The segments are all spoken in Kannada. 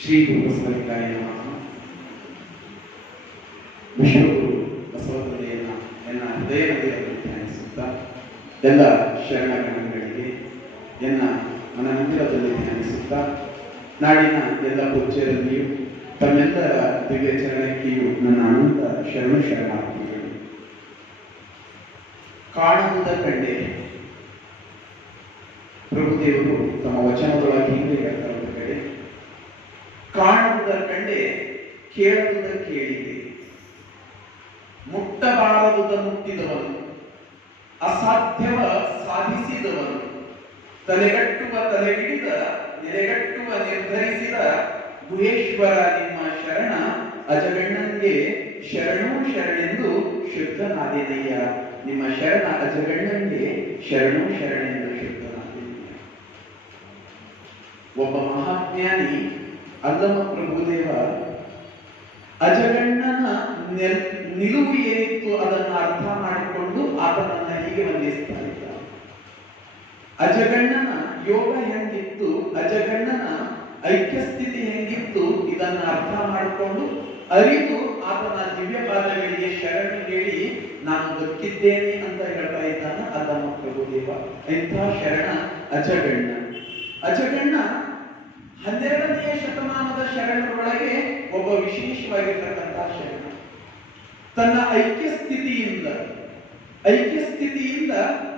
ಶ್ರೀ ಗುರುಬಸವಲಿಂಗಾಯ ನಮಃ. ವಿಶ್ವಗುರು ಬಸವತಂದೆಯನ್ನ ಎನ್ನ ಹೃದಯದಲ್ಲಿ ಧ್ಯಾನಿಸುತ್ತಾ ಎಲ್ಲ ಶರಣಗಣಗಳಿಗೆ ಎನ್ನ ಮನಮಂದಿರದಲ್ಲಿ ಧ್ಯಾನಿಸುತ್ತಾ ನಾಡಿನ ಎಲ್ಲ ಪೂಜ್ಯರಲ್ಲಿಯೂ ತಮ್ಮೆಲ್ಲರ ದಿವ್ಯ ಚರಣಕ್ಕೆಯೂ ನನ್ನ ಅನಂತ ಶರಣಾರ್ಥಿಗಳು. ಕಾಣುವುದ ಕಂಡೆ ಪ್ರಭುದೇವರು ತಮ್ಮ ವಚನದೊಳಗೆ ಹಿಂದೆ ಹೇಳ್ತಾರೆ, ಕಡೆ ಕಾಣುವುದ ಕಂಡೆ ಕೇಳುವುದ ಕೇಳಿದೆ, ಮುಟ್ಟಬಾರದುದ ಮುಟ್ಟಿದವನು, ಅಸಾಧ್ಯವ ಸಾಧಿಸಿದವನು, ತಲೆಗಟ್ಟುವ ತಲೆಗಿಡಿದ ನೆಲೆಗಟ್ಟುವ ನಿರ್ಧರಿಸಿದ ಗುಹೇಶ್ವರ ನಿಮ್ಮ ಶರಣ ಅಜಗಣ್ಣನಿಗೆ ಶರಣು ಶರಣೆಂದು ಶುದ್ಧನಾದಿನಯ್ಯ. ನಿಮ್ಮ ಶರಣ ಅಜಗಣ್ಣನಿಗೆ ಶರಣು ಶರಣೆಂದು ಶುದ್ಧನಾದಿನಯ್ಯ. ಒಬ್ಬ ಮಹಾಜ್ಞಾನಿ ಅಲ್ಲಮ ಪ್ರಭುದೇವ ಅಜಗಣ್ಣನ ನಿಲುವು ಏನಿತ್ತು ಅದನ್ನು ಅರ್ಥ ಮಾಡಿಕೊಂಡು ಆತನನ್ನ ಹೀಗೆ ವಂದಿಸ್ತಾ ಇದ್ದ. ಅಜಗಣ್ಣನ ಯೋಗ ಹೆಂಗಿತ್ತು, ಅಜಗಣ್ಣನ ಐಕ್ಯಸ್ಥಿತಿ ಹೆಂಗಿತ್ತು, ಇದನ್ನ ಅರ್ಥ ಮಾಡಿಕೊಂಡು ಅರಿತು ಆತನ ದಿವ್ಯ ಪಾದಗಳಿಗೆ ಶರಣು ಹೇಳಿ ನಾನು ಬದುಕಿದ್ದೇನೆ ಅಂತ ಹೇಳ್ತಾ ಇದ್ದಾನ ಅಲ್ಲಮ ಪ್ರಭುದೇವ. ಇಂಥ ಶರಣ ಅಜಗಣ್ಣ. ಅಜಗಣ್ಣ 12ನೇ ಶತಮಾನದ ಶರಣರೊಳಗೆ ಒಬ್ಬ ವಿಶೇಷವಾಗಿರ್ತಕ್ಕಂತಹ ಶರಣ. ತನ್ನ ಐಕ್ಯಸ್ಥಿತಿಯಿಂದ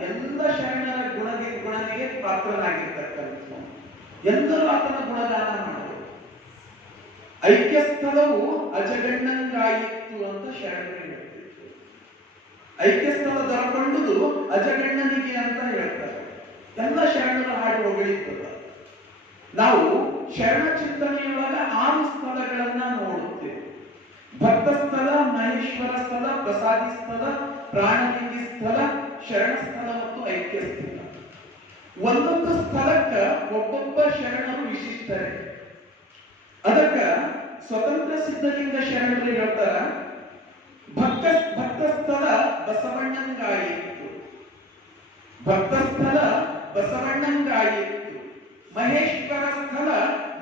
ಎಲ್ಲ ಶರಣರ ಗುಣನಿಗೆ ಪಾತ್ರನಾಗಿರ್ತಕ್ಕಂಥ ಎಲ್ಲರೂ ಆತನ ಗುಣಗಾನ ಮಾಡಿದರು. ಐಕ್ಯಸ್ಥಳವು ಅಜಗಣ್ಣಂಗಾಯಿತು ಅಂತ ಶರಣರು ಹೇಳ್ತಿದ್ರು. ಐಕ್ಯಸ್ಥಳ ದೊರಕೊಂಡುದು ಅಜಗಣ್ಣನಿಗೆ ಅಂತ ಹೇಳ್ತಾರೆ. ಎಲ್ಲ ಶರಣರ ಹಾಡು ಹೊಗಳಿರ್ತದ. ನಾವು ಶರಣ ಚಿಂತನೆಯೊಳಗ 6 ಸ್ಥಳಗಳನ್ನ ನೋಡುತ್ತೇವೆ. ಭಕ್ತ ಸ್ಥಳ, ಮಹೇಶ್ವರ ಸ್ಥಳ, ಪ್ರಸಾದಿ ಸ್ಥಳ, ಪ್ರಾಣಲಿಂಗಿ ಸ್ಥಳ, ಶರಣ ಸ್ಥಳ ಮತ್ತು ಐಕ್ಯ ಸ್ಥಳ. ಒಂದೊಂದು ಸ್ಥಳಕ್ಕ ಒಬ್ಬೊಬ್ಬ ಶರಣರು ವಿಶಿಷ್ಟರೇ. ಅದಕ್ಕ ಸ್ವತಂತ್ರ ಸಿದ್ಧಲಿಂಗ ಶರಣರು ಹೇಳ್ತಾರ, ಭಕ್ತ ಸ್ಥಳ ಬಸವಣ್ಣಂಗಾಯಿತು, ಭಕ್ತ ಸ್ಥಳ ಬಸವಣ್ಣಂಗಾಯಿತು, ಮಹೇಶ್ವರ ಸ್ಥಳ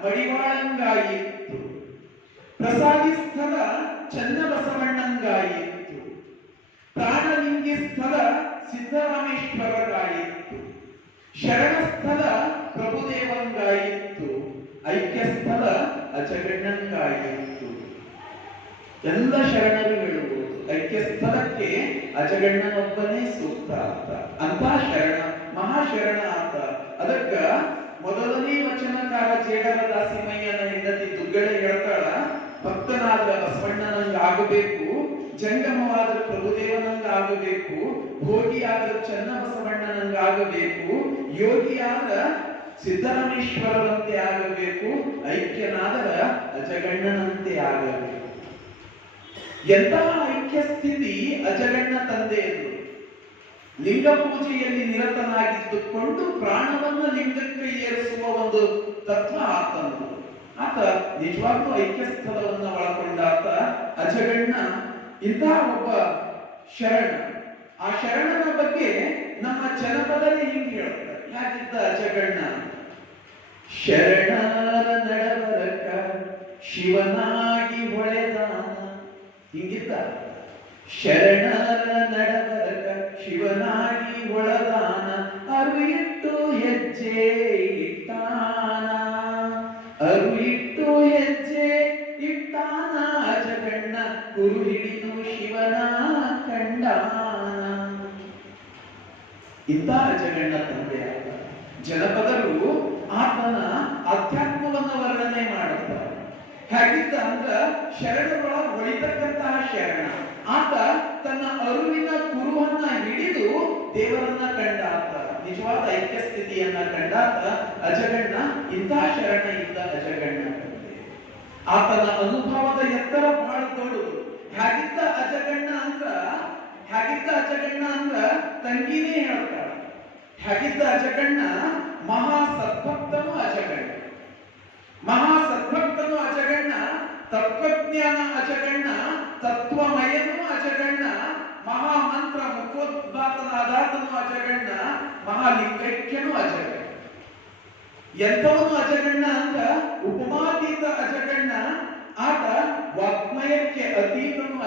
ಮಡಿವಾಳಂಗಾಯಿತು, ಪ್ರಸಾದಿ ಸ್ಥಳ ಚನ್ನಬಸವಣ್ಣಂಗಾಯಿತು, ಪ್ರಾಣಲಿಂಗಿ ಸ್ಥಳ ಸಿದ್ದರಾಮೇಶ್ವರಗಾಯಿತು, ಶರಣ ಸ್ಥಳ ಪ್ರಭುದೇವಂಗಾಯಿತು, ಐಕ್ಯ ಸ್ಥಳ ಅಜಗಣ್ಣಂಗಾಯಿತು. ಎಲ್ಲ ಶರಣರು ಹೇಳುವುದು ಐಕ್ಯ ಸ್ಥಳಕ್ಕೆ ಅಜಗಣ್ಣನೊಬ್ಬನೇ ಸೂಕ್ತ ಅಂತ ಶರಣ, ಮಹಾಶರಣ ಅಂತ. ಅದಕ್ಕ ಮೊದಲನೇ ವಚನಕಾರ ಜೇಡರ ದಾಸಿಮಯ್ಯನ ಹೆಂಡತಿ ದುಗ್ಗಳೆ ಹೇಳ್ತಾಳ, ಭಕ್ತನಾದ ಬಸವಣ್ಣನಂಗ ಆಗಬೇಕು, ಜಂಗಮವಾದ ಪ್ರಭುದೇವನಂಗ ಆಗಬೇಕು, ಭೋಗಿಯಾದ ಚನ್ನ ಬಸವಣ್ಣನಂಗ ಆಗಬೇಕು, ಯೋಗಿಯಾದ ಸಿದ್ದರಾಮೇಶ್ವರರಂತೆ ಆಗಬೇಕು, ಐಕ್ಯನಾದ ಅಜಗಣ್ಣನಂತೆ ಆಗಬೇಕು. ಎಂತಹ ಐಕ್ಯ ಸ್ಥಿತಿ ಅಜಗಣ್ಣ ತಂದೆಯದು. ಲಿಂಗ ಪೂಜೆಯಲ್ಲಿ ನಿರತನಾಗಿದ್ದುಕೊಂಡು ಪ್ರಾಣವನ್ನ ಲಿಂಗಕ್ಕೆ ಏರಿಸುವ ಒಂದು ತತ್ವ ಆತನದು. ಆತ ನಿಜವಾಗ್ಲೂ ಐಕ್ಯ ಸ್ಥಳವನ್ನ ಒಳಗೊಂಡಾತ ಅಜಗಣ್ಣ. ಇಂತಹ ಒಬ್ಬ ಶರಣ. ಆ ಶರಣನ ಬಗ್ಗೆ ನಮ್ಮ ಜನಪದರೇ ಹಿಂಗೆ ಹೇಳ್ತಾರೆ, ಯಾಕಿದ್ದ ಅಜಗಣ್ಣ? ಶರಣರ ನಡವರಕ ಶಿವನಾಗಿ ಹೊಳೆದಾನ. ಹಿಂಗಿದ್ದ. ಶರಣರ ನಡವರಕ ಶಿವನಾಗಿ ಹೊಳೆದಾನ, ಅರು ಇಟ್ಟು ಹೆಜ್ಜೆ ಇಟ್ಟಾನ, ಅರು ಇಟ್ಟು ಹೆಜ್ಜೆ ಇಟ್ಟಾನ, ಅಜಗಣ್ಣ ಗುರು ಹಿಡಿದು ಶಿವನ ಕಂಡಾನ. ಇಂಥ ಅಜಗಣ್ಣ ತಂದೆಯಾದ ಜನಪದರು ಆತನ ಅಧ್ಯಾತ್ಮವನ್ನ ವರ್ಣನೆ ಮಾಡುತ್ತಾರೆ. ಹೇಗಿದ್ದ ಅಂದ್ರ ಶರಣರ ಒಳಿತಕ್ಕಂತಹ ಶರಣ. ಆತ ತನ್ನ ಅರಿವಿನ ಕುರುವನ್ನ ಹಿಡಿದು ದೇವರನ್ನ ಕಂಡಾತ, ನಿಜವಾದ ಐಕ್ಯ ಸ್ಥಿತಿಯನ್ನ ಕಂಡಾತ ಅಜಗಣ್ಣ. ಇಂತಹ ಶರಣ ಇದ್ದ ಅಜಗಣ್ಣ ತಂದೆ. ಆತನ ಅನುಭವದ ಎತ್ತರ ಬಹಳ ದೊಡ್ಡದು. ಹೇಗಿದ್ದ ಅಜಗಣ್ಣ ಅಂದ್ರ ತಂಗಿನೇ ಹೇಳ್ತಾಳ. ಹೇಗಿದ್ದ ಅಜಗಣ್ಣ? ಮಹಾ ಸದ್ಭಕ್ತನು ಅಜಗಣ್ಣ, ಮಹಾ ಸದ್ಭಕ್ತನು ಅಜಗಣ್ಣ, ತತ್ವಜ್ಞಾನ ಅಜಗಣ್ಣ, ತತ್ವಮಯನು ಅಜಗಣ್ಣ, ಮಹಾಮಂತ್ರ ಮುಖೋದ್ಭಾತನಾದಾತನು ಅಜಗಣ್ಣ, ಮಹಾಲಿಂಗೈಕ್ಯನು ಅಜಗಣ್ಣ. ಎಂಥವನು ಅಜಗಣ್ಣ ಅಂತ ಉಪಮಾತೀತ ಅಜ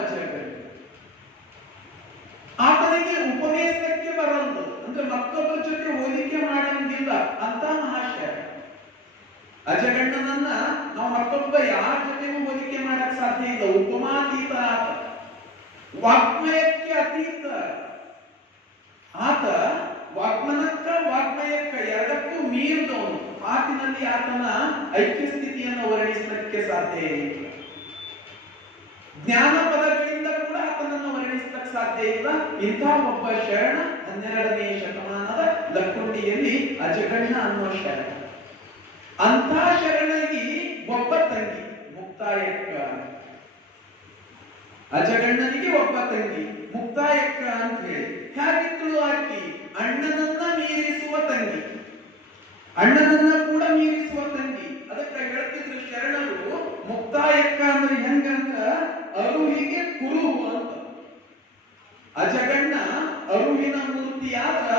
ಅಜಗಣ್ಣ. ಆತನಿಗೆ ಉಪದೇಶಕ್ಕೆ ಬರಲ್ದು, ಅಂದ್ರೆ ಮತ್ತೊಬ್ಬರ ಜೊತೆ ಹೋಲಿಕೆ ಮಾಡಂಗಿಲ್ಲ ಅಂತ ಮಹಾಶಯ. ಅಜಗಣ್ಣನನ್ನ ನಾವು ಮತ್ತೊಬ್ಬ ಯಾರ ಜೊತೆಗೂ ಹೋಲಿಕೆ ಮಾಡಕ್ ಸಾಧ್ಯ ಇಲ್ಲ. ಉಪಮಾತೀತ ಆತ, ವಾಗ್ಮಯಕ್ಕೆ ಅತೀತ ಆತ. ವಾಗ್ಮನಕ್ಕ ವಾಗ್ಮಯಕ್ಕ ಎರಡಕ್ಕೂ ಮೀರಿದವನು. ಮಾತಿನಲ್ಲಿ ಆತನ ಐಕ್ಯ ಸ್ಥಿತಿಯನ್ನು ವರ್ಣಿಸಲಿಕ್ಕೆ ಸಾಧ್ಯ ಇಲ್ಲ. ಜ್ಞಾನ ಪದಗಳಿಂದ ಕೂಡ ಆತನನ್ನು ವರ್ಣಿಸಲಿಕ್ಕೆ ಸಾಧ್ಯ ಇಲ್ಲ. ಇಂತಹ ಒಬ್ಬ ಶರಣ 12ನೇ ಶತಮಾನದ ಲಕ್ಕುಂಡಿಯಲ್ಲಿ ಅಜಗಣ್ಣ ಅನ್ನೋ ಶರಣ. ಅಂತ ಶರಣಗಿ ಒಬ್ಬ ತಂಗಿ ಮುಕ್ತಾಯಕ್ಕ. ಅಜಗಣ್ಣನಿಗೆ ಒಬ್ಬ ತಂಗಿ ಮುಕ್ತಾಯಕ್ಕ ಅಂತ ಹೇಳಿ ಹೇಗಿತ್ತು ಆಕಿ? ಅಣ್ಣನನ್ನ ಮೀರಿಸುವ ತಂಗಿ, ಅಣ್ಣನನ್ನ ಕೂಡ ಮೀರಿಸುವ ತಂಗಿ. ಅದಕ್ಕೆ ಹೇಳ್ತಿದ್ರು ಶರಣರು, ಮುಕ್ತಾಯಕ್ಕ ಅಂದ್ರೆ ಹೆಂಗಂದ್ರ ಅರುಹಿಗೆ ಕುರುಹು ಅಂತ. ಅಜಗಣ್ಣ ಅರುಹಿನ ಮೂರ್ತಿಯಾದ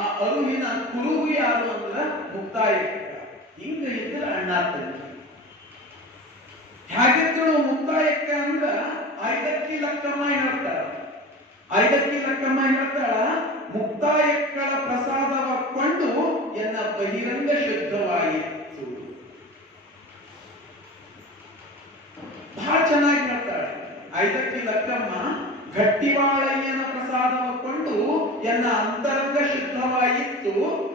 ಆ ಅರುಹಿನ ಕುರುಹು ಯಾರು ಅಂದ್ರ ಮುಕ್ತಾಯಕ್ಕ. ಹಿಂಗ ಇದ್ರ ಅಣ್ಣ ತಂಗಿ. ಹೇಗಿದ್ದಳು ಮುಕ್ತಾಯಕ್ಕ ಅಂದ್ರ ಐದಕ್ಕಿ ಲಕ್ಕಮ್ಮ ಹೇಳ್ತಾಳ. ಐದಕ್ಕಿ ಲಕ್ಕಮ್ಮ ಹೇಳ್ತಾಳ, ಮುಕ್ತಾಯಕ್ಕಳ ಪ್ರಸಾದವ ಕೊಂಡು ಎನ್ನ ಬಹಿರಂಗ ಶುದ್ಧವಾಯಿತು. ಬಹಳ ಚೆನ್ನಾಗಿ ಹೇಳ್ತಾಳೆ ಐದಕ್ಕಿ ಲಕ್ಕಮ್ಮ. ಗಟ್ಟಿವಾಳಯ್ಯನ ಪ್ರಸಾದವ ಕೊಂಡು ಎನ್ನ ಅಂತರಂಗ ಶುದ್ಧವಾಯಿತು,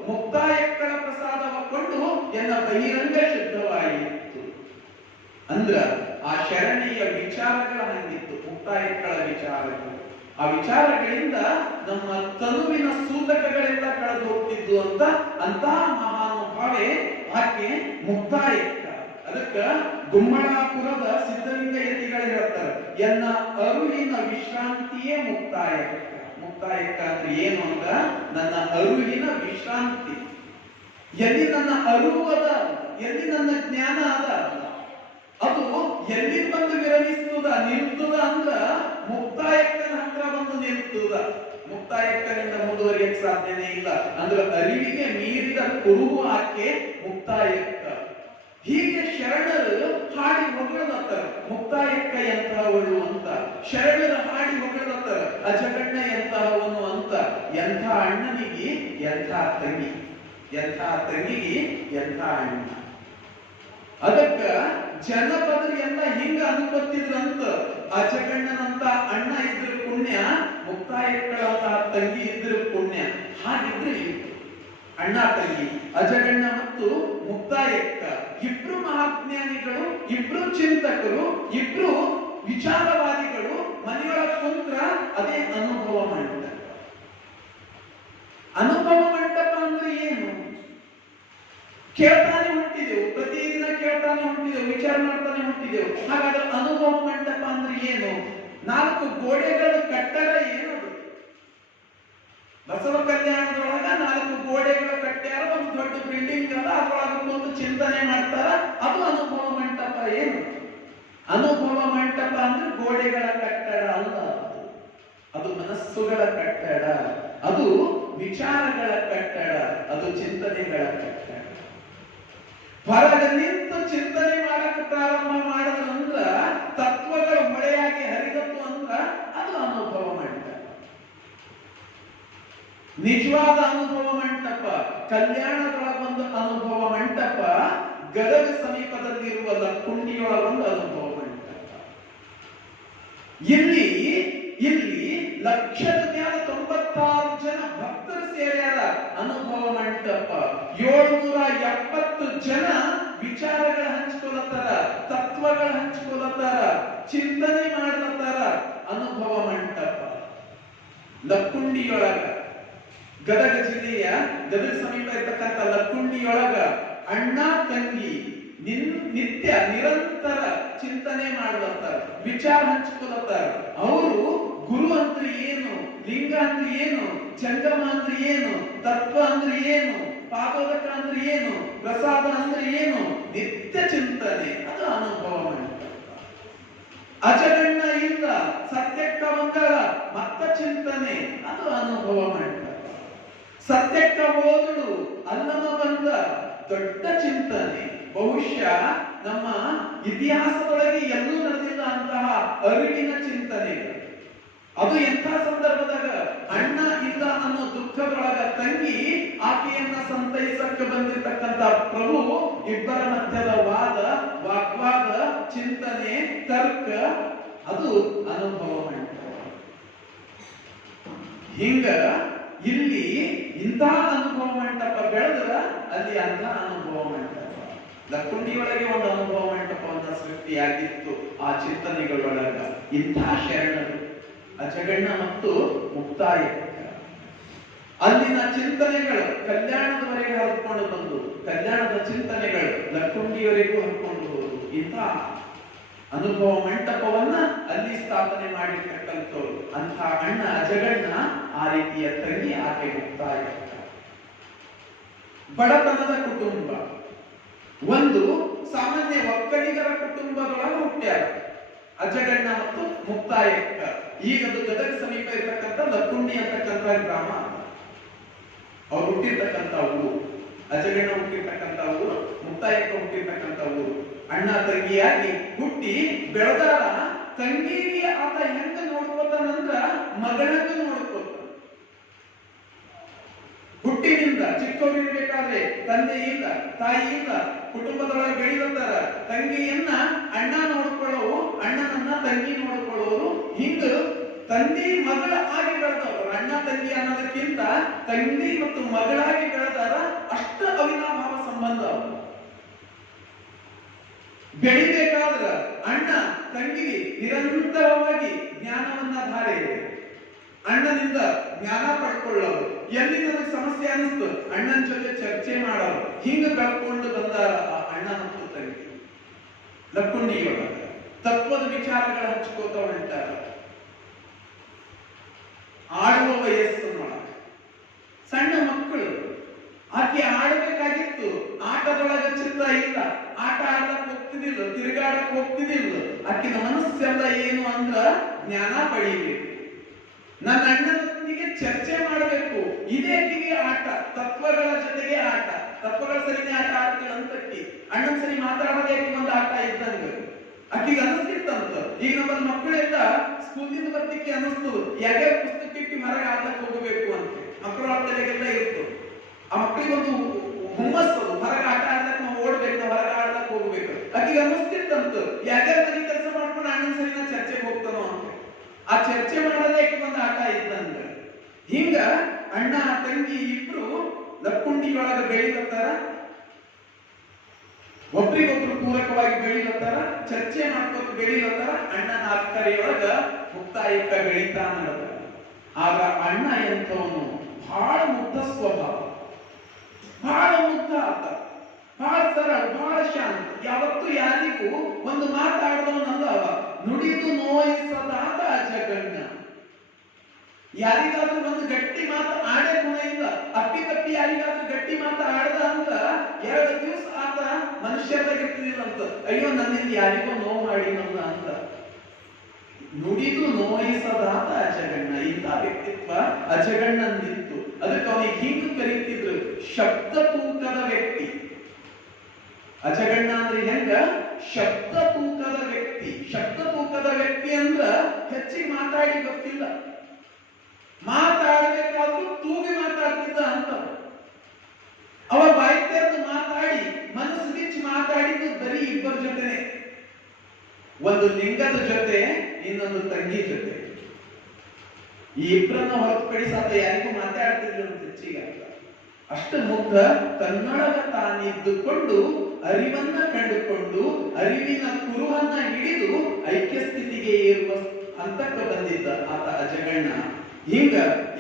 ಮುಕ್ತಾಯಕ್ಕಳ ಪ್ರಸಾದವ ಕೊಂಡು ಎನ್ನ ಬಹಿರಂಗ ಶುದ್ಧವಾಯಿತು. ಅಂದ್ರ ಆ ಶರಣೆಯ ವಿಚಾರಗಳ ಹಂಗಿತ್ತು ಮುಕ್ತಾಯಕ್ಕಳ ವಿಚಾರಗಳು. ಆ ವಿಚಾರಗಳಿಂದ ನಮ್ಮ ತನುವಿನ ಸೂತಕಗಳೆಲ್ಲ ಕಳೆದು ಹೋಗ್ತಿದ್ದು ಅಂತ ಮಹಾನುಭಾವೆ ಆಕೆ ಮುಕ್ತಾಯಕ್ಕ. ಅದಕ್ಕ ಗುಮ್ಮಳಾಪುರದ ಸಿದ್ಧಲಿಂಗ ಯತಿಗಳು ಹೇಳ್ತಾರೆ, ಎನ್ನ ಅರುಹಿನ ವಿಶ್ರಾಂತಿಯೇ ಮುಕ್ತಾಯಕ್ಕ. ಮುಕ್ತಾಯಕ್ಕ ಅಂದ್ರೆ ಏನು ಅಂತ, ನನ್ನ ಅರುಹಿನ ವಿಶ್ರಾಂತಿ. ಎಲ್ಲಿ ನನ್ನ ಅರಿವು ಅದ, ಎಲ್ಲಿ ನನ್ನ ಜ್ಞಾನ ಅದ, ಅದು ಎಲ್ಲಿ ಬಂದು ವಿರಮಿಸ್ತದ ನಿಲ್ತದ ಅಂದ್ರ ಮುಕ್ತಾಯಕ್ಕನ ಹತ್ರ ಬಂದು ನಿಲ್ತದ. ಮುಕ್ತಾಯಕ್ಕನಿಂದ ಮುಂದುವರಿಯಕ್ಕೆ ಸಾಧ್ಯನೇ ಇಲ್ಲ. ಅಂದ್ರೆ ಅರಿವಿಗೆ ಮೀರಿದ ಕುರುಹು ಆಕೆ ಮುಕ್ತಾಯಕ್ಕ. ಹೀಗೆ ಶರಣರು ಹಾಡಿ ಹೊಗಳದತ್ತರ ಮುಕ್ತಾಯಕ್ಕ ಎಂತಹವಳು ಅಂತ. ಶರಣರು ಹಾಡಿ ಹೊಗಳದತ್ತರ ಅಜಗಣ್ಣ ಎಂತಹವನು ಅಂತ. ಎಂಥ ಅಣ್ಣನಿಗೆ ಎಂಥ ತಂಗಿ, ಎಂಥ ತಂಗಿಗೆ ಎಂಥ ಅಣ್ಣ. ಅದಕ್ಕ ಜನಪದರು ಎಲ್ಲ ಹಿಂಗ ಅನ್ಕೊತಿದ್ರಂತ. ಅಜಗಣ್ಣನಂತ ಅಣ್ಣ ಇದ್ರ ಪುಣ್ಯ, ಮುಕ್ತಾಯಕ್ಕಳಂತ ತಂಗಿ ಇದ್ರ ಪುಣ್ಯ. ಹಾಗಿದ್ರಿ ಅಣ್ಣ ತಂಗಿ ಅಜಗಣ್ಣ ಮತ್ತು ಮುಕ್ತಾಯಕ್ಕ ಇಬ್ರು ಮಹಾಜ್ಞಾನಿಗಳು, ಇಬ್ರು ಚಿಂತಕರು, ಇಬ್ರು ವಿಚಾರವಾದಿಗಳು. ಮನೆಯೊಳ ಕುಂತ್ರ ಅದೇ ಅನುಭವ ಮಂಟಪ. ಅನುಭವ ಮಂಟಪ ಅಂದ್ರೆ ಏನು? ಕೇಳ್ತಾನೆ ಹೊಂಟಿದೆವು, ಪ್ರತಿದಿನ ಕೇಳ್ತಾನೆ ಹೊಂಟಿದೆವು, ವಿಚಾರ ಮಾಡ್ತಾನೆ ಹೊಂಟಿದೆವು. ಹಾಗಾದ್ರೆ ಅನುಭವ ಮಂಟಪ ಅಂದ್ರೆ ಏನು? 4 ಗೋಡೆಗಳ ಕಟ್ಟಡ ಏನದು? ಬಸವ ಕಲ್ಯಾಣದೊಳಗ 4 ಗೋಡೆಗಳ ಕಟ್ಟ್ಯಾರ, ಒಂದು ದೊಡ್ಡ ಬಿಲ್ಡಿಂಗ್ ಅದ, ಅದರೊಳಗೆ ಒಂದು ಚಿಂತನೆ ಮಾಡ್ತಾರ. ಅದು ಅನುಭವ ಮಂಟಪ ಏನು? ಅನುಭವ ಮಂಟಪ ಅಂದ್ರೆ ಗೋಡೆಗಳ ಕಟ್ಟಡ ಅಲ್ಲ, ಅದು ಮನಸ್ಸುಗಳ ಕಟ್ಟಡ, ಅದು ವಿಚಾರಗಳ ಕಟ್ಟಡ, ಅದು ಚಿಂತನೆಗಳ ಕಟ್ಟಡ. ಹೊರಗೆ ನಿಂತು ಚಿಂತನೆ ಮಾಡಕ್ಕೆ ಪ್ರಾರಂಭ ಮಾಡಿದ್ರಂದ್ರ, ತತ್ವಗಳ ಹೊಳೆಯಾಗಿ ಹರಿದತ್ತು ಅಂದ್ರ ಅದು ಅನುಭವ ಮಂಟಪ. ನಿಜವಾದ ಅನುಭವ ಮಂಟಪ ಕಲ್ಯಾಣದೊಳಗೊಂದು ಅನುಭವ ಮಂಟಪ, ಗದಗ ಸಮೀಪದಲ್ಲಿರುವ ಲಕ್ಕುಂಡಿಯೊಳಗೊಂದು ಅನುಭವ ಮಂಟಪ. ಇಲ್ಲಿ 1,96 ಜನ ಭಕ್ತರು ಸೇರ್ಯಾರ ಅನುಭವ ಮಂಟಪ. 770 ಜನ ವಿಚಾರಗಳ ಹಂಚ್ಕೊಳತ್ತಾರ, ತತ್ವಗಳ ಹಂಚ್ಕೊಳತ್ತಾರ, ಚಿಂತನೆ ಮಾಡ್ಲತ್ತಾರ. ಅನುಭವ ಮಂಟಪ ಲಕ್ಕುಂಡಿಯೊಳಗ, ಗದಗ ಜಿಲ್ಲೆಯ ಗದಗ ಸಮೀಪ ಇರ್ತಕ್ಕಂಥ ಲಕ್ಕುಂಡಿಯೊಳಗ ಅಣ್ಣ ತಂಗಿ ನಿತ್ಯ ನಿರಂತರ ಚಿಂತನೆ ಮಾಡ್ಲತ್ತಾರ, ವಿಚಾರ ಹಂಚ್ಕೊಳತ್ತಾರ. ಅವರು ಗುರು ಅಂದ್ರೆ ಏನು, ಲಿಂಗ ಅಂದ್ರೆ ಏನು, ಜಂಗಮ ಅಂದ್ರೆ ಏನು, ತತ್ವ ಅಂದ್ರೆ ಏನು, ಪಾದೋದಕ ಅಂದ್ರೆ ಏನು, ಪ್ರಸಾದ ಅಂದ್ರೆ ಏನು, ನಿತ್ಯ ಚಿಂತನೆ. ಅದು ಅನುಭವ ಮಂಟಪ. ಅಜಗಣ್ಣ ಇಲ್ಲ, ಸತ್ಯಕ್ಕ ಮಂಗಳ ಮತ್ತ ಚಿಂತನೆ, ಅದು ಅನುಭವ ಮಂಟಪ. ಸತ್ಯಕ್ಕ ಹೋದಳು, ಅಲ್ಲಮ ಬಂದ ದೊಡ್ಡ ಚಿಂತನೆ. ಬಹುಶಃ ನಮ್ಮ ಇತಿಹಾಸದೊಳಗೆ ಎಲ್ಲೂ ನಡೆದಿಲ್ಲ ಅಂತಹ ಅರಿವಿನ ಚಿಂತನೆ. ಅದು ಎಂಥ ಸಂದರ್ಭದಾಗ ಅಣ್ಣ ಇಲ್ಲ ಅನ್ನೋ ದುಃಖದೊಳಗ ತಂಗಿ ಆಕೆಯನ್ನ ಸಂತೈಸಕ್ಕೆ ಬಂದಿರತಕ್ಕಂತ ಪ್ರಭು ಇಬ್ಬರ ಮಧ್ಯದ ವಾದ, ವಾಗ್ವಾದ, ಚಿಂತನೆ, ತರ್ಕ, ಅದು ಅನುಭವ ಮಂಟಪ. ಹಿಂಗ ಇಲ್ಲಿ ಇಂಥ ಅನುಭವ ಮಂಟಪ ಬೆಳೆದ್ರ ಅಲ್ಲಿ ಅಂತ ಅನುಭವ ಮಂಟಪ. ಲಕ್ಕುಂಡಿಯೊಳಗೆ ಒಂದು ಅನುಭವ ಮಂಟಪವನ್ನ ಸೃಷ್ಟಿಯಾಗಿತ್ತು ಆ ಚಿಂತನೆಗಳೊಳಗ. ಇಂಥ ಶರಣರು ಅಜಗಣ್ಣ ಮತ್ತು ಮುಕ್ತಾಯ ಅಲ್ಲಿನ ಚಿಂತನೆಗಳು ಕಲ್ಯಾಣದವರೆಗೆ ಹರಕೊಂಡು ಬಂದು, ಕಲ್ಯಾಣದ ಚಿಂತನೆಗಳು ಲಕ್ಕುಂಡಿಯವರೆಗೂ ಹರ್ಕೊಂಡು ಹೋದು. ಇಂಥ ಅನುಭವ ಮಂಟಪವನ್ನ ಅಲ್ಲಿ ಸ್ಥಾಪನೆ ಮಾಡಿರ್ತಕ್ಕಂಥವ್ರು ಅಂಥ ಅಣ್ಣ ಅಜಗಣ್ಣ, ಆ ರೀತಿಯ ತಂಗಿ ಆಕೆ ಮುಕ್ತಾಯ. ಬಡತನದ ಕುಟುಂಬ, ಒಂದು ಸಾಮಾನ್ಯ ಒಕ್ಕಲಿಗರ ಕುಟುಂಬದೊಳಗೆ ಹುಟ್ಟ್ಯಾರ ಅಜಗಣ್ಣ ಮತ್ತು ಮುಕ್ತಾಯಕ್ಕ. ಈಗದು ಗದಗ ಸಮೀಪ ಇರತಕ್ಕಂಥ ಲಕ್ಕುಂಡಿ ಅಂತಕ್ಕಂಥ ಗ್ರಾಮ. ಅವ್ರು ಹುಟ್ಟಿರ್ತಕ್ಕಂಥ ಊರು, ಅಜಗಣ್ಣ ಹುಟ್ಟಿರ್ತಕ್ಕಂಥ ಊರು, ಮುಕ್ತಾಯಕ್ಕ ಹುಟ್ಟಿರ್ತಕ್ಕಂಥ ಊರು. ಅಣ್ಣ ತಂಗಿಯಾಗಿ ಹುಟ್ಟಿ ಬೆಳೆದಾರ. ತಂಗಿಗೆ ಆತ ಹೆಂಗ ನೋಡ್ಕೋತಾನಂದ್ರ ಮಗಳಂಗ ನೋಡ್ಕೋತ. ಹುಟ್ಟಿನಿಂದ ಚಿಕ್ಕವರಿರ್ಬೇಕಾದ್ರೆ ತಂದೆ ಇಲ್ಲ, ತಾಯಿ ಇಲ್ಲ, ಕುಟುಂಬದೊಳಗೆ ಬೆಳೆದಿರ್ತಾರ. ತಂಗಿಯನ್ನ ಅಣ್ಣ ನೋಡ್ಕೊಳ್ಳೋರು, ಅಣ್ಣನನ್ನ ತಂಗಿ ನೋಡ್ಕೊಳ್ಳೋರು. ಹಿಂಗ ತಂದೆ ಮಗಳ ಆಗಿ ಬೆಳೆದವರು. ಅಣ್ಣ ತಂಗಿ ಅನ್ನೋದಕ್ಕಿಂತ ತಂದೆ ಮತ್ತು ಮಗಳಾಗಿ ಬೆಳೆದಾರ. ಅಷ್ಟ ಅವಿನಾಭಾವ ಸಂಬಂಧ. ಬೆಳಿಬೇಕಾದ್ರ ಅಣ್ಣ ತಂಗಿಗೆ ನಿರಂತರವಾಗಿ ಜ್ಞಾನವನ್ನ ಧಾರೆ, ಅಣ್ಣನಿಂದ ಜ್ಞಾನ ಪಡ್ಕೊಳ್ಳೋರು. ಎಲ್ಲಿ ನನಗೆ ಸಮಸ್ಯೆ ಅನಿಸ್ತು ಅಣ್ಣನ ಜೊತೆ ಚರ್ಚೆ ಮಾಡೋರು. ಹಿಂಗ ಬೆಳ್ಕೊಂಡು ಬಂದಾರ ಆ ಅಣ್ಣ ಮತ್ತು ತಂಗಿ. ಲಕ್ಕುಂಡಿಯೊಳಗ ತತ್ವದ ವಿಚಾರಗಳ ಹಂಚ್ಕೋತ ಹೊಂಟಾರ. ಆಡುವ ವಯಸ್ಸು ನೋಡ, ಸಣ್ಣ ಮಕ್ಕಳು. ಆಕೆ ಆಡಬೇಕಾಗಿತ್ತು, ಆಟದೊಳಗ ಚಿತ್ತ ಇಲ್ಲ, ಆಟ ಆಡಕ್ ಹೋಗ್ತಿದಿಲ್ಲ, ತಿರುಗಾಡಕ್ ಹೋಗ್ತಿದಿಲ್ಲ. ಆಕಿನ ಮನಸ್ಸೆಲ್ಲ ಏನು ಅಂದ್ರ ಜ್ಞಾನ ಪಡೀಬೇಕು, ನನ್ನ ಅಣ್ಣನೊಂದಿಗೆ ಚರ್ಚೆ ಮಾಡಬೇಕು. ಇದೇ ಆಕೆಗೆ ಆಟ, ತತ್ವಗಳ ಜೊತೆಗೆ ಆಟ. ತತ್ವಗಳ ಸರಿನೇ ಆಟ ಆಡ್ತೀವಿ ಅಂತಕ್ಕಿ ಅಣ್ಣನ ಸರಿ ಮಾತಾಡೋದೇ ಒಂದು ಆಟ ಇದ್ದಂಗ ಆಕಿಗೆ ಅನಿಸ್ತಿತ್ತಂತ. ಈಗ ನಮ್ಮಲ್ಲಿ ಮಕ್ಕಳೆಲ್ಲ ಸ್ಕೂಲಿಂದ ಬರ್ತಿಕ್ಕೆ ಅನಿಸ್ತು ಯಾಕೆ ಪುಸ್ತಕ ಇಟ್ಟು ಹೊರಗೆ ಆಡ್ಲಕ್ ಹೋಗಬೇಕು ಅಂತ. ಮಕ್ಕಳ ತಲೆಗೆಲ್ಲ ಇತ್ತು. ಆ ಮಕ್ಕಳಿಗೊಂದು ಹುಮ್ಮಸ್ಸು, ಹೊರಗೆ ಆಟ ಆಡ್ಲಕ್ ನಾವು ಓಡ್ಬೇಕು, ಹೊರಗೆ ಆಡ್ಲಕ್ ಹೋಗ್ಬೇಕು. ಆಕಿಗೆ ಅನಿಸ್ತಿತ್ತಂತ ಯಾಕೆ ಮನೆ ಕೆಲಸ ಮಾಡ್ಕೊಂಡು ಅಣ್ಣನ ಸರಿನ ಚರ್ಚೆಗೆ ಹೋಗ್ತಾನೋ ಅಂತ. ಆ ಚರ್ಚೆ ಮಾಡೋದೇ ಒಂದು ಆಟ ಇದ್ದಂಗ. ಹಿಂಗ ಅಣ್ಣ ತಂಗಿ ಇಬ್ರು ಲಕ್ಕುಂಡಿಯೊಳಗ ಬೆಳಿಲತ್ತಾರ. ಒಬ್ರಿಗೊಬ್ರು ಪೂರಕವಾಗಿ ಬೆಳಿಲತ್ತಾರ, ಚರ್ಚೆ ಮಾಡ್ಕೊತ ಬೆಳಿಲತ್ತಾರ. ಅಣ್ಣನ ಅಕ್ಕರೆಯೊಳಗ ಮುಕ್ತಾಯಕ್ಕ ಬೆಳಿತಾ ನಡದ. ಆಗ ಅಣ್ಣ ಎಂಥವನು, ಬಹಳ ಮುಗ್ಧ ಸ್ವಭಾವ, ಬಹಳ ಮುಗ್ಧ ಆತ, ಬಹಳ ಸರಳ, ಬಹಳ ಶಾಂತ. ಯಾವತ್ತೂ ಯಾರಿಗೂ ಒಂದು ಮಾತಾಡದವನಲ್ಲ ಅವ. ನುಡಿದು ನೋಯಿಸದಾದ ಅಜಗಣ್ಣ. ಯಾರಿಗಾದ್ರೂ ಒಂದು ಗಟ್ಟಿ ಮಾತು ಆಡೇ ಗುಣ ಇಲ್ಲ. ಅಪ್ಪಿ ತಪ್ಪಿ ಯಾರಿಗಾದ್ರೂ ಗಟ್ಟಿ ಮಾತು ಆಡದ ಅಂತ 2 ದಿವಸ ಆತ ಮನುಷ್ಯರಾಗಿರ್ತಿದಿಲ್ಲ ಅಂತ. ಅಯ್ಯೋ ನನ್ನಿಂದ ಯಾರಿಗೋ ನೋವು ಮಾಡಿನಲ್ಲ ಅಂತ. ನುಡಿದು ನೋಯಿಸದಾದ ಅಜಗಣ್ಣ. ಇಂಥ ವ್ಯಕ್ತಿತ್ವ ಅಜಗಣ್ಣಂದಿತ್ತು. ಅದಕ್ಕೆ ಅವನಿಗೆ ಹಿಂಗ ಕರೀತಿದ್ರು ಶಬ್ದ ತೂಕದ ವ್ಯಕ್ತಿ. ಅಜಗಣ್ಣ ಅಂದ್ರೆ ಹೆಂಗ? ಶಬ್ದ ತೂಕದ ವ್ಯಕ್ತಿ. ಶಬ್ದ ತೂಕದ ವ್ಯಕ್ತಿ ಅಂದ್ರ ಹೆಚ್ಚಿಗೆ ಮಾತಾಡಿ ಗೊತ್ತಿಲ್ಲ, ಮಾತಾಡಬೇಕಾದ್ರೂ ತೂಗಿ ಮಾತಾಡ್ತಿದ್ದ ಅಂತ. ಅವ ಬಾಯಿ ತೆರೆದು ಮಾತಾಡಿ ಮನಸ್ಸು ಬಿಚ್ಚಿ ಮಾತಾಡಿದ್ದು ಬರೀ ಇಬ್ಬರ ಜೊತೆನೆ. ಒಂದು ಲಿಂಗದ ಜೊತೆ, ಇನ್ನೊಂದು ತಂಗಿ ಜೊತೆ. ಈ ಇಬ್ಬರನ್ನ ಹೊರತುಪಡಿಸಾತ ಯಾರಿಗೂ ಮಾತಾಡ್ತಿದ್ರು ಅಂತ ಹೆಚ್ಚಿಗೆ. ಅಷ್ಟು ಮುಗ್ಧ, ತನ್ನೊಳಗ ತಾನಿದ್ದುಕೊಂಡು ಅರಿವನ್ನ ಕಂಡುಕೊಂಡು ಅರಿವಿನ ಕುರುಹನ್ನ ಹಿಡಿದು ಐಕ್ಯ ಸ್ಥಿತಿಗೆ ಏರುವ ಹಂತಕ್ಕೆ ಬಂದಿದ್ದ ಆತ ಅಜಗಣ್ಣ. ಹಿಂಗ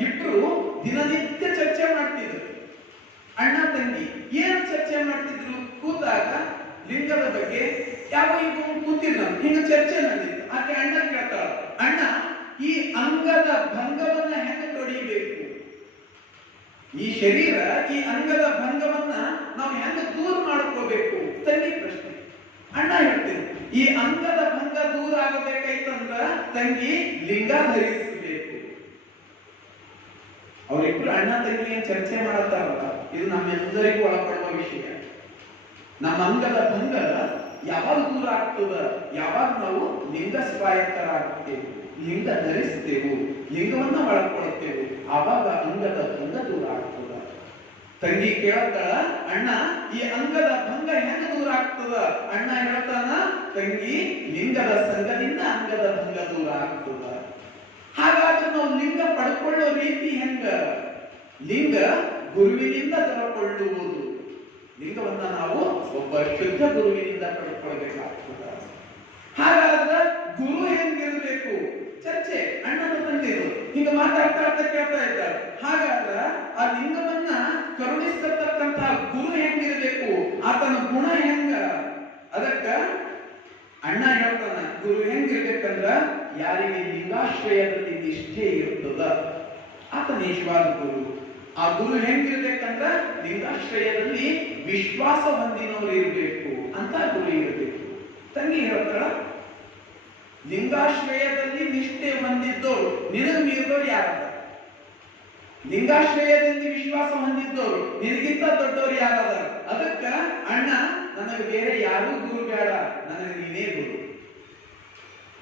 ಇಬ್ರು ದಿನನಿತ್ಯ ಚರ್ಚೆ ಮಾಡ್ತಿದ್ರು. ಅಣ್ಣ ತಂಗಿ ಏನ್ ಚರ್ಚೆ ಮಾಡ್ತಿದ್ರು? ಕೂತಾಗ ಲಿಂಗದ ಬಗ್ಗೆ ಯಾವ ಈಗ ಕೂತಿಲ್ಲ, ಹಿಂಗ ಚರ್ಚೆ ನಡೆದಿತ್ತು. ಆಕೆ ಅಣ್ಣ ಕೇಳ್ತಾಳ, ಅಣ್ಣ ಈ ಅಂಗದ ಭಂಗವನ್ನ ಹೆಂಗ ತೊಡಿಬೇಕು? ಈ ಶರೀರ, ಈ ಅಂಗದ ಭಂಗವನ್ನ ನಾವು ಹೆಂಗ ದೂರ ಮಾಡ್ಕೋಬೇಕು? ತಂಗಿ ಪ್ರಶ್ನೆ. ಅಣ್ಣ ಹೇಳ್ತೀನಿ, ಈ ಅಂಗದ ಭಂಗ ದೂರ ಆಗಬೇಕಾಯ್ತಂದ್ರ ತಂಗಿ ಲಿಂಗ ಧರಿಸಬೇಕು. ಅವರಿಬ್ರು ಅಣ್ಣ ತಂಗಿ ಚರ್ಚೆ ಮಾಡತ್ತಾರಲ್ಲ, ಇದು ನಮ್ಮೆಲ್ಲರಿಗೂ ಒಳಪಡುವ ವಿಷಯ. ನಮ್ಮ ಅಂಗದ ಭಂಗ ಯಾವಾಗ ದೂರ ಆಗ್ತದ? ಯಾವಾಗ ನಾವು ಲಿಂಗ ಸ್ವಾಯತ್ತರಾಗ್ತೇವೆ, ಲಿಂಗ ಧರಿಸ್ತೇವೆ, ಲಿಂಗವನ್ನ ಒಳಕೊಳ್ತೇವೆ, ಆವಾಗ ಅಂಗದ ಭಂಗ ದೂರ ಆಗ್ತದ. ತಂಗಿ ಕೇಳ್ತಾಳ, ಅಣ್ಣ ಈ ಅಂಗದ ಭಂಗ ಹೆಂಗ ದೂರ ಆಗ್ತದ? ಅಣ್ಣ ಹೇಳ್ತಾನ, ತಂಗಿ ಲಿಂಗದ ಸಂಗದಿಂದ ಅಂಗದ ಭಂಗ ದೂರ ಆಗ್ತದ. ಹಾಗಾದ್ರೆ ನಾವು ಲಿಂಗ ಪಡ್ಕೊಳ್ಳೋ ರೀತಿ ಹೆಂಗ? ಲಿಂಗ ಗುರುವಿನಿಂದ ತರಕೊಳ್ಳುವುದು. ಲಿಂಗವನ್ನ ನಾವು ಒಬ್ಬ ಶುದ್ಧ ಗುರುವಿನಿಂದ ಪಡ್ಕೊಳ್ಬೇಕಾಗ್ತದ. ಹಾಗಾದ್ರೆ ಗುರು ಹೆಂಗಿರ್ಬೇಕು? ಚರ್ಚೆ ಅಣ್ಣನ ತಂದಿರು ಹಿಂಗ ಮಾತಾಡ್ತಾ ಕೇಳ್ತಾ ಇದ್ದಾರೆ. ಹಾಗಾದ್ರ ಆ ಲಿಂಗವನ್ನ ಕರುಣಿಸತಕ್ಕಂತ ಗುರು ಹೆಂಗಿರ್ಬೇಕು? ಆತನ ಗುಣ ಹೆಂಗ? ಅದಕ್ಕ ಅಣ್ಣ ಹೇಳ್ತಾನ, ಗುರು ಹೆಂಗಿರ್ಬೇಕಂದ್ರ ಯಾರಿಗೆ ಲಿಂಗಾಶ್ರಯದಲ್ಲಿ ನಿಷ್ಠೆ ಇರ್ತದ ಆತ ನಿಜವಾದ ಗುರು. ಆ ಗುರು ಹೆಂಗಿರ್ಬೇಕಂದ್ರ ಲಿಂಗಾಶ್ರಯದಲ್ಲಿ ವಿಶ್ವಾಸ ಹೊಂದಿನವರು ಇರಬೇಕು ಅಂತ ಗುರು ಇರಬೇಕು. ತಂಗಿ ಹೇಳ್ತಾಳ, ಲಿಂಗಾಶ್ರಯದಲ್ಲಿ ನಿಷ್ಠೆ ಹೊಂದಿದ್ದವರು ನಿನಗೆ ಮೀರಿದವರು ಯಾರದ? ಲಿಂಗಾಶ್ರಯದಲ್ಲಿ ವಿಶ್ವಾಸ ಹೊಂದಿದ್ದವರು ನಿನಗಿಂತ ದೊಡ್ಡವರು ಯಾರದ? ಅದಕ್ಕ ಅಣ್ಣ, ನನಗೆ ಬೇರೆ ಯಾರೂ ಗುರು ಬೇಡ, ನನಗೆ ನೀನೇ ಗುರು,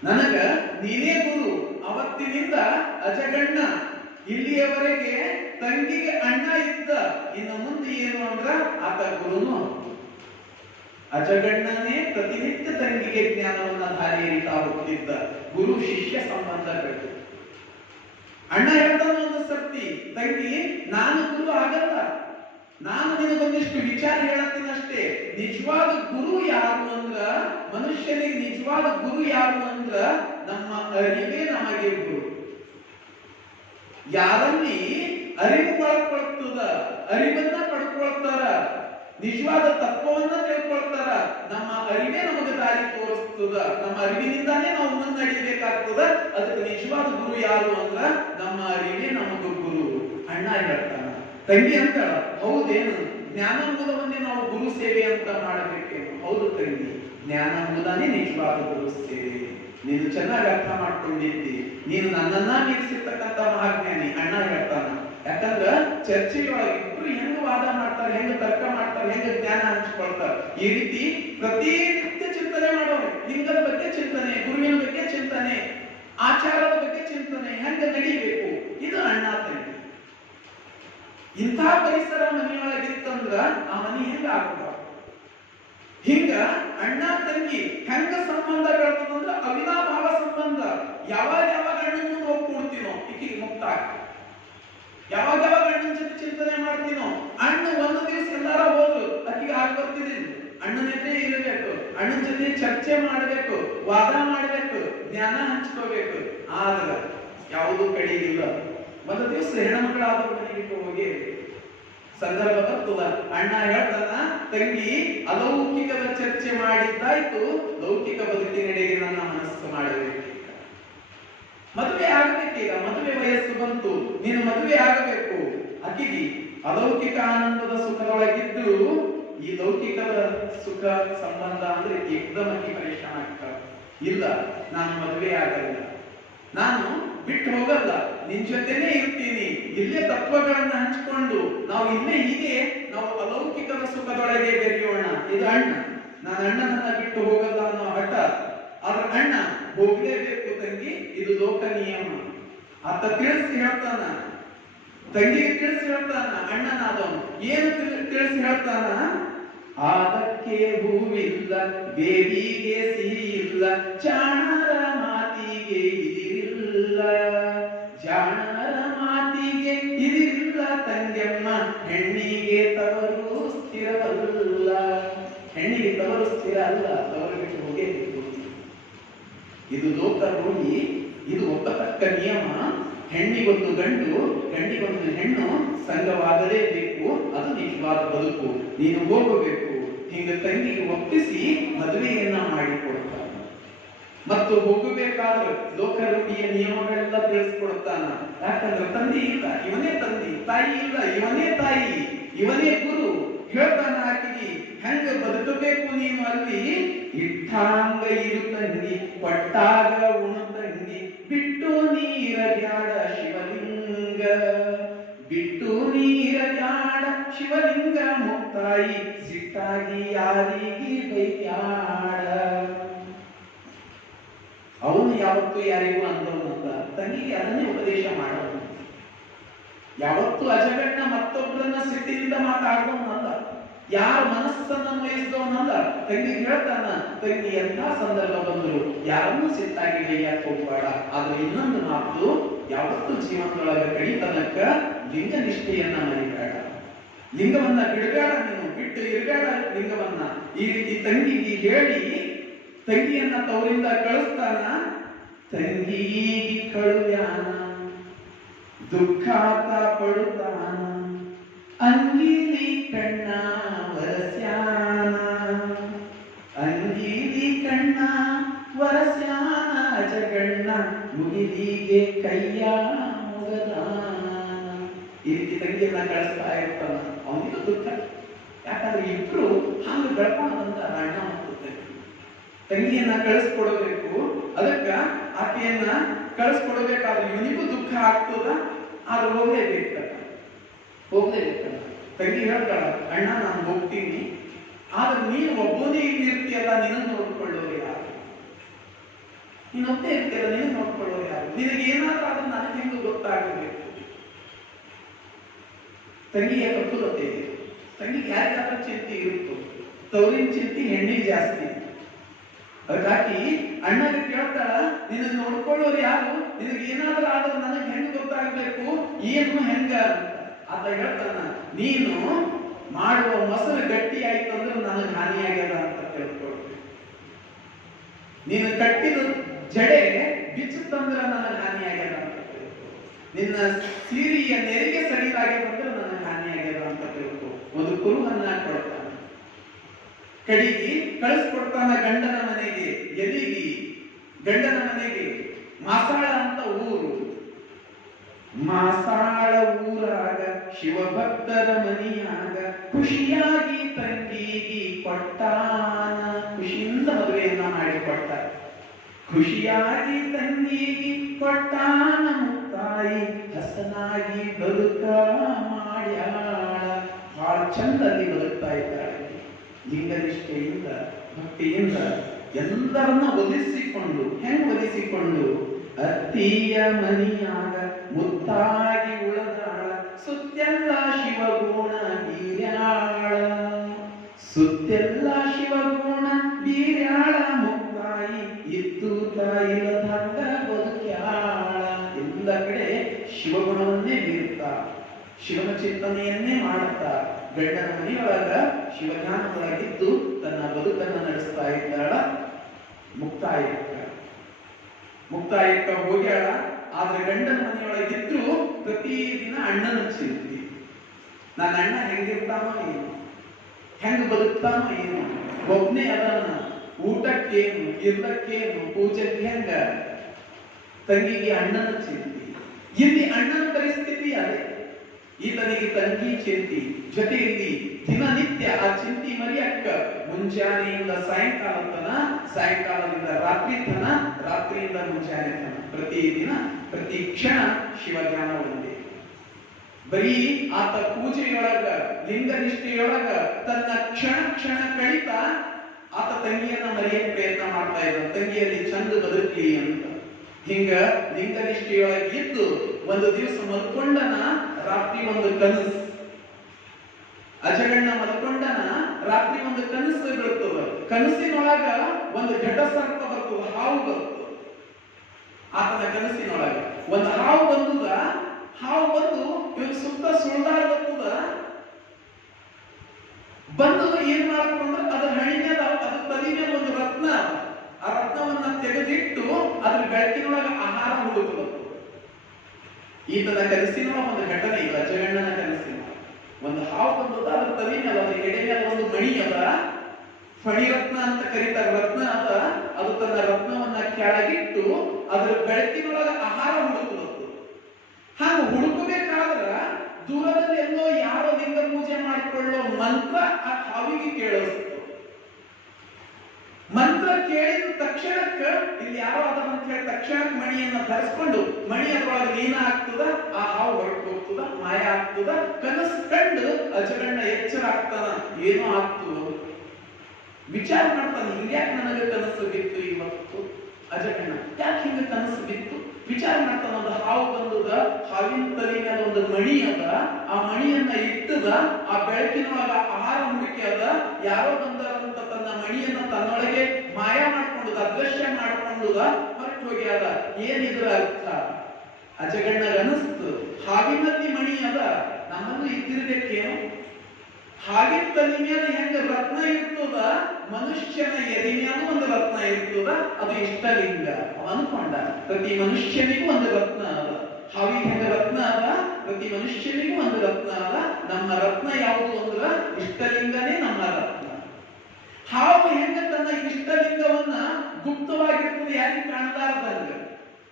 ನನಗ ನೀನೇ ಗುರು. ಅವತ್ತಿನಿಂದ ಅಜಗಣ್ಣ ಇಲ್ಲಿಯವರೆಗೆ ತಂಗಿಗೆ ಅಣ್ಣ ಇದ್ದ, ಇನ್ನು ಮುಂದೆ ಏನು ಅಂದ್ರ ಆತ ಗುರುನು. ಅಜಗಣ್ಣನೇ ಪ್ರತಿನಿತ್ಯ ತಂಗಿಗೆ ಜ್ಞಾನವನ್ನ ಧಾರೆ ಎರಿತಾ ಹೋಗ್ತಿದ್ದ. ಗುರು ಶಿಷ್ಯ ಸಂಬಂಧಗಳು. ಅಣ್ಣ ಹೇಳ್ತಾನ ಒಂದು ಸರ್ತಿ, ತಂಗಿ ನಾನು ಗುರು ಆಗಲ್ಲ, ನಾನು ನಿನಗೊಂದಿಷ್ಟು ವಿಚಾರ ಹೇಳತ್ತೀನಷ್ಟೇ. ನಿಜವಾದ ಗುರು ಯಾರು ಅಂದ್ರ, ಮನುಷ್ಯನಿಗೆ ನಿಜವಾದ ಗುರು ಯಾರು ಅಂದ್ರ ನಮ್ಮ ಅರಿವೇ ನಮಗೆ ಗುರು. ಯಾರಲ್ಲಿ ಅರಿವು ಪಡ್ಕೊಳ್ತದ, ಅರಿವನ್ನ ಪಡ್ಕೊಳ್ತಾರ, ನಿಜವಾದ ತತ್ವವನ್ನ ತಿಳ್ಕೊಳ್ತಾರ, ನಮ್ಮ ಅರಿವೇ ನಮಗೆ ದಾರಿ ತೋರಿಸ್ತದ, ನಮ್ಮ ಅರಿವಿನಿಂದಾನೇ ನಾವು ಮುನ್ನಡಿಬೇಕಾಗ್ತದ. ಅದಕ್ಕೆ ನಿಜವಾದ ಗುರು ಯಾರು ಅಂದ್ರ ನಮ್ಮ ಅರಿವೇ ನಮಗ ಗುರು. ಅಣ್ಣ ಹೇಳ್ತಾನ. ತಂಗಿ ಅಂತಾಳ, ಹೌದೇನು ಜ್ಞಾನ ಎಂಬುದನ್ನೇ ನಾವು ಗುರು ಸೇವೆ ಅಂತ ಮಾಡಬೇಕೇನು? ಹೌದು ತಂಗಿ, ಜ್ಞಾನ ಎಂಬುದಾನೇ ನಿಜವಾದ ಗುರು ಸೇವೆ. ನೀನು ಚೆನ್ನಾಗಿ ಅರ್ಥ ಮಾಡ್ಕೊಂಡಿದ್ದಿ, ನೀನು ನನ್ನನ್ನ ಮೀರಿಸಿರ್ತಕ್ಕಂಥ ಮಹಾಜ್ಞಾನಿ. ಅಣ್ಣ ಹೇಳ್ತಾನ. ಯಾಕಂದ್ರ ಚರ್ಚೆಯೊಳಗೆ ಇಬ್ರು ಹೆಂಗ ವಾದ ಮಾಡ್ತಾರೆ, ಹೆಂಗ ತರ್ಕ ಮಾಡ್ತಾರೆ, ಹೆಂಗ ಜ್ಞಾನ ಹಂಚ್ಕೊಳ್ತಾರೆ, ಈ ರೀತಿ ಪ್ರತಿನಿತ್ಯ ಚಿಂತನೆ ಮಾಡೋರು. ಲಿಂಗದ ಬಗ್ಗೆ ಚಿಂತನೆ, ಗುರುವಿನ ಬಗ್ಗೆ ಚಿಂತನೆ, ಆಚಾರದ ಬಗ್ಗೆ ಚಿಂತನೆ, ಹೆಂಗ ನಡಿಬೇಕು. ಇದು ಅಣ್ಣ ತಂಗಿ. ಇಂಥ ಪರಿಸರ ಮನೆಯೊಳಗಿತ್ತಂದ್ರ ಆ ಮನೆ ಹೆಂಗ ಆಗಬಾರ್ದು? ಹಿಂಗ ಅಣ್ಣ ತಂಗಿ ಹೆಂಗ ಸಂಬಂಧ ಬೆಳೆದಂದ್ರ ಅವಿನಾಭಾವ ಸಂಬಂಧ. ಯಾವಾಗ ಯಾವಾಗ ಅಣ್ಣನ ಮುಂದೆ ಹೋಗಿ ಕೂಡ್ತೀನೋ ಈಕಿಗೆ ಮುಕ್ತ ಆಗ್ತದೆ. ಯಾವಾಗ ಯಾವಾಗ ಅಣ್ಣನ ಜೊತೆ ಚಿಂತನೆ ಮಾಡ್ತೀನೋ, ಅಣ್ಣ ಒಂದು ದಿವಸ ಎಲ್ಲಾರ ಹೋದ್ರು ಅಕ್ಕಿಗೆ ಆಗಿ ಬರ್ತಿದ್ದೀನಿ, ಅಣ್ಣನ ಜೊತೆ ಇರಬೇಕು, ಅಣ್ಣನ ಜೊತೆ ಚರ್ಚೆ ಮಾಡಬೇಕು, ವಾದ ಮಾಡಬೇಕು, ಜ್ಞಾನ ಹಂಚ್ಕೋಬೇಕು. ಆದ್ರೆ ಯಾವುದೂ ಕಡೆಗಿಲ್ಲ. ಒಂದು ದಿವಸ ಹೆಣ್ಮಕ್ಳಾದ ಮನೆಗೆ ಹೋಗಿ ಸಂದರ್ಭ ಬರ್ತದ. ಅಣ್ಣ ಹೇಳ್ತಾನ, ತಂಗಿ ಅಲೌಕಿಕದ ಚರ್ಚೆ ಮಾಡಿದ್ದಾಯ್ತು, ಲೌಕಿಕ ಬದುಕಿನೆಡೆಗೆ ನನ್ನ ಮನಸ್ಸು ಮಾಡಬೇಕು. ಮದುವೆ ಆಗಬೇಕೀಗ, ಮದುವೆ ವಯಸ್ಸು ಬಂತು, ನೀನು ಮದುವೆ ಆಗಬೇಕು. ಅಕ್ಕಿಗೆ ಅಲೌಕಿಕ ಆನಂದದ ಸುಖದೊಳಗಿದ್ದು ಈ ಲೌಕಿಕದ ಸುಖ ಸಂಬಂಧ ಅಂದ್ರೆ ಏಕದಮಕ್ಕೆ ಪರೇಶಾನ ಆಗ್ತಾವ. ಇಲ್ಲ, ನಾನು ಮದುವೆ ಆಗಲ್ಲ, ನಾನು ಬಿಟ್ಟು ಹೋಗಲ್ಲ, ನಿನ್ ಜೊತೆನೇ ಇರ್ತೀನಿ, ಇಲ್ಲೇ ತತ್ವಗಳನ್ನ ಹಂಚಿಕೊಂಡು ನಾವು ಇಲ್ಲೇ ಹೀಗೆ ನಾವು ಅಲೌಕಿಕದ ಸುಖದೊಳಗೆ ಬೆರೆಯೋಣ. ಇದು ಅಣ್ಣ. ನಾನು ಅಣ್ಣನನ್ನ ಬಿಟ್ಟು ಹೋಗಲ್ಲ ಅನ್ನೋ ಹಠ. ಆದ್ರೆ ಅಣ್ಣ ಹೋಗ್ಲೇಬೇಕು ತಂಗಿ, ಇದು ಲೋಕ ನಿಯಮ. ಆತ ತಿಳಿಸಿ ಹೇಳ್ತಾನ, ತಂಗಿಗೆ ತಿಳಿಸಿ ಹೇಳ್ತಾನ ಅಣ್ಣನಾದವನು. ಏನು ತಿಳಿಸಿ ಹೇಳ್ತಾನ? ಆದಕ್ಕೆ ಹೂವಿಲ್ಲ, ಬೇವಿಗೆ ಸಿಹಿ ಇಲ್ಲ, ಜಾಣರ ಮಾತಿಗೆ ಇದಿರಿಲ್ಲ, ಜಾಣರ ಮಾತಿಗೆ ಇದಿರಿಲ್ಲ ತಂಗೆಮ್ಮ, ಹೆಣ್ಣಿಗೆ ತವರು ಸ್ಥಿರವಲ್ಲ. ಹೆಣ್ಣಿಗೆ ತವರು ಸ್ಥಿರ ಅಲ್ಲ, ತವರು ಬಿಟ್ಟು ಹೋಗೇಬೇಕು. ಇದು ಲೋಕ ರೂಢಿ, ಇದು ಒಪ್ಪತಕ್ಕ ನಿಯಮ. ಹೆಣ್ಣಿಗೊಂದು ಗಂಡು, ಗಂಡಿಗೊಂದು ಹೆಣ್ಣು ಸಂಘವಾಗಲೇಬೇಕು. ಅದು ನಿಜವಾದ ಬದುಕು. ನೀನು ಹೋಗಬೇಕು. ಹಿಂಗ ತಂಗಿಗೆ ಒಪ್ಪಿಸಿ ಮದುವೆಯನ್ನ ಮಾಡಿಕೊಡ್ತಾನ. ಮತ್ತು ಹೋಗಬೇಕಾದ್ರೆ ಲೋಕ ರೂಢಿಯ ನಿಯಮಗಳೆಲ್ಲ ತಿಳಿಸ್ಕೊಡ್ತಾನ. ಯಾಕಂದ್ರೆ ತಂದೆ ಇಲ್ಲ, ಇವನೇ ತಂದೆ, ತಾಯಿ ಇಲ್ಲ, ಇವನೇ ತಾಯಿ, ಇವನೇ ಗುರು. ಹೇಳ್ತಾನ ಆಕೆಗೆ ಹೆಂಗ ಬದುಕಬೇಕು ನೀನು ಅಲ್ಲಿ. ಇಟ್ಟಾಂಗ ಇರು ತಂಗಿ, ಕೊಟ್ಟಾಗ ಉಣು ತಂಗಿ, ಬಿಟ್ಟು ನೀರ ಜಾಡ ಶಿವಲಿಂಗ, ಬಿಟ್ಟು ನೀರ ಜಾಡ ಶಿವಲಿಂಗ ಮುಕ್ತಾಯಿ, ಸಿಟ್ಟಾಗಿ ಯಾರಿಗೆ ಬೈಯಾಡ. ಯಾವತ್ತು ಯಾರಿಗೂ ಅಂದವನಲ್ಲ, ತಂಗಿಗೆ ಅದನ್ನೇ ಉಪದೇಶ ಮಾಡೋನು. ಯಾವತ್ತು ಅಜಗಣ್ಣ ಮತ್ತೊಬ್ಬರನ್ನ ಸಿಟ್ಟಿನಿಂದ ಮಾತಾಡೋನಲ್ಲ, ಯಾರ ಮನಸ್ಸನ್ನ ನೋಯಿಸಿದವನಲ್ಲ. ತಂಗಿ ಹೇಳ್ತಾನ, ತಂಗಿ ಎಂಥ ಸಂದರ್ಭ ಬಂದ್ರು ಯಾರನ್ನೂ ಸಿಟ್ಟಾಗಿ ಬೇಯಕ್ಕೆ ಹೋಗ್ಬೇಡ. ಆದ್ರೆ ಇನ್ನೊಂದು ಮಾತು, ಯಾವತ್ತು ಜೀವನದೊಳಗೆ ಕಡಿತನಕ್ಕ ಲಿಂಗ ನಿಷ್ಠೆಯನ್ನ ಮರಿಬೇಡ, ಲಿಂಗವನ್ನ ಬಿಡಬೇಡ, ನೀನು ಬಿಟ್ಟು ಇರಬೇಡ ಲಿಂಗವನ್ನ. ಈ ರೀತಿ ತಂಗಿಗೆ ಹೇಳಿ ತಂಗಿಯನ್ನ ತವರಿಂದ ಕಳಿಸ್ತಾನ. ತಂಗಿ ಕಳುವ್ಯಾನ ದುಃಖಾತ ಪಡುತ್ತಾನ, ಅಂಗೀಲಿ ಕಣ್ಣ ವರಸ್ಯಾನ, ಅಂಗೀಲಿ ಕಣ್ಣ ವರಸ್ಯಾನ, ಅಜಗಣ್ಣ ಮುಗಿಲಿಗೆ ಕೈಯ ಮುಗದಾನ. ಈ ರೀತಿ ತಂಗಿಯನ್ನ ಕಳಿಸ್ತಾ ಇರ್ತಾನ. ಅವನಿಗೂ ದುಃಖ, ಯಾಕಂದ್ರೆ ಇಬ್ರು ಹಂಗ ಬೆಳ್ಕೊಂಡು ಬಂದಾರ ಅಣ್ಣ ಮತ್ತು ತಂಗಿ. ತಂಗಿಯನ್ನ ಕಳಿಸ್ಕೊಡ್ಬೇಕು, ಅದಕ್ಕ ಆಕೆಯನ್ನ ಕಳಿಸ್ಕೊಡ್ಬೇಕಾದ್ರೆ ಇವನಿಗೂ ದುಃಖ ಆಗ್ತದ, ಆದ್ರೆ ಹೋಗ್ಲೇಬೇಕಲ್ಲ. ತಂಗಿ ಹೇಳ್ತಾಳ, ಅಣ್ಣ ನಾನು ಹೋಗ್ತೀನಿ, ಆದ್ರೆ ನೀನು ಒಬ್ಬನೇ ಇರ್ತೀಯಲ್ಲ, ನಿನ್ನ ನೋಡ್ಕೊಳ್ಳೋರು ಯಾರು? ನೀನೊಬ್ಬನೇ ಇರ್ತೀಯಲ್ಲ, ನಿನ್ನ ನೋಡ್ಕೊಳ್ಳೋರು ಯಾರು? ನಿನಗೆ ಏನಾದ್ರೂ ಆದ್ರೆ ನನಗೆ ಹೆಂಗ ಗೊತ್ತಾಗಬೇಕು? ತಂಗಿಯ ಕಟ್ಟುಲತೆ, ತಂಗಿಗೆ ಯಾರಿಗಾದ್ರೂ ಚಿಂತೆ ಇರುತ್ತೋ, ತವರಿನ ಚಿಂತೆ ಹೆಣ್ಣಿಗೆ ಜಾಸ್ತಿ. ಅದಕ್ಕಾಗಿ ಅಣ್ಣಗೆ ಕೇಳ್ತಾಳ, ನಿನ್ನ ನೋಡ್ಕೊಳ್ಳೋರು ಯಾರು? ನಿನಗೆ ಏನಾದ್ರೂ ಆದ್ರೆ ನನಗೆ ಹೆಂಗ ಗೊತ್ತಾಗಬೇಕು, ಏನು ಹೆಂಗ? ಆತ ಹೇಳ್ತಾನ, ನೀನು ಮಾಡುವ ಮೊಸರು ಗಟ್ಟಿ ಆಯ್ತು ಅಂದ್ರೆ ನನಗೆ ಹಾನಿಯಾಗ್ಯದ ಅಂತ ತಿಳ್ಕೊಳ್ಬೇಕು. ನೀನು ಕಟ್ಟಿದ ಜಡೆ ಬಿಚ್ಚುತ್ತಂದ್ರೆ ನನಗೆ ಹಾನಿಯಾಗ್ಯದ ಅಂತ ತಿಳ್ಕೊ. ನಿನ್ನ ಸೀರೆಯ ನೆರಿಗೆ ಸಡಿಲಾಗ್ಯದಂದ್ರೆ ನನಗೆ ಹಾನಿಯಾಗ್ಯದ ಅಂತ ತಿಳ್ಕೊ. ಒಂದು ಕುರುಹನ್ನ ಕೊಡ್ತಾನ, ಕಡಿಗಿ ಕಳಿಸ್ಕೊಡ್ತಾನ ಗಂಡನ ಮನೆಗೆ. ಎಲ್ಲಿಗಿ? ಗಂಡನ ಮನೆಗೆ. ಮಾಸಾಳ ಅಂತ ಊರು. ಮಾಸಾಳ ಊರಾಗ ಶಿವಭಕ್ತರ ಮನಿಯಾಗ ಖುಷಿಯಾಗಿ ತಂಗಿಗಿ ಕೊಟ್ಟಾನ. ಖುಷಿಯಿಂದ ಮದುವೆಯನ್ನ ಮಾಡಿಕೊಟ್ಟ. ಖುಷಿಯಾಗಿ ತಂಗಿಗಿ ಕೊಟ್ಟಾನ ಮುತ್ತಾಯಿ, ಹಸನಾಗಿ ಬದುಕ ಮಾಡ್ಯಾಳ. ಬಹಳ ಚಂದಾಗಿ ಬದುಕ್ತಾ ಇದ್ದಾಳೆ. ಲಿಂಗನಿಷ್ಠೆಯಿಂದ ಭಕ್ತಿಯಿಂದ ಎಲ್ಲರನ್ನ ಒಲಿಸಿಕೊಂಡು. ಹೆಂಗ್ ಒಲಿಸಿಕೊಂಡು? ಅತ್ತಿಯ ಮನಿಯಾಗ ಮುತ್ತಾಗಿ ಉಳದಾಳ, ಸುತ್ತೆಲ್ಲ ಶಿವಗುಣ ಬೀರ್ಯಾಳ. ಸುತ್ತೆಲ್ಲ ಶಿವಗುಣ ಬೀರ್ಯಾಳ, ಮುತ್ತಾಯಿ ಇದ್ದು ತಾಯಿಲದಂಗ ಬದುಕ್ಯಾಳ. ಎಲ್ಲ ಕಡೆ ಶಿವಗುಣವನ್ನೇ ಬೀರ್ತಾ, ಶಿವನ ಚಿಂತನೆಯನ್ನೇ ಮಾಡುತ್ತಾ ಗಂಡನ ಮನೆಯೊಳಗ ಶಿವಜ್ಞಾನದೊಳಗಿದ್ದು ತನ್ನ ಬದುಕನ್ನು ನಡೆಸ್ತಾ ಇದ್ದಾಳ ಮುಕ್ತಾಯಕ್ಕ. ಮುಕ್ತಾಯಕ್ಕ ಹೋಗ್ಯಾಳ. ಆದ್ರೆ ಗಂಡನ ಮನೆಯೊಳಗಿದ್ರು ಪ್ರತಿದಿನ ಅಣ್ಣನ ಚಿಂತೆ. ನನ್ನ ಅಣ್ಣ ಹೆಂಗಿರ್ತಾನೋ ಏನು, ಹೆಂಗ್ ಬದುಕ್ತಾನೋ ಏನು, ಒಬ್ನೇ ಅದನ್ನ, ಊಟಕ್ಕೇನು, ಇರ್ಲಕ್ಕೇನು, ಪೂಜೆಗೆ ಹೆಂಗ. ತಂಗಿಗೆ ಅಣ್ಣನ ಚಿಂತೆ. ಇಲ್ಲಿ ಅಣ್ಣನ ಪರಿಸ್ಥಿತಿ ಅದೇ. ಈತನಿಗೆ ತಂಗಿ ಚಿಂತಿ, ಜೊತೆಯಲ್ಲಿ ದಿನನಿತ್ಯ ಆ ಚಿಂತಿ ಮರಿಯಕ್ಕ ಮುಂಜಾನೆಯಿಂದ ಸಾಯಂಕಾಲ ತನ, ಸಾಯಂಕಾಲದಿಂದ ರಾತ್ರಿ ತನ, ರಾತ್ರಿಯಿಂದ ಮುಂಜಾನೆ ತನ, ಪ್ರತಿದಿನ ಪ್ರತಿ ಕ್ಷಣ ಶಿವಜ್ಞಾನ ಒಂದೇ. ಬರೀ ಆತ ಪೂಜೆಯೊಳಗ, ಲಿಂಗನಿಷ್ಠೆಯೊಳಗ ತನ್ನ ಕ್ಷಣ ಕ್ಷಣ ಕಳಿತ ಆತ ತಂಗಿಯನ್ನ ಮರೆಯಕ್ಕೆ ಪ್ರಯತ್ನ ಮಾಡ್ತಾ ಇದ್ದ. ತಂಗಿಯಲ್ಲಿ ಚಂದ ಬದುಕಲಿ ಅಂತ. ಹಿಂಗ ಲಿಂಗನಿಷ್ಠೆಯೊಳಗೆ ಇದ್ದು ಒಂದು ದಿವಸ ಮಲ್ಕೊಂಡನ. ರಾತ್ರಿ ಒಂದು ಕನಸು. ಅಜಗಣ್ಣ ಮಲ್ಕೊಂಡನ. ರಾತ್ರಿ ಒಂದು ಕನಸು ಬರ್ತದ. ಕನಸಿನೊಳಗ ಒಂದು ಘಟ ಸರ್ಪ ಬರ್ತದ, ಹಾವು ಬರ್ತದ. ಆತನ ಕನಸಿನೊಳಗ ಒಂದು ಹಾವು ಬಂದುದ. ಹಾವು ಬಂದು ಇವನ್ ಸುತ್ತ ಸುಳ್ದಾಡ್ಬರ್ತದ. ಬಂದು ಏನ್ ಮಾಡ್ಕೊಂಡ್ರೆ ಅದ್ರ ಹಣಿ ಮೇಲೆ, ಅದ್ರ ತಲೆ ಮೇಲೆ ಒಂದು ರತ್ನ. ಆ ರತ್ನವನ್ನ ತೆಗೆದಿಟ್ಟು ಅದ್ರ ಬೆಳಕಿನೊಳಗ ಆಹಾರ ಹುಡುಕಬೇಕು. ಈತನ ಕನಸಿನೊಳಗ ಒಂದು ಘಟನೆ ಇಲ್ಲ. ಅಜಗಣ್ಣನ ಕನಸಿನ ಒಂದು ಹಾವು ಬಂದದ. ಅದ್ರ ತಲೆ ಮೇಲೆ, ಅದ್ರ ಎಡೆ ಮೇಲೆ ಒಂದು ಮಣಿ ಅದ. ಫಣಿರತ್ನ ಅಂತ ಕರೀತಾರೆ, ರತ್ನ ಅದ. ಅದು ತನ್ನ ರತ್ನವನ್ನ ಕೆಳಗಿಟ್ಟು ಅದ್ರ ಬೆಳಕಿನೊಳಗ ಆಹಾರ ಹುಡುಕಬೇಕು. ಹಾಗ ಹುಡುಕಬೇಕಾದ್ರ ದೂರದಲ್ಲಿ ಎಲ್ಲೋ ಯಾರೋ ಲಿಂಗ ಪೂಜೆ ಮಾಡಿಕೊಳ್ಳೋ ಮಂತ್ರ ಆ ಹಾವಿಗೆ ಕೇಳಿಸ್ತು. ಮಂತ್ರ ಕೇಳಿದ ತಕ್ಷಣಕ್ಕ ಇಲ್ಲಿ ಯಾರೋ ಅದನ್ನ ಹೇಳಿ ತಕ್ಷಣಕ್ಕೆ ಮಣಿಯನ್ನ ಧರಿಸ್ಕೊಂಡು ಮಣಿ ಅದರೊಳಗೆ ಲೀನ ಆಗ್ತದ. ಆ ಹಾವು ಹೊರಟು ಹೋಗ್ತದ, ಮಾಯ ಆಗ್ತದ. ಕನಸು ಕಂಡು ಅಜಗಣ್ಣ ಎಚ್ಚರ ಆಗ್ತಾನ. ಏನೋ ಆಗ್ತು ವಿಚಾರ ಮಾಡ್ತಾನೆ. ಹಿಂಗ್ಯಾಕೆ ನನಗೆ ಕನಸು ಬಿತ್ತು ಇವತ್ತು? ಅಜಗಣ್ಣ ಯಾಕೆ ಹಿಂಗ ಕನಸು ಬಿತ್ತು ವಿಚಾರ ಮಾಡ್ತಾನ. ಒಂದು ಹಾವು ಬಂದದ, ಹಾವಿನ ತಲೆ ಮೇಲೆ ಒಂದು ಮಣಿ ಅದ, ಆ ಮಣಿಯನ್ನ ಇಟ್ಟದ, ಆ ಬೆಳಕಿನೊಳಗ ಆಹಾರ ಹುಡುಕಿ ಅದ, ಯಾರೋ ಬಂದಾರಂತ ತನ್ನ ಮಣಿಯನ್ನ ತನ್ನೊಳಗೆ ಮಾಯ ಮಾಡ್ಕೊಂಡುದ, ಅದೃಶ್ಯ ಮಾಡ್ಕೊಂಡುದ, ಹೊರಟು ಹೋಗ್ಯಾದ. ಏನಿದ್ರ ಅರ್ಥ? ಅಜಗಣ್ಣಗ ಅನಿಸ್ತು ಹಾವಿನಲ್ಲಿ ಮಣಿ ಅದ, ನಮ್ಮಲ್ಲೂ ಇದ್ದಿರ್ಬೇಕೇನು? ಹಾವಿನ ತಲೆ ಮೇಲೆ ಹೆಂಗ ರತ್ನ ಇರ್ತದ, ಮನುಷ್ಯನ ಎದೆ ಮೇಲೂ ಒಂದು ರತ್ನ ಇರ್ತದ, ಅದು ಇಷ್ಟಲಿಂಗ. ಅನ್ಕೊಂಡ ಪ್ರತಿ ಮನುಷ್ಯನಿಗೂ ಒಂದು ರತ್ನ ಅದ. ಹಾವಿಗೆ ಹೆಂಗ ರತ್ನ ಅದ, ಪ್ರತಿ ಮನುಷ್ಯನಿಗೂ ಒಂದು ರತ್ನ ಅದ. ನಮ್ಮ ರತ್ನ ಯಾವುದು ಅಂದ್ರ ಇಷ್ಟಲಿಂಗನೇ ನಮ್ಮ ರತ್ನ. ಹಾವು ಹೆಂಗ ತನ್ನ ಇಷ್ಟಲಿಂಗವನ್ನ ಗುಪ್ತವಾಗಿರ್ತದೆ, ಯಾರಿಗೆ ಕಾಣಲಾರದಂಗ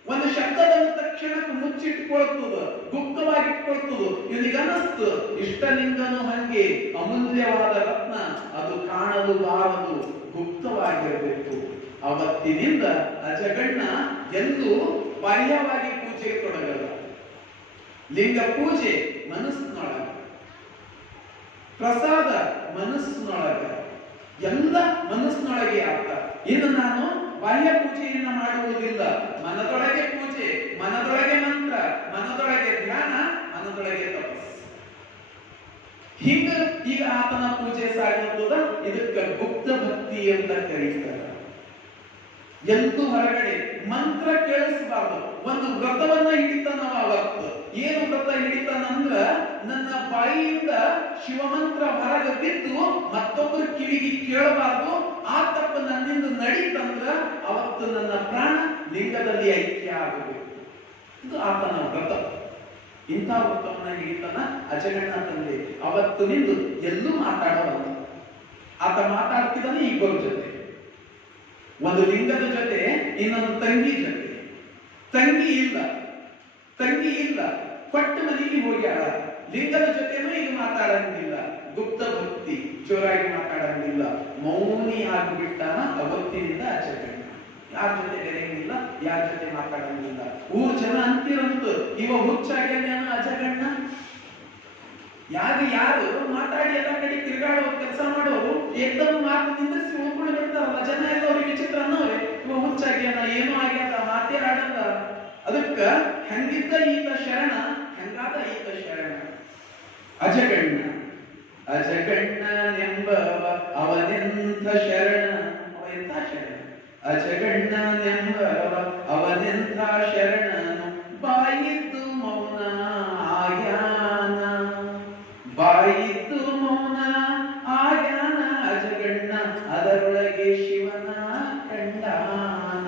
ಒಂದು ಶಬ್ದ ಬಂದ ತಕ್ಷಣಕ್ಕೆ ಮುಚ್ಚಿಟ್ಕೊಳ್ತದ, ಗುಪ್ತವಾಗಿಟ್ಕೊಳ್ತದ. ಇವನಿಗೆ ಅನ್ನಿಸ್ತು ಇಷ್ಟಲಿಂಗನು ಹಂಗೆ ಅಮೂಲ್ಯವಾದ ರತ್ನ, ಅದು ಕಾಣಲು ಬಾರದು, ಗುಪ್ತವಾಗಿರಬೇಕು. ಅವತ್ತಿನಿಂದ ಅಜಗಣ್ಣ ಎಲ್ಲೂ ಬಾಹ್ಯವಾಗಿ ಪೂಜೆಗೆ ತೊಡಗಲ್ಲ. ಲಿಂಗ ಪೂಜೆ ಮನಸ್ಸಿನೊಳಗ, ಪ್ರಸಾದ ಮನಸ್ಸಿನೊಳಗ, ಎಲ್ಲ ಮನಸ್ಸಿನೊಳಗೆ ಆತ. ಇನ್ನು ನಾನು ಬಾಹ್ಯ ಪೂಜೆಯನ್ನ ಮಾಡುವುದಿಲ್ಲ, ಮನದೊಳಗೆ ಪೂಜೆ, ಮನದೊಳಗೆ ಮಂತ್ರ, ಮನದೊಳಗೆ ಧ್ಯಾನ, ಮನದೊಳಗೆ ತಪಸ್ಸು. ಹಿಂಗ ಈಗ ಆತನ ಪೂಜೆ ಸಾಗುತ್ತದ. ಇದಕ್ಕೆ ಗುಪ್ತ ಭಕ್ತಿ ಅಂತ ಕರೀತಾರೆ. ಎಂತೂ ಹೊರಗಡೆ ಮಂತ್ರ ಕೇಳಿಸಬಾರ್ದು. ಒಂದು ವ್ರತವನ್ನ ಹಿಡಿತಾನವ ಅವತ್ತು. ಏನು ವ್ರತ ಹಿಡಿತಾನಂದ್ರ, ನನ್ನ ಬಾಯಿಯಿಂದ ಶಿವಮಂತ್ರ ಹೊರಗ ಬಿದ್ದು ಮತ್ತೊಬ್ಬರ ಕಿವಿಗೆ ಕೇಳಬಾರ್ದು. ಆ ತಪ್ಪು ನನ್ನಿಂದ ನಡೀತಂದ್ರ ಅವತ್ತು ನನ್ನ ಪ್ರಾಣ ಲಿಂಗದಲ್ಲಿ ಐಕ್ಯ ಆಗಬೇಕು. ಇದು ಆತನ ವ್ರತ. ಇಂಥ ವ್ರತವನ್ನ ಹಿಡಿತಾನ ಅಜಗಣ್ಣ ತಂದೆ. ಅವತ್ತು ನಿಂದು ಎಲ್ಲೂ ಮಾತಾಡೋಲ್ಲ. ಆತ ಮಾತಾಡ್ತಿದ್ದಾನೆ ಇಬ್ಬರ ಜೊತೆ, ಒಂದು ಲಿಂಗದ ಜೊತೆ, ಇನ್ನೊಂದು ತಂಗಿ ಜೊತೆ. ತಂಗಿ ಇಲ್ಲ, ಕೊಟ್ಟ ಮನೆಗೆ ಹೋಗ್ಯಾಳ. ಲಿಂಗದ ಜೊತೆನೂ ಈಗ ಮಾತಾಡಂಗಿಲ್ಲ. ಗುಪ್ತ ಭಕ್ತಿ, ಜೋರಾಗಿ ಮಾತಾಡಂಗಿಲ್ಲ, ಮೌನಿ ಆಗಿಬಿಟ್ಟಾನ ಅವತ್ತಿನಿಂದ ಅಜಗಣ್ಣ. ಯಾರ ಜೊತೆ ಬೆರೆಯಂಗಿಲ್ಲ, ಯಾರ ಜೊತೆ ಮಾತಾಡಂಗಿಲ್ಲ. ಊರ್ ಜನ ಅಂತಿರಂತು ಇವ ಹುಚ್ಚಾಗ್ಯಾನ ಅಜಗಣ್ಣ. ಯಾರು ಮಾತಾಡಿ ಎಲ್ಲ ಕಡೆ ತಿರುಗಾಡೋ ಕೆಲಸ ಮಾಡೋರು ಏಕದಮ್ ಮಾತು ನಿಂದಿಸಿ ಹೋಗ್ಕೊಂಡು ಬಿಡ್ತಾರಲ್ಲ, ಜನ ಎಲ್ಲ ಅವ್ರಿಗೆ ವಿಚಿತ್ರ ಅನ್ನೋರೆ, ಇವ ಹುಚ್ಚಾಗ್ಯಾನ, ಏನೋ ಆಗ್ಯಾದ, ಮಾತೇ ಆಡಲ್ಲ. ಅದಕ್ಕ ಹಂಗಿದ್ದ ಈತ ಶರಣ, ಹಂಗಾದ ಈತ ಶರಣ ಅಜಗಣ್ಣ. ಅಜಗಣ್ಣನೆಂಬವ ಅವನೆಂಥ ಶರಣ, ಅವ ಎಂಥ ಶರಣ? ಅಜಗಣ್ಣನೆಂಬವ ಅವನೆಂಥ ಶರಣನು, ಬಾಯಿದ್ದು ಮೌನ ಆಗ್ಯಾನ, ಬಾಯಿದ್ದು ಮೌನ ಆಗ್ಯಾನ ಅಜಗಣ್ಣ, ಅದರೊಳಗೆ ಶಿವನ ಕಂಡಾನ.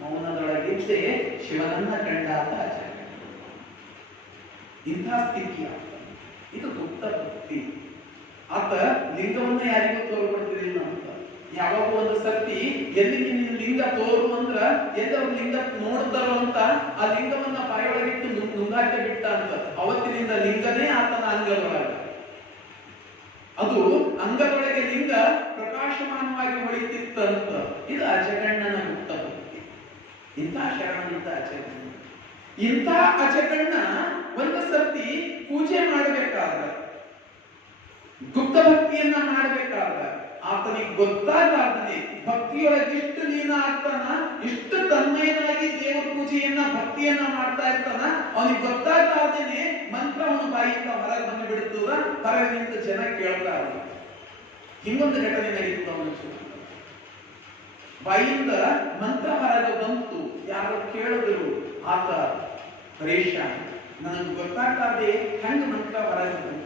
ಮೌನದೊಳಗಿದ್ದೇ ಶಿವನನ್ನ ಕಂಡಾತ ಅಜಗಣ್ಣ. ಇಂಥ ಸ್ಥಿತಿ ಆತ. ಇದು ಗುಪ್ತ ಭಕ್ತಿ. ಆತ ಲಿಂಗವನ್ನ ಯಾರಿಗೂ ತೋರ್ಪಡ್ತಿರಲಿಲ್ಲ ಅಂತ. ಯಾವಾಗ ಒಂದು ಸರ್ತಿ ಎಲ್ಲಿ ನಿನ್ನ ಲಿಂಗ ತೋರು ಅಂದ್ರ ಎಲ್ಲರೂ ಲಿಂಗ ನೋಡ್ತಾರೋ ಅಂತ ಆ ಲಿಂಗವನ್ನ ಬಾಯೊಳಗಿಟ್ಟು ನುಂಗಾಟ ಬಿಟ್ಟ ಅಂತ. ಅವತ್ತಿನಿಂದ ಲಿಂಗನೇ ಆತನ ಅಂಗದೊಳಗ. ಅದು ಅಂಗದೊಳಗೆ ಲಿಂಗ ಪ್ರಕಾಶಮಾನವಾಗಿ ಹೊಳಿತಿತ್ತಂತ. ಇದು ಅಜಗಣ್ಣನ ಗುಪ್ತ ಭಕ್ತಿ. ಇಂಥ ಶರಣನಿಂದ ಅಜಗಣ್ಣ. ಇಂಥ ಅಜಗಣ್ಣ ಒಂದು ಸರ್ತಿ ಪೂಜೆ ಮಾಡಬೇಕಾದ್ರ, ಗುಪ್ತ ಭಕ್ತಿಯನ್ನ ಮಾಡಬೇಕಾದ್ರ ಆತನಿಗೆ ಗೊತ್ತಾಗಲಾರ್ದನೆ ಭಕ್ತಿಯೊಳಗಿಷ್ಟು ಲೀನ ಆಗ್ತಾನ, ಇಷ್ಟು ತನ್ಮಯನಾಗಿ ದೇವರ ಪೂಜೆಯನ್ನ ಭಕ್ತಿಯನ್ನ ಮಾಡ್ತಾ ಇರ್ತಾನ. ಅವನಿಗೆ ಗೊತ್ತಾಗಲಾರ್ದೇನೆ ಮಂತ್ರ ಅವನ ಬಾಯಿಯಿಂದ ಹೊರಗೆ ಬಂದು ಬಿಡುತ್ತದ. ಹೊರಗೆ ನಿಂತು ಜನ ಕೇಳ್ತಾರ. ಹಿಂಗೊಂದು ಘಟನೆ ನಡೀತು. ಅವನ ಬಾಯಿಯಿಂದ ಮಂತ್ರ ಹೊರಗೆ ಬಂತು, ಯಾರು ಕೇಳಿದ್ರು. ಆತ ಪರೇಶಾನ, ನನಗೆ ಗೊತ್ತಾಗ್ತಾದೆ ಹೆಂಗ ಮಂತ್ರ ಹೊರಗೆ ಬಂತು.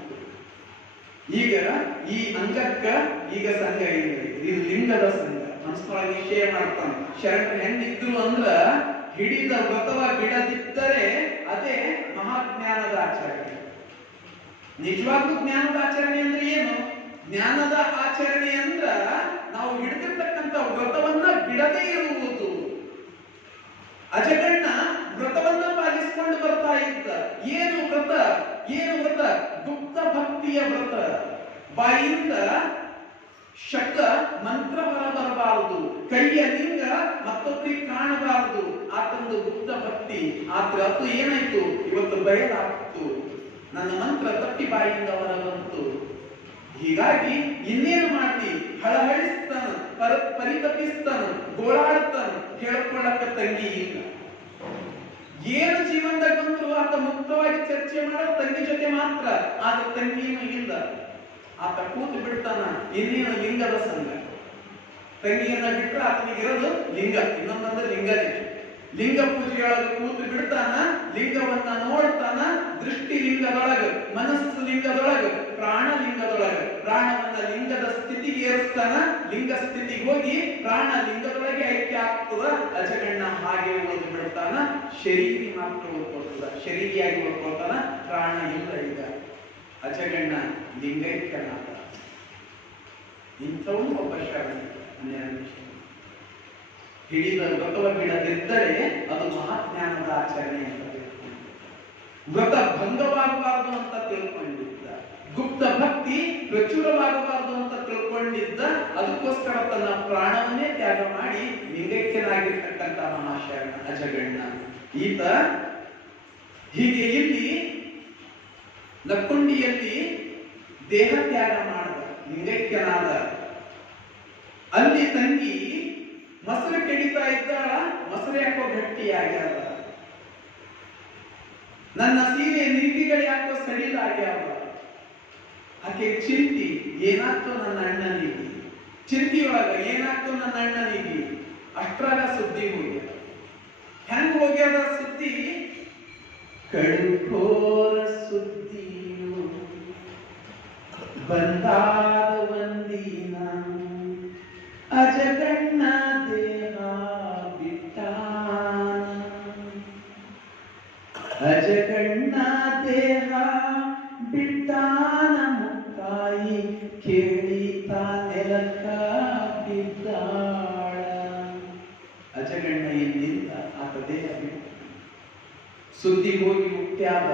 ಈಗ ಈ ಅಂಗಕ್ಕ ಈಗ ಸಂಘ ಇಲ್ಲ, ಇದು ಲಿಂಗದ ಸಂಘ. ಮನಸ್ಸೊಳಗೆ ನಿಶ್ಚಯ ಮಾಡ್ತಾನೆ, ಶರಣ ಹೆಂಗಿದ್ರು ಅಂದ್ರ ಹಿಡಿದ ವ್ರತವ ಬಿಡದಿದ್ದರೆ ಅದೇ ಮಹಾಜ್ಞಾನದ ಆಚರಣೆ. ನಿಜವಾಗ್ಲೂ ಜ್ಞಾನದ ಆಚರಣೆ ಅಂದ್ರೆ ಏನು? ಜ್ಞಾನದ ಆಚರಣೆ ಅಂದ್ರ ನಾವು ಹಿಡಿದಿರ್ತಕ್ಕಂಥ ವ್ರತವನ್ನ ಬಿಡದೇ ಇರುವುದು. ಅಜಗಣ್ಣ ವ್ರತವನ್ನ ಪಾಲಿಸಿಕೊಂಡು ಬರ್ತಾ ಇದ್ದ. ಏನು ವ್ರತ? ಗುಪ್ತ ಭಕ್ತಿಯ ವ್ರತ. ಬಾಯಿಂದ ಶಬ್ದ ಮಂತ್ರ ಹೊರ ಬರಬಾರದು, ಕೈಯ ಲಿಂಗ ಮತ್ತೊಬ್ಬರಿಗೆ ಕಾಣಬಾರದು. ಆತಂದು ಗುಪ್ತ ಭಕ್ತಿ. ಆದ್ರೆ ಅದು ಏನಾಯ್ತು? ಇವತ್ತು ಬಯಲಾಗ್ತು. ನನ್ನ ಮಂತ್ರ ತಪ್ಪಿ ಬಾಯಿಂದ ಹೊರ ಬಂತು. ಹೀಗಾಗಿ ಇನ್ನೇನು ಮಾಡಿ ಹಳಹಳಿಸ್ತಾನ. ಪರಿತಪಿಸ್ತಾನು, ಗೋಳಾಡ್ತಾನು, ಹೇಳ್ಕೊಳ್ಳಕ್ಕ ತಂಗಿ ಇಲ್ಲ. ಏನು ಜೀವನದಾಗ ಬಂದ್ರು ಆತ ಮುಕ್ತವಾಗಿ ಚರ್ಚೆ ಮಾಡೋ ತಂಗಿ ಜೊತೆ ಮಾತ್ರ, ಆದ್ರೆ ತಂಗಿನೂ ಇಲ್ಲ. ಆತ ಕೂತು ಬಿಡ್ತಾನ ಇನ್ನೇನು ಲಿಂಗದ ಸಂಘ. ತಂಗಿಯನ್ನ ಬಿಟ್ರೆ ಆತನಿಗಿರೋದು ಲಿಂಗ, ಇನ್ನೊಂದಂದ್ರೆ ಲಿಂಗನೇ. ಲಿಂಗ ಪೂಜೆಯೊಳಗೆ ಕೂತು ಬಿಡ್ತಾನ, ಲಿಂಗವನ್ನ ನೋಡ್ತಾನ. ದೃಷ್ಟಿ ಲಿಂಗದೊಳಗ, ಮನಸ್ಸು ಲಿಂಗದೊಳಗ, ಪ್ರಾಣ ಲಿಂಗದೊಳಗ. ಪ್ರಾಣವನ್ನ ಲಿಂಗದ ಸ್ಥಿತಿಗೆ ಏರಿಸ್ತಾನ. ಲಿಂಗ ಸ್ಥಿತಿಗೆ ಹೋಗಿ ಪ್ರಾಣ ಲಿಂಗದೊಳಗೆ ಐಕ್ಯ ಆಗ್ತದ. ಅಜಗಣ್ಣ ಹಾಗೆ ಉಳಿದು ಬಿಡ್ತಾನ. ಶರೀರಿ ಮಾತ್ರ ಉಳ್ಕೊಳ್ತದ, ಶರೀರಿಯಾಗಿ ಉಳ್ಕೊಳ್ತಾನ. ಪ್ರಾಣ ಇಲ್ಲ. ಈಗ ಅಜಗಣ್ಣ ಲಿಂಗೈಕ್ಯನಾದ. ಇಂಥವನು ಒಬ್ಬ ಶರಣ. ಹಿಡಿದ ವ್ರತವ ಬಿಡದಿದ್ದರೆ ಅದು ಮಹಾಜ್ಞಾನದ ಆಚರಣೆ ಅಂತ ತಿಳ್ಕೊಂಡು, ವ್ರತ ಭಂಗವಾಗಬಾರದು ಅಂತ ತಿಳ್ಕೊಂಡಿದ್ದ, ಗುಪ್ತ ಭಕ್ತಿ ಪ್ರಚುರವಾಗಬಾರದು ಅಂತ ತಿಳ್ಕೊಂಡಿದ್ದ. ಅದಕ್ಕೋಸ್ಕರ ತನ್ನ ಪ್ರಾಣವನ್ನೇ ತ್ಯಾಗ ಮಾಡಿ ಲಿಂಗೈಕ್ಯನಾಗಿರ್ತಕ್ಕಂಥ ಮಹಾಶರಣ ಅಜಗಣ್ಣ ಈತ. ಹೀಗೆ ಇಲ್ಲಿ ಲಕ್ಕುಂಡಿಯಲ್ಲಿ ದೇಹ ತ್ಯಾಗ ಮಾಡಿದ, ಲಿಂಗೈಕ್ಯನಾದ. ಅಲ್ಲಿ ತಂಗಿ ಮೊಸರು ಕೆಡಿತಾ ಇದ್ದಾಳ. ಮೊಸರು ಯಾಕೋ ಗಟ್ಟಿಯಾಗ್ಯಾವ, ನನ್ನ ಸೀರೆ ನಿರಿಗೆಗಳು ಯಾಕೋ ಸಡಿಲಾಗ್ಯಾವ. ಆಕೆ ಚಿಂತಿ, ಏನಾಗ್ತೋ ನನ್ನ ಅಣ್ಣನಿಗೆ. ಚಿಂತಿಯೊಳಗ ಏನಾಗ್ತೋ ನನ್ನ ಅಣ್ಣನಿಗೆ. ಅಷ್ಟ್ರಾಗ ಸುದ್ದಿ ಹೋಗ್ಯಾರ. ಹೆಂಗ್ ಹೋಗ್ಯಾರ ಸುದ್ದಿ? ಕಡುಕೋರ ಸುದ್ದಿಯು ಬಂದಾದ ಒಂದಿನ, ಅಜಗಣ್ಣ ದೇಹ ಬಿಟ್ಟಾನ. ಅಜಗಣ್ಣ ದೇಹ ಬಿಟ್ಟಾನ. ಮುಕ್ತಾಯಿ ಕೇಳಿತಾ ನೆಲಕ್ಕ ಬಿದ್ದಾಳ. ಅಜಗಣ್ಣ ಎಲ್ಲಿಂದ ಆತ ದೇಹ ಬಿಟ್ಟ. ಸುದ್ದಿ ಹೋಗಿ ಮುಕ್ತ್ಯಾದ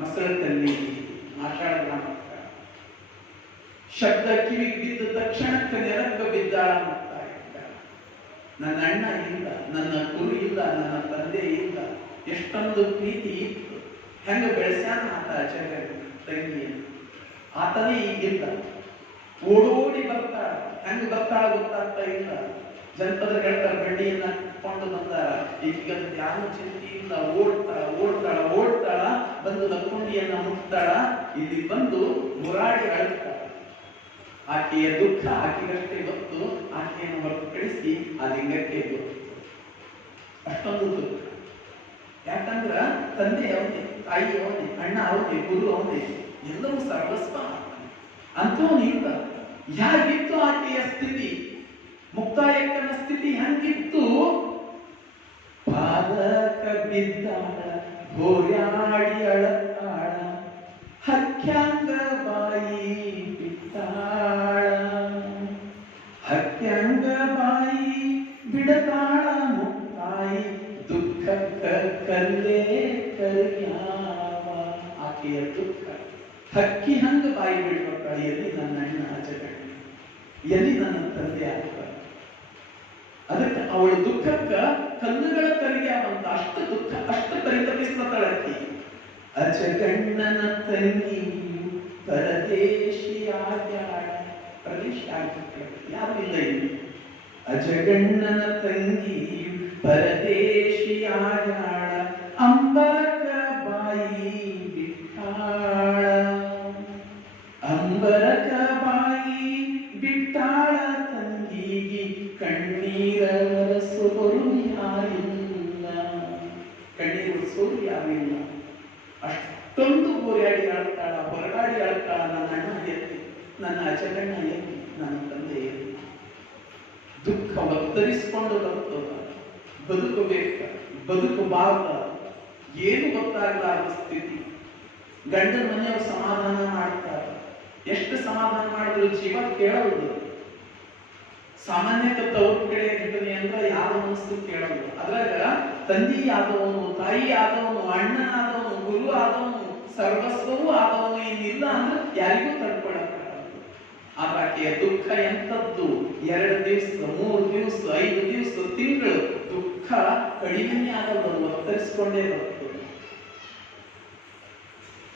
ಮಸಳದಲ್ಲಿ ಆಷಾಢ ಗ್ರಾಮ. ಶಬ್ದ ಕಿವಿಗೆ ಬಿದ್ದ ತಕ್ಷಣಕ್ಕೆ ನೆಲಕ್ಕ ಬಿದ್ದಾಳ. ನನ್ನ ಅಣ್ಣ ಇಲ್ಲ, ನನ್ನ ಗುರು ಇಲ್ಲ, ನನ್ನ ತಂದೆ ಇಲ್ಲ. ಎಷ್ಟೊಂದು ಪ್ರೀತಿ ಇತ್ತು. ಹೆಂಗ ಬೆಳೆಸ್ಯಾನ ಆತ ಅಜಗಣ್ಣ ತಂಗಿಯನ್ನು. ಆತನೇ ಈಗಿಲ್ಲ. ಓಡೋಡಿ ಬರ್ತಾಳ. ಹೆಂಗ ಬರ್ತಾಳ ಗೊತ್ತಾಗ್ತಾ ಇಲ್ಲ. ಜನಪದ ಹೇಳ್ತಾರ, ಬೆಳ್ಳಿಯನ್ನ ಕೊಂಡು ಬಂದಾರ. ಈಗ ಯಾರು ಚಿಂತೆ ಇಲ್ಲ. ಓಡ್ತಾಳ ಓಡ್ತಾಳ ಓಡ್ತಾಳ, ಬಂದು ಲಕ್ಕುಂಡಿಯನ್ನ ಮುಟ್ತಾಳ. ಇಲ್ಲಿ ಬಂದು ಮುರಾಡಿ ಅಳ್ತಾಳ. ಆಕೆಯ ದುಃಖ ಆಕೆಗಷ್ಟೇ ಗೊತ್ತು. ಆಕೆಯನ್ನು ಹೊರತುಪಡಿಸಿ ಆ ಲಿಂಗಕ್ಕೆ ಗೊತ್ತು. ಅಷ್ಟೊಂದು ದುಃಖ. ಯಾಕಂದ್ರ ತಂದೆ ಅವನೇ, ತಾಯಿ ಅವನೇ, ಅಣ್ಣ ಅವನೇ, ಗುರು ಅವನೇ, ಎಲ್ಲವೂ ಸರ್ವಸ್ವ ಅಂತವನಿಲ್ಲ. ಯಾಗಿತ್ತು ಆಕೆಯ ಸ್ಥಿತಿ? ಮುಕ್ತಾಯಕ್ಕನ ಸ್ಥಿತಿ ಹೆಂಗಿತ್ತು? ಪಾದಕ ಬಿದ್ದಾಳ, ಗೋರ್ಯಾಡಿ ಅಳತಾಳ, ಹಕ್ಯಾಂಗ ಬಾಯಿ ಬಿಟ್ಟಾಳ. ಹಕ್ಯಾಂಗ ಬಾಯಿ ಬಿಡತಾಳ. ಮುಕ್ತಾಯಿ ದುಃಖಕ್ಕ ಕಲ್ಲೇ ಕರಿಯಾವ. ಆಕೆಯ ದುಃಖ ಹಕ್ಕಿ ಹಂಗ ಬಾಯಿ ಬಿಡ್ಬೇಕಾಳ. ಎಲ್ಲಿ ನನ್ನ ಅಣ್ಣ ಅಜಗಣ್ಣ, ಎಲ್ಲಿ ನನ್ನ ತಂದೆ ಆಗ್ತ. ಅದಕ್ಕೆ ಅವಳ ದುಃಖಕ್ಕ ಕಲ್ಲುಗಳ ಕರಿಯಾವಂತ. ಅಷ್ಟು ದುಃಖ, ಅಷ್ಟು ಪರಿತಪಿಸ್ತಳಕ್ಕಿ. ಅಜಗಣ್ಣನ ತಂಗಿಯು ಪರದೇಶಿಯಾಗ್ಯಾಳ. ಪ್ರದೇಶ ಆಗ್ಬಿಟ್ಟ, ಯಾರು ಇಲ್ಲ ಇಲ್ಲಿ. ಅಜಗಣ್ಣನ ತಂಗಿಯು ಪರದೇಶಿಯಾಗ್ಯಾಳ. ಅಂಬರಕ ಬಾಯಿ ಬಿಟ್ಟಾಳ. ಅಂಬರಕ ಬಾಯಿ ಬಿಟ್ಟಾಳ. ತಂಗಿಗೆ ಕಣ್ಣೀರ ಒರೆಸುವರು ಯಾರಿಲ್ಲ. ಕಣ್ಣೀರು ಒರೆಸುವರು ಯಾರಿಲ್ಲ. ಅಷ್ಟೊಂದು ಗೋರ್ಯಾಡಿ ಆಡ್ತಾಳ, ಹೊರಗಾಡಿ ಆಡ್ತಾಳ. ನನ್ನ ಅಣ್ಣ ಎಲ್ಲಿ, ನನ್ನ ಅಜಗಣ್ಣ ಎಲ್ಲಿ, ನನ್ನ ತಂದೆ ಎಲ್ಲಿ. ದುಃಖ ಒತ್ತರಿಸಿಕೊಂಡು ಬರ್ತದ. ಬದುಕಬೇಕ, ಬದುಕಬಾರ್ದ, ಏನು ಗೊತ್ತಾಗಲಾರದ ಸ್ಥಿತಿ. ಗಂಡನ ಮನೆಯವರು ಸಮಾಧಾನ ಮಾಡ್ತಾರೆ. ಎಷ್ಟು ಸಮಾಧಾನ ಮಾಡಿದ್ರು ಜೀವ ಕೇಳೋದು. ಸಾಮಾನ್ಯ ತವ್ರ ಕಡೆ ಘಟನೆ ಅಂದ್ರೆ ಯಾರ ಮನಸ್ಸು ಕೇಳೋದು. ಅದ್ರಾಗ ತಂದಿ ಆದವನು, ತಾಯಿ ಆದವನು, ಅಣ್ಣನಾದವನು, ಗುರು ಆದವನು, ಸರ್ವಸ್ವವೂ ಆದವನು ಏನಿಲ್ಲ ಅಂದ್ರೆ ಯಾರಿಗೂ ತಡ್ಕೊಳಕ್ಕಾಗಲ್ಲ. ಆಕೆಯ ದುಃಖ ಎಂತದ್ದು? 2 ದಿವಸ, 3 ದಿವಸ, 5 ದಿವಸ, ತಿಂಗಳು ದುಃಖ ಕಡಿಮೆ ಆಗಲ್ಲ. ಒತ್ತರಿಸಿಕೊಂಡೇ ಬರ್ತದೆ.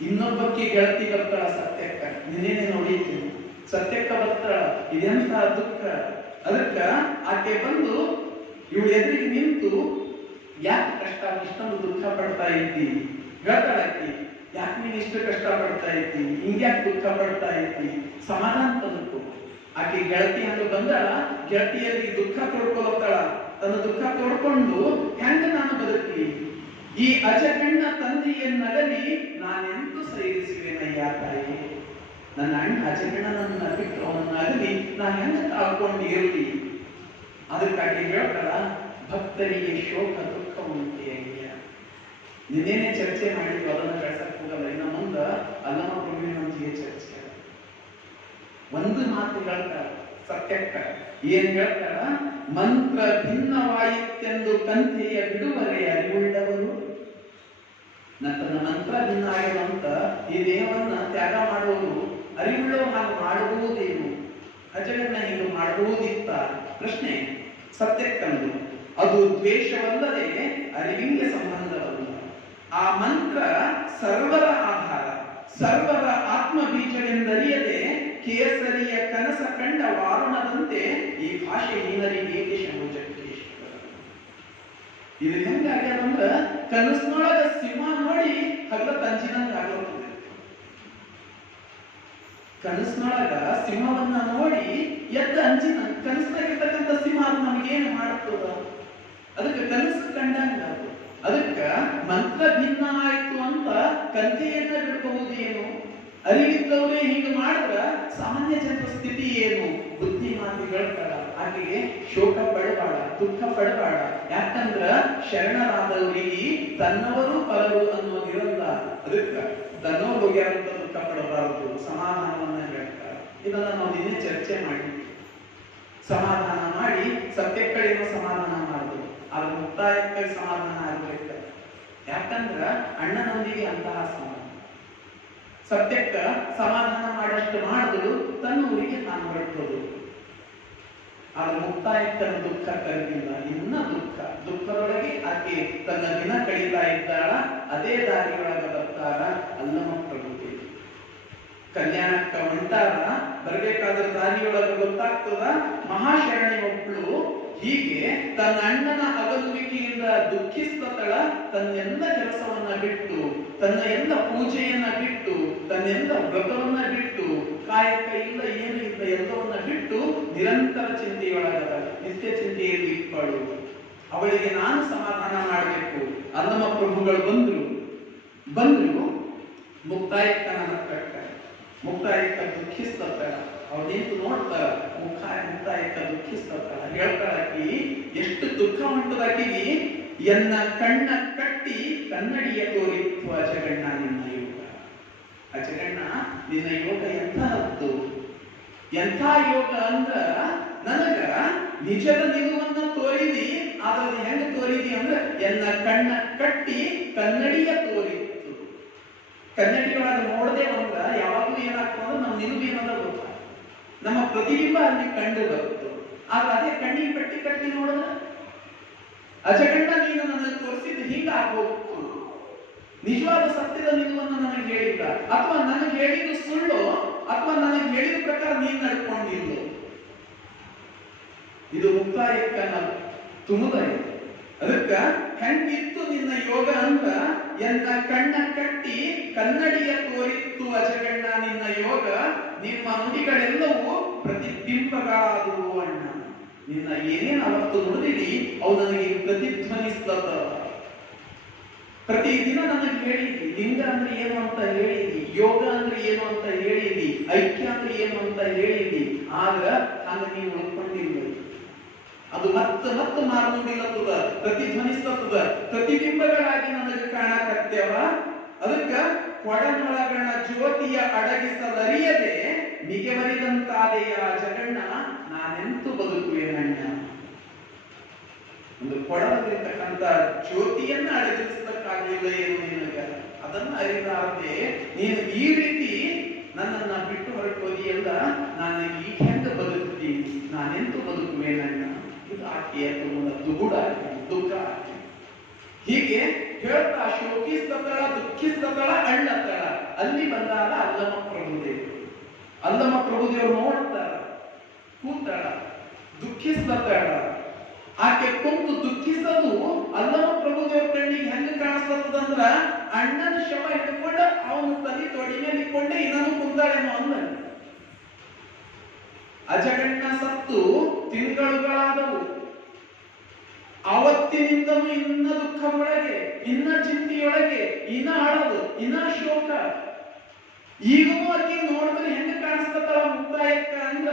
ಇನ್ನೊಬ್ಬಕ್ಕೆ ಗೆಳತಿ ಬರ್ತಾಳ ಸತ್ಯಕ್ಕ. ನಿನ್ನೇನೆ ನೋಡಿದ್ದೀನಿ. ಸತ್ಯಕ್ಕ ಬರ್ತಾಳ. ಇದೆಂತ ದುಃಖ. ಅದಕ್ಕ ಆಕೆ ಬಂದು ಇವಳು ಎದುರಿಗೆ ನಿಂತು ಯಾಕೆ ಕಷ್ಟ ಇಷ್ಟೊಂದು ದುಃಖ ಪಡ್ತಾ ಇದ್ದಿ ಹೇಳ್ತಾಳಾಕಿ, ಯಾಕೆ ನೀನ್ ಇಷ್ಟು ಕಷ್ಟ ಪಡ್ತಾ ಇದ್ದಿ, ಹಿಂಗ್ಯಾಕೆ ದುಃಖ ಪಡ್ತಾ ಇದ್ದಿ, ಸಮಾಧಾನ ತಂದುಕೊ. ಆಕೆ ಗೆಳತಿ ಅಂತ ಬಂದಾಳ, ಗೆಳತಿಯಲ್ಲಿ ದುಃಖ ತೋಡ್ಕೊಳ್ತಾಳ. ತನ್ನ ದುಃಖ ತೋಡ್ಕೊಂಡು ಹೆಂಗ ನಾನು ಬದುಕಲಿ, ಈ ಅಜಗಣ್ಣ ತಂದೆಯನ್ನಗಲಿ ನಾನೆಂತೂ ಸೈರಿಸುವೆನಯ್ಯ ತಾಯಿ, ನನ್ನ ಅಣ್ಣ ಅಜಗಣ್ಣನನ್ನ ಬಿಟ್ಟು ಅವನನ್ನಾಗಲಿ ನಾನು ಹೆಂಗ ತಾಳ್ಕೊಂಡು ಇರಲಿ. ಅದಕ್ಕಾಗಿ ಹೇಳ್ತಾಳ, ಭಕ್ತರಿಗೆ ಶೋಕ ದುಃಖ ಉಂಟೆ ಅಯ್ಯ. ನಿನ್ನೇನೆ ಚರ್ಚೆ ಮಾಡಿದ್ವಿ, ಅದನ್ನ ಕಳ್ಸಕ್ ಹೋಗಲ್ಲ. ಇನ್ನು ಮುಂದ ಅಲ್ಲಮ ಪ್ರಭುವಿನೊಂದಿಗೆ ಚರ್ಚೆ. ಒಂದು ಮಾತು ಹೇಳ್ತಾರ ಸತ್ಯಕ್ಕ, ಏನ್ ಹೇಳ್ತಾರ, ಮಂತ್ರ ಭಿನ್ನವಾಯಿತೆಂದು ಕಂತೆಯ ಬಿಡುವರೆ ಅರಿವುಳ್ಳವರು. ತನ್ನ ಮಂತ್ರ ಭಿನ್ನ ಆಗಿರುವಂತ ಈ ದೇಹವನ್ನ ತ್ಯಾಗ ಮಾಡುವುದು ಅರಿವುಳ್ಳವರು ಹಾಗೆ ಮಾಡಬಹುದೇನು, ಅಜಗಣ್ಣ ಹೀಗೆ ಮಾಡಬಹುದಿತ್ತ ಪ್ರಶ್ನೆ ಸತ್ಯಕ್ಕಂದು. ಅದು ದ್ವೇಷವಲ್ಲದೆ ಅರಿವಿಗೆ ಸಂಬಂಧವಲ್ಲ. ಆ ಮಂತ್ರ ಸರ್ವರ ಆಧಾರ, ಸರ್ವರ ಆತ್ಮ ಬೀಜವೆಂದರಿಯದೆ ಕೇಸರಿಯ ಕನಸ ಕಂಡ ವಾರುಣದಂತೆ ಈ ಭಾಷೆ ಹೀನರಿಗೆ ಶಂಭುಜಕ್ಕೇಶ್ವರ. ಇದು ಹೆಂಗಾಗ್ಯದಂದ್ರ ಕನಸಿನೊಳಗ ಸಿಂಹ ನೋಡಿ ಹಗಲ ತಂಜಿನಂಗ ಆಗೋಗ್ತದೆ. ಕನಸಿನೊಳಗ ಸಿಂಹವನ್ನ ನೋಡಿ ಎದ್ದ ಅಂಜಿನ, ಕನಸಿನಾಗಿರ್ತಕ್ಕಂಥ ಸಿಂಹ ನಮಗೇನು ಮಾಡ್ತದ, ಅದಕ್ಕೆ ಕನಸು ಕಂಡಂಗ. ಅದಕ್ಕ ಮಂತ್ರ ಭಿನ್ನ ಆಯ್ತು ಅಂತ ಕಂತೆಯನ್ನ ಬಿಡಬಹುದೇನು, ಅರಿವಿದ್ದವರೇ ಹೀಗೆ ಮಾಡಿದ್ರ ಸಾಮಾನ್ಯ ಜನರ ಸ್ಥಿತಿ ಏನು, ಬುದ್ಧಿ ಮಾತು ಹೇಳ್ತಾರ. ಹಾಗೆಯೇ ಶೋಕ ಪಡಬೇಡ, ದುಃಖ ಪಡಬೇಡ. ಯಾಕಂದ್ರ ಶರಣರಾದವರಿಗೆ ತನ್ನವರು ಪರರು ಅನ್ನೋದಿರಲ್ಲ. ಅದಕ್ಕ ತನ್ನವರು ಹೋಗ್ಯಾರಂತ ದುಃಖ ಪಡಬಾರದು, ಸಮಾಧಾನವನ್ನ ಹೇಳ್ತಾರ. ಇದನ್ನ ನಾವು ನಿನ್ನೆ ಚರ್ಚೆ ಮಾಡಿ ಸಮಾಧಾನ ಮಾಡಿ ಸತ್ಯಕ್ಕಳೇನೋ ಸಮಾಧಾನ ಮಾಡುದು, ಆದ್ರೆ ಮುಕ್ತಾಯಕ್ಕೆ ಸಮಾಧಾನ ಆಗ್ಬೇಕು. ಯಾಕಂದ್ರ ಅಣ್ಣನೊಂದಿಗೆ ಅಂತಹ ಸಮಾಧಾನ. ಸತ್ಯಕ್ಕ ಸಮಾಧಾನ ಮಾಡಷ್ಟು ಮಾಡಿದ್ರು ತನ್ನ ಊರಿಗೆ ತಾನು ಹೊರಟೋದು. ಆದ್ರೆ ಮುಕ್ತಾಯಕ್ಕನ ದುಃಖ ಕರಗಿಲ್ಲ, ಇನ್ನ ದುಃಖ, ದುಃಖದೊಳಗೆ ಆಕೆ ತನ್ನ ದಿನ ಕಳೀತಾ ಇದ್ದಾಳ. ಅದೇ ದಾರಿಯೊಳಗ ಬರ್ತಾರ ಅಲ್ಲಮ ಪ್ರಭುದೇವಿ. ಕಲ್ಯಾಣಕ್ಕ ಹೊಂಟಾರ, ಬರಬೇಕಾದ ದಾರಿಯೊಳಗ ಗೊತ್ತಾಗ್ತದ ಮಹಾಶರಣಿ ಒಬ್ಬಳು ಹೀಗೆ ತನ್ನ ಅಣ್ಣನ ಅಗಲುವಿಕೆಯಿಂದ ದುಃಖಿಸ್ತಳ. ತನ್ನೆಲ್ಲ ಕೆಲಸವನ್ನ ಬಿಟ್ಟು, ತನ್ನ ಎಲ್ಲ ಪೂಜೆಯನ್ನ ಬಿಟ್ಟು, ತನ್ನೆಲ್ಲ ವ್ರತವನ್ನ ಬಿಟ್ಟು, ಕಾಯಕ ಇಲ್ಲ ಏನು ಇಲ್ಲ ಎಲ್ಲವನ್ನ ಬಿಟ್ಟು ನಿರಂತರ ಚಿಂತೆಯೊಳಗದ, ನಿತ್ಯ ಚಿಂತೆಯಲ್ಲಿ ಇಟ್ಕೊಳ್ಳು. ಅವಳಿಗೆ ನಾನು ಸಮಾಧಾನ ಮಾಡಬೇಕು. ಅಲ್ಲಮ ಪ್ರಭುಗಳು ಬಂದ್ರು ಮುಕ್ತಾಯಕ್ಕನ ಹತ್ತಕ್ಕ. ಮುಕ್ತಾಯಕ್ಕ ದುಃಖಿಸ್ತಳ. ಅವ್ರು ನಿಂತು ನೋಡ್ತಾರ, ಮುಕ್ತಾಯಕ್ಕ ದುಃಖಿಸ್ತಳ. ಹೇಳ್ತಾಳಾಕಿ ಎಷ್ಟು ದುಃಖ ಉಂಟದಾಕಿಗೆ, ಎನ್ನ ಕಣ್ಣ ಕಟ್ಟಿ ಕನ್ನಡಿಯ ತೋರಿತ್ತು ಅಜಗಣ್ಣ ನಿನ್ನ ಯೋಗ. ಅಜಗಣ್ಣ ನಿನ್ನ ಯೋಗ ಎಂಥದ್ದು, ಎಂಥ ಯೋಗ ಅಂದ್ರ ನನಗ ನಿಜದ ನಿಲುವನ್ನ ತೋರಿದಿ. ಆದ್ರೆ ಹೆಂಗ ತೋರಿದಿ ಅಂದ್ರೆ ಎನ್ನ ಕಣ್ಣ ಕಟ್ಟಿ ಕನ್ನಡಿಯ ತೋರಿತ್ತು. ಕನ್ನಡಿಯೊಳಗ ನೋಡದೆ ಅಂದ್ರ ಯಾವಾಗಲೂ ಏನಾಗ್ತದೆ, ನಮ್ಮ ನಿಲುವು ಏನದ ಗೊತ್ತ, ನಮ್ಮ ಪ್ರತಿಬಿಂಬ ಅಲ್ಲಿ ಕಂಡು ಬರುತ್ತೆ. ಆದ್ರೆ ಅದೇ ಕಣ್ಣಿಗೆ ಪಟ್ಟಿ ಕಟ್ಟಿ ನೋಡಿದ್ರೆ ಅಜಗಣ್ಣ ನೀನು ನನಗೆ ತೋರಿಸಿದ್ದು ಹೀಗ ಆಗೋಗ್ತು, ನಿಜವಾದ ಸತ್ಯದ ನಿಲುವನ್ನು ನನಗೆ ಹೇಳಿಲ್ಲ, ಅಥವಾ ನನಗೆ ಹೇಳಿದ್ದು ಸುಳ್ಳು, ಅಥವಾ ನನಗೆ ಹೇಳಿದ ಪ್ರಕಾರ ನೀನ್ ನಡ್ಕೊಂಡಿಲ್ಲ. ಇದು ಮುಕ್ತಾಯಕ್ಕನ ತುಮುದಯ. ಅದಕ್ಕ ಹೆಂಗಿತ್ತು ನಿನ್ನ ಯೋಗ ಅಂತ ಎನ್ನ ಕಣ್ಣ ಕಟ್ಟಿ ಕನ್ನಡಿಯ ತೋರಿತ್ತು ಅಜಗಣ್ಣ ನಿನ್ನ ಯೋಗ. ನಿಮ್ಮ ನುಡಿಗಳೆಲ್ಲವೂ ಪ್ರತಿಬಿಂಬಗಳಾದವು ಅಣ್ಣ. ನಿನ್ನ ಏನೇನು ಅವತ್ತು ನುಡಿದಿರಿ ಅವು ನನಗೆ ಪ್ರತಿಧ್ವನಿಸ್ತದ. ಪ್ರತಿದಿನ ನನಗೆ ಹೇಳಿದಿ, ಲಿಂಗ ಅಂದ್ರೆ ಏನು ಅಂತ ಹೇಳಿದಿ, ಯೋಗ ಅಂದ್ರೆ ಏನು ಅಂತ ಹೇಳಿದಿ, ಐಕ್ಯ ಅಂದ್ರೆ ಏನು ಅಂತ ಹೇಳಿದಿ. ಆದ್ರ ಹಂಗ ನೀವು ಉಳ್ಕೊಂಡಿಲ್ಲ. ಅದು ಮತ್ತೆ ಮಾರುವುದಿಲ್ಲತ್ತದ, ಪ್ರತಿಧ್ವನಿಸ್ತದ, ಪ್ರತಿಬಿಂಬಗಳಾಗಿ ನನಗೆ ಕಾಣಕತ್ತೇವ. ಅದಕ್ಕ ಕೊಡನೊಳಗಣ ಜ್ಯೋತಿಯ ಅಡಗಿಸಲರಿಯದೆ ನಿಗೆವರಿದಂತಾದೆಯ ಜಗಣ್ಣ ನಾನೆಂತೂ ಬದುಕುವೆನಣ್ಣ. ಒಂದು ಕೊಡಲಿರ್ತಕ್ಕಂಥ ಜ್ಯೋತಿಯನ್ನ ಅಡಗಿಸಲಿಕ್ಕಾಗಲಿಲ್ಲ ಏನು ನಿನಗ, ಅದನ್ನ ಅರಿಲಾರದೆ ನೀನು ಈ ರೀತಿ ನನ್ನನ್ನ ಬಿಟ್ಟು ಹೊರಟೋದಿಯಲ್ಲ, ನಾನು ಈಗ ಹೆಂಗ ಬದುಕ್ತೀನಿ, ನಾನೆಂತೂ ಬದುಕುವೆನಣ್ಣ. ಇದು ಆಕೆಯ ದುಗುಡ, ದುಃಖ. ಹೀಗೆ ಹೇಳ್ತಾ ಶೋಕಿಸ್ತಳ, ದುಃಖಿಸ್ತಳ, ಅಳ್ಳತ್ತಳ. ಅಲ್ಲಿ ಬಂದಾಗ ಅಲ್ಲಮ ಪ್ರಭುದೇವರು ನೋಡ್ತಾರ, ಕೂತಾಳ. ದುಃಖಿಸ್ಲತ್ತಾಳ. ಆಕೆ ಕುಂತು ದುಃಖಿಸೋದು ಅಲ್ಲವ ಪ್ರಭುದೇವ್ರ ಕಣ್ಣಿಗೆ ಹೆಂಗ ಕಾಣಿಸ್ತದಂದ್ರ ಅಣ್ಣನ ಶವ ಹಿಡ್ಕೊಂಡ ಅವನ ತಲೆ ತೊಡಿ ಮೇಲೆ ಇಟ್ಕೊಂಡೆ ಇನ್ನೂ ಕುಂತಾಳೇನೋ ಅಂದ. ಅಜಗಣ್ಣ ಸತ್ತು ತಿಂಗಳುಗಳಾದವು. ಆವತ್ತಿನಿಂದಲೂ ಇನ್ನ ದುಃಖದೊಳಗೆ, ಇನ್ನ ಚಿಂತೆಯೊಳಗೆ, ಇನ್ನ ಅಳದು, ಇನ್ನ ಶೋಕ. ಈಗೂ ಆಕೆ ನೋಡಿದ್ರೆ ಹೆಂಗ ಕಾಣಿಸ್ತಳ ಮುಕ್ತಾಯಕ್ಕ ಅಂದ್ರ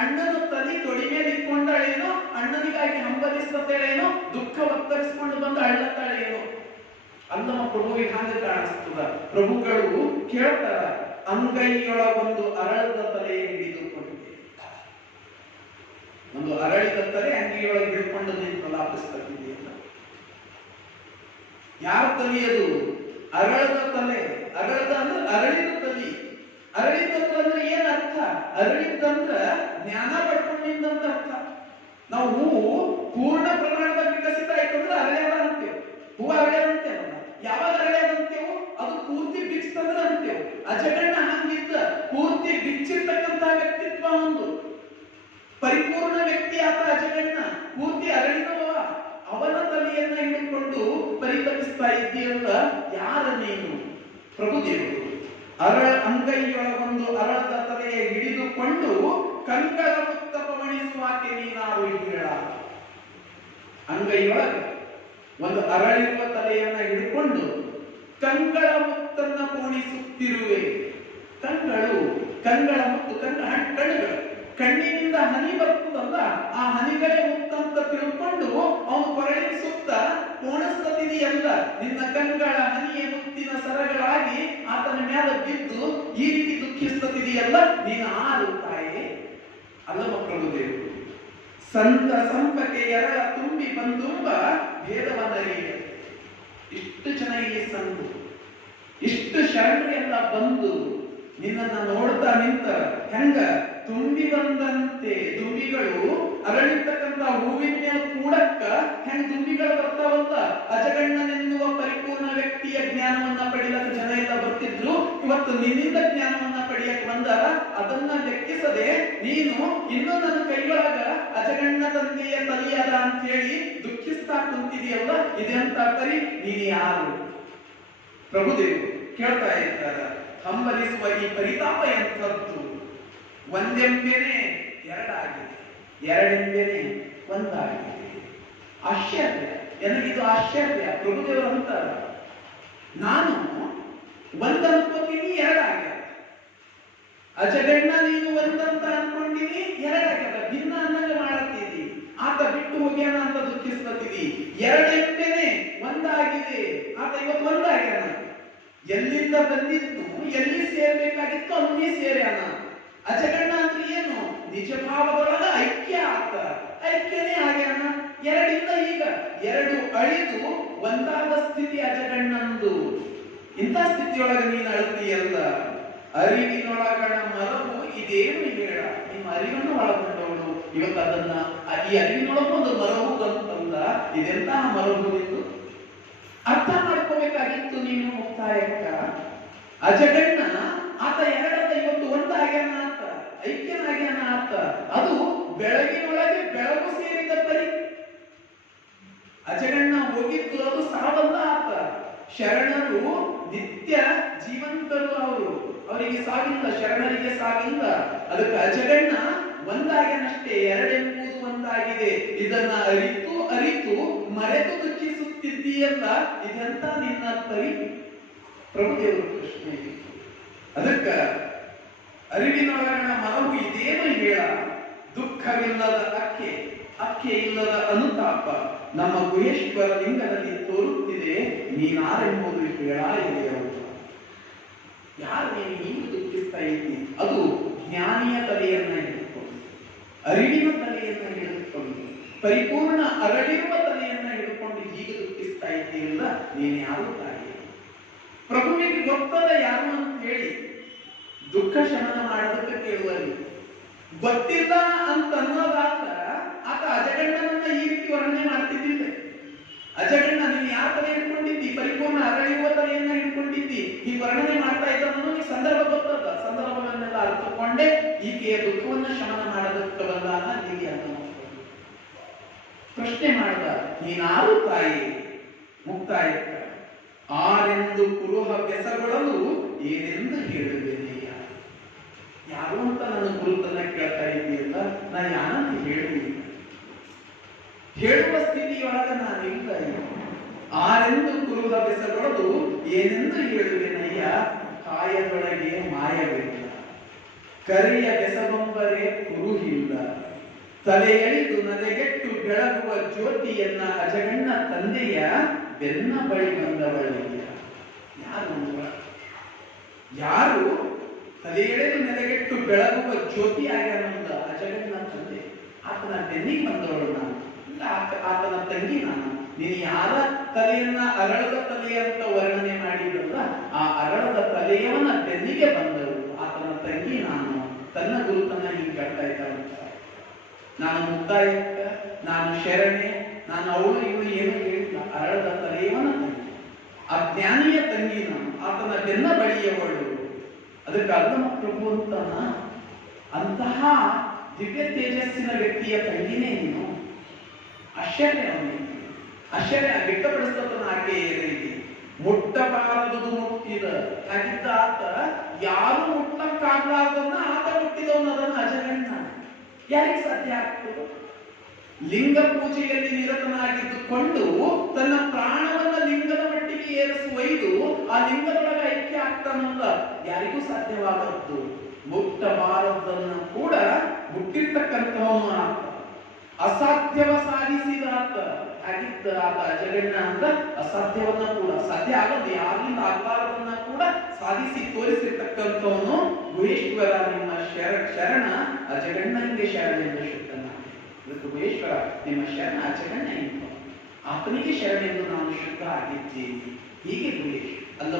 ಅಣ್ಣನ ತಲೆ ತೊಡಿ ಮೇಲೆ ಇಟ್ಕೊಂಡಳೇನೋ, ಅಣ್ಣನಿಗಾಗಿ ಹಂಬಲಿಸ್ತೇಳೇನೋ, ದುಃಖ ಒತ್ತರಿಸಿಕೊಂಡು ಬಂದು ಅಳ್ಳತ್ತಾಳೇನೋ. ಅಲ್ಲಮ್ಮ ಪ್ರಭುವಿಗೆ ಹಾಗೆ ಕಾಣಿಸ್ತದ. ಪ್ರಭುಗಳು ಕೇಳ್ತಾರ, ಅಂಗೈಯೊಳಗೊಂದು ಅರಳದ ತಲೆ ಹಿಡಿದುಕೊಂಡಿದೆ. ಒಂದು ಅರಳಿದ ತಲೆ ಅಂಗೈಯೊಳಗೆ ಹಿಡ್ಕೊಂಡು ಲಾಪಿಸ್ತಿದೆ ಅಂತ. ಯಾರ ತಲೆ ಅದು? ಅರಳದ ತಲೆ. ಅರಳದ ಅಂದ್ರೆ ಅರಳಿದ ತಲೆ. ಅರಳಿದಂದ್ರೆ ಏನ್ ಅರ್ಥ? ಅರಳಿದಂದ್ರ ಜ್ಞಾನ ಪಡ್ಕೊಂಡಿದ್ದಂತ ಅರ್ಥ. ನಾವು ಹೂವು ಪೂರ್ಣ ಪ್ರಮಾಣದ ವಿಕಸಿತ ಆಯ್ತಂದ್ರೆ ಅರಳ್ಯದ ಅಂತೇವೆ. ಹೂವು ಅರಳ್ಯದಂತೇವ. ಯಾವಾಗ ಅರಳ್ಯದಂತೇವು? ಅದು ಪೂರ್ತಿ ಬಿಚ್ಚತಂದ್ರ ಅಂತೇವು. ಅಜಗಣ್ಣ ಹಂಗಿದ್ದ ಪೂರ್ತಿ ಬಿಚ್ಚಿರ್ತಕ್ಕಂತ ವ್ಯಕ್ತಿತ್ವ ಒಂದು. ಪರಿಪೂರ್ಣ ವ್ಯಕ್ತಿ ಆತ ಅಜಗಣ್ಣ. ಪೂರ್ತಿ ಅರಳಿದವ. ಅವನ ತಲೆಯನ್ನ ಹಿಡಿದುಕೊಂಡು ಪರಿತಪಿಸ್ತಾ ಇದ್ದೀಯಲ್ಲ, ಯಾರ ನೀನು? ಪ್ರಭುದೇವರು. ಅಂಗೈಯೊಳಗೊಂದು ಅರಳದ ತಲೆಯ ಹಿಡಿದುಕೊಂಡು ಕಂಗಳ ಮುಕ್ತ ಪವಣಿಸುವಾಕೆ ನೀನಾರು ಹೇಳ. ಅಂಗೈಯೊಳಗ ಒಂದು ಅರಳಿರುವ ತಲೆಯನ್ನ ಹಿಡಿದುಕೊಂಡು ಕಂಗಳ ಮುತ್ತನ್ನ ಪೋಣಿಸುತ್ತಿರುವೆ. ಕಂಗಳ ಮುತ್ತು, ಕಣ್ಣುಗಳು. ಕಣ್ಣಿನಿಂದ ಹನಿ ಬರ್ತದಲ್ಲ, ಆ ಹನಿಗಳೇ ಮುತ್ತಂತ ತಿಳ್ಕೊಂಡು ಅವನು ಕೊರಳಿನ ಸುತ್ತ ಪೋಣಿಸ್ತದಿದೆಯಲ್ಲ. ನಿನ್ನ ಕಂಗಳ ಹನಿಯ ಮುತ್ತಿನ ಸರಗಳಾಗಿ ಆತನ ಮೇಲೆ ಬಿದ್ದು ಈ ರೀತಿ ದುಃಖಿಸ್ತದಿದೆಯಲ್ಲ, ನೀನು ಆರು ತಾಯೇ ಅಲ್ಲವ ಪ್ರಭುದೇವರು. ಸಂಪಕ್ಕೆ ಎರಳ ತುಂಬಿ ಬಂದುಂಬ ಭೇದವನರಿಯ. ಇಷ್ಟು ಜನ ಇಲ್ಲಿ ಸಂತು, ಇಷ್ಟು ಶರಣರು ಎಲ್ಲ ಬಂದು ನಿನ್ನನ್ನ ನೋಡ್ತಾ ನಿಂತ ಹೆಂಗ ತುಂಬಿ ಬಂದಂತೆ ದುಂಬಿಗಳು ಅರಳಿರ್ತಕ್ಕಂಥ ಹೂವಿನ ಮೇಲೆ ಕೂಡಕ್ಕ ಹೆಂಗ ದುಂಬಿಗಳು ಬರ್ತಾವಂತ. ಅಜಗಣ್ಣನೆನ್ನುವ ಪರಿಪೂರ್ಣ ವ್ಯಕ್ತಿಯ ಜ್ಞಾನವನ್ನ ಪಡೆಯಕ್ಕೆ ಜನ ಎಲ್ಲ ಬರ್ತಿದ್ರು. ಇವತ್ತು ನಿನ್ನಿಂದ ಜ್ಞಾನವನ್ನ ಪಡೆಯಕ್ಕೆ ಬಂದಾರ. ಅದನ್ನ ಲೆಕ್ಕಿಸದೆ ನೀನು ಇನ್ನೂ ನನ್ನ ಕೈಯೊಳಗ ಅಜಗಣ್ಣ ತಂದೆಯ ತಲೆಯದ ಅಂತ ಹೇಳಿ ದುಃಖಿಸ್ತಾ ಕುಂತಿದೆಯಲ್ಲ, ಇದೆಂತ ಪರಿ? ನೀನು ಯಾರು? ಪ್ರಭುದೇವರು ಕೇಳ್ತಾ ಇದ್ದಾರೆ. ಹಂಬಲಿಸುವ ಈ ಪರಿತಾಪ ಎಂಥದ್ದು? ಒಂದೆಂಬೆನೆ ಎರಡಾಗಿದೆ, ಎರಡೆಂಬೆನೆ ಒಂದಾಗಿದೆ. ಆಶ್ಚರ್ಯ, ನನಗಿದು ಆಶ್ಚರ್ಯ. ಪ್ರಭುದೇವರು ಅಂತಾರ, ನಾನು ಒಂದನ್ಕೋತೀನಿ, ಎರಡಾಗ್ಯದ. ಅಜಗಣ್ಣ ನೀನು ಒಂದಂತ ಅನ್ಕೊಂಡಿನಿ, ಎರಡಾಗ್ಯದ. ಭಿನ್ನ ಅನ್ನಂಗ ಮಾಡತ್ತೀರಿ. ಆತ ಬಿಟ್ಟು ಹೋಗ್ಯಾನ ಅಂತ ದುಃಖಿಸ್ತೀವಿ. ಎರಡೆಂಬೆನೆ ಒಂದಾಗಿದೆ. ಆತ ಇವತ್ತು ಒಂದಾಗ್ಯಾನ. ಎಲ್ಲಿಂದ ಬಂದಿತ್ತು, ಎಲ್ಲಿ ಸೇರ್ಬೇಕಾಗಿತ್ತು ಅಲ್ಲಿ ಸೇರ್ಯಾನ. ಅಜಗಣ್ಣ ಅಂದ್ರೆ ಏನು? ನಿಜ ಭಾವದೊಳಗ ಐಕ್ಯ ಆತ, ಐಕ್ಯನೇ ಆಗ್ಯಾನ. ಎರಡಿಂದ ಈಗ ಎರಡು ಅಳಿದು ಒಂದಾದ ಸ್ಥಿತಿ ಅಜಗಣ್ಣಂದು. ಇಂಥ ಸ್ಥಿತಿಯೊಳಗ ನೀನು ಅಳ್ತೀಯಲ್ಲ. ಅರಿವಿನೊಳಗಣ ಮರವು ಇದೇನು ಹೇಳ. ನಿಮ್ಮ ಅರಿವನ್ನು ಒಳಗೊಂಡವಳು ಇವತ್ತು ಅದನ್ನ ಈ ಅರಿವಿನೊಳಗೊಂದು ಮರವು ಬಂತಂದ. ಇದೆಂತಹ ಮರವು ಎಂದು ಅರ್ಥ ಮಾಡ್ಕೋಬೇಕಾಗಿತ್ತು ನೀನು ಮುಕ್ತಾಯಕ್ಕ. ಅಜಗಣ್ಣ ಆತ ಎರಡತ್ತ ಇವತ್ತು ಒಂದಾಗ್ಯಾನ ಆತ, ಐಕ್ಯನಾಗ್ಯಾನ ಆತ. ಅದು ಬೆಳಗಿನೊಳಗೆ ಬೆಳಗು ಸೇರಿದ ಪರಿ. ಅಜಗಣ್ಣ ಹೋಗಿದ್ದು ಅದು ಸಾವಲ್ಲ ಆತ. ಶರಣರು ನಿತ್ಯ ಜೀವಂತರು. ಅವರಿಗೆ ಸಾವಿಲ್ಲ, ಶರಣರಿಗೆ ಸಾವಿಲ್ಲ. ಅದಕ್ಕೆ ಅಜಗಣ್ಣ ಒಂದಾಗ್ಯಾನಷ್ಟೇ. ಎರಡೆಂಬುದು ಒಂದಾಗಿದೆ. ಇದನ್ನ ಅರಿತು ಮರೆತು ದುಃಖಿಸುತ್ತಿದ್ದೀಯಲ್ಲ, ಇದೆಂತ ನಿನ್ನ ಪರಿ? ಪ್ರಭುದೇವರು ಪ್ರಶ್ನೆ. ಅದಕ್ಕ ಅರಿವಿನೊಳಗಣ ಮರವು ಇದೇನು ಹೇಳ. ದುಃಖವಿಲ್ಲದ ಅಕ್ಕೆ ಇಲ್ಲದ ಅನುತಾಪ ನಮ್ಮ ಗುಹೇಶ್ವರ ಲಿಂಗದಲ್ಲಿ ತೋರುತ್ತಿದೆ. ನೀನಾರೆಂಬುದು ಹೇಳ ಇದೆಯವು. ಯಾರು ನೀನು ಹೀಗೆ ದುಃಖಿಸ್ತಾ ಇದ್ದೀನಿ? ಅದು ಜ್ಞಾನಿಯ ತಲೆಯನ್ನ ಹಿಡಿದುಕೊಂಡು, ಅರಿವಿನ ತಲೆಯನ್ನ ಹಿಡಿದುಕೊಂಡು, ಪರಿಪೂರ್ಣ ಅರಳಿರುವ ತಲೆಯನ್ನ ಹಿಡಿದುಕೊಂಡು ಹೀಗೆ ದುಃಖಿಸ್ತಾ ಇದ್ದೀಯಲ್ಲ, ನೀನು ಯಾರು ತಾಯಿ? ಪ್ರಭುವಿಗೆ ಗೊತ್ತದ ಯಾರು ಅಂತ ಹೇಳಿ ದುಃಖ ಶಮನ ಮಾಡೋದಕ್ಕೆ ಕೇಳುವಲ್ಲಿ. ಗೊತ್ತಿಲ್ಲ ಅಂತ ಅನ್ನೋದಾತ ಆತ ಅಜಗಣ್ಣನನ್ನ ಈ ರೀತಿ ವರ್ಣನೆ ಮಾಡ್ತಿದ್ದಿಲ್ಲ. ಅಜಗಣ್ಣ ನೀನು ಯಾವ ತಲೆ ಹಿಡ್ಕೊಂಡಿದ್ದಿ? ಪರಿಪೂರ್ಣ ಅರಳಿಯುವ ತಲೆಯನ್ನ ಹಿಡ್ಕೊಂಡಿದ್ದಿ. ಈ ವರ್ಣನೆ ಮಾಡ್ತಾ ಇದ್ದವನು ಈ ಸಂದರ್ಭ ಗೊತ್ತದ. ಸಂದರ್ಭವನ್ನೆಲ್ಲ ಅರ್ಥಕೊಂಡೆ ಈಕೆಯ ದುಃಖವನ್ನ ಶಮನ ಮಾಡೋದಕ್ಕೆ ಬಂದ ಹೀಗೆ ಅಂತ ಪ್ರಶ್ನೆ ಮಾಡಿದ, ನೀನಾರು ತಾಯಿ? ಮುಕ್ತಾಯಕ್ಕ ಆರೆಂದು ಕುರುಹ ಬೆಸಗೊಳ್ಳಲು ಏನೆಂದು ಹೇಳುವೇನೆಯ? ಯಾರು ಅಂತ ನನ್ನ ಗುರುತನ್ನ ಕೇಳ್ತಾ ಇದೆಯಲ್ಲ, ನಾ ಯಾರಂತ ಹೇಳಿ ಹೇಳುವ ಸ್ಥಿತಿಯೊಳಗ ನಾನಿಲ್ಲ. ಆರೆಂದು ಕುರುಹ ಬೆಸಗೊಳ್ಳಲು ಏನೆಂದು ಹೇಳುವೆನಯ್ಯ? ಕಾಯದೊಳಗೆ ಮಾಯವಿಲ್ಲ, ಕರಿಯ ಬೆಸಬೊಂಬರೆ ಕುರುಹಿಲ್ಲ, ತಲೆ ಎಳೆದು ನಲೆಗೆಟ್ಟು ಬೆಳಗುವ ಜ್ಯೋತಿಯನ್ನ ಅಜಗಣ್ಣ ತಂದೆಯ ಬೆನ್ನ ಬಳಿ ಬಂದವಳಿಯ. ಯಾರು ತಲೆ ಎಳೆದು ನೆಲೆಗೆಟ್ಟು ಬೆಳಗುವ ಜ್ಯೋತಿ ಆಗ್ಯಾನಂದ ಅಜಗಣ್ಣ ತಂದೆ, ಆತನ ಬೆನ್ನಿಗೆ ಬಂದವಳು ನಾನು, ಇಲ್ಲ ಆತನ ತಂಗಿ ನಾನು. ನೀನು ಯಾರ ತಲೆಯನ್ನ ಅರಳದ ತಲೆ ಅಂತ ವರ್ಣನೆ ಮಾಡಿದ್ರಲ್ಲ, ಆ ಅರಳದ ತಲೆಯವನ ಬೆನ್ನಿಗೆ ಬಂದಳು ಆತನ ತಂಗಿ ನಾನು. ತನ್ನ ಗುರುತನ್ನ ಹಿಂಗೆ ಕಟ್ತಾ ಇದ್ದಾಳಂತ. ನಾನು ಮುಕ್ತಾಯಕ್ಕ, ನಾನು ಶರಣೆ, ನಾನು ಅವಳು ಇವಳು ಏನು ಹೇಳಿಲ್ಲ. ಅರಳದ ತಲೆಯವನ ತಂಗಿ, ಅಜ್ಞಾನಿಯ ತಂಗಿ ನಾನು, ಆತನ ಬೆನ್ನ ಬಳಿಯವಳು. ಅದಕ್ಕೆ ಅರ್ಧಮ ಪ್ರಭು ಅಂತನ. ಅಂತಹ ದಿವ್ಯ ತೇಜಸ್ಸಿನ ವ್ಯಕ್ತಿಯ ತಂಗಿನೇ ನೀನು. ಆಶ್ಚರ್ಯ ಅವನಿಗೆ, ಆಶ್ಚರ್ಯ ವ್ಯಕ್ತಪಡಿಸ್ತದನ್ನ ಆಕೆ ರೀತಿ. ಮುಟ್ಟಬಾರದು ಮುಟ್ಟಿದ ಹಾಗಿದ್ದ ಆತ, ಯಾರು ಮುಟ್ಟಕ್ಕಾಗಲಾರ್ದನ್ನ ಆತ ಮುಟ್ಟಿದವನು, ಅದನ್ನು ಅಜಗಣ್ಣ. ಯಾರಿಗೆ ಸಾಧ್ಯ ಆಗ್ತದೆ? ಲಿಂಗ ಪೂಜೆಯಲ್ಲಿ ನಿರತನಾಗಿದ್ದುಕೊಂಡು ತನ್ನ ಪ್ರಾಣವನ್ನ ಲಿಂಗದ ಮಟ್ಟಿಗೆ ಏರಿಸುವೈದು ಆ ಲಿಂಗದೊಳಗೆ ಐಕ್ಯ ಆಗ್ತಾನಲ್ಲ, ಯಾರಿಗೂ ಸಾಧ್ಯವಾದದ್ದು. ಮುಟ್ಟಬಾರದನ್ನ ಕೂಡ ಮುಟ್ಟಿರ್ತಕ್ಕಂಥವನು ಆತ. ಅಸಾಧ್ಯವ ಸಾಧಿಸಿದ ಆತ. ಹಾಗಿದ್ದ ಆತ ಅಜಗಣ್ಣ ಅಂತ ಅಸಾಧ್ಯವನ್ನ ಕೂಡ, ಸಾಧ್ಯ ಆಗೋದು ಯಾರಿಂದ ಆಗಬಾರದನ್ನ ಕೂಡ ಸಾಧಿಸಿ ತೋರಿಸಿರ್ತಕ್ಕಂಥವನು ಗುಹೇಶ್ವರ. ನಿಮ್ಮ ಶರಣ ಅಜಗಣ್ಣನಿಗೆ ಶರಣೆಂದು ಶುದ್ಧನ. ಗುಹೇಶ್ವರ ನಿಮ್ಮ ಶರಣ ಅಜಗಣ್ಣ ಎಂದು, ಆತನಿಗೆ ಶರಣೆಂದು ನಾನು ಶುದ್ಧ ಆಗಿದ್ದೇನೆ. ಹೀಗೆ ಗುಹೇಶ್ ಅಲ್ಲ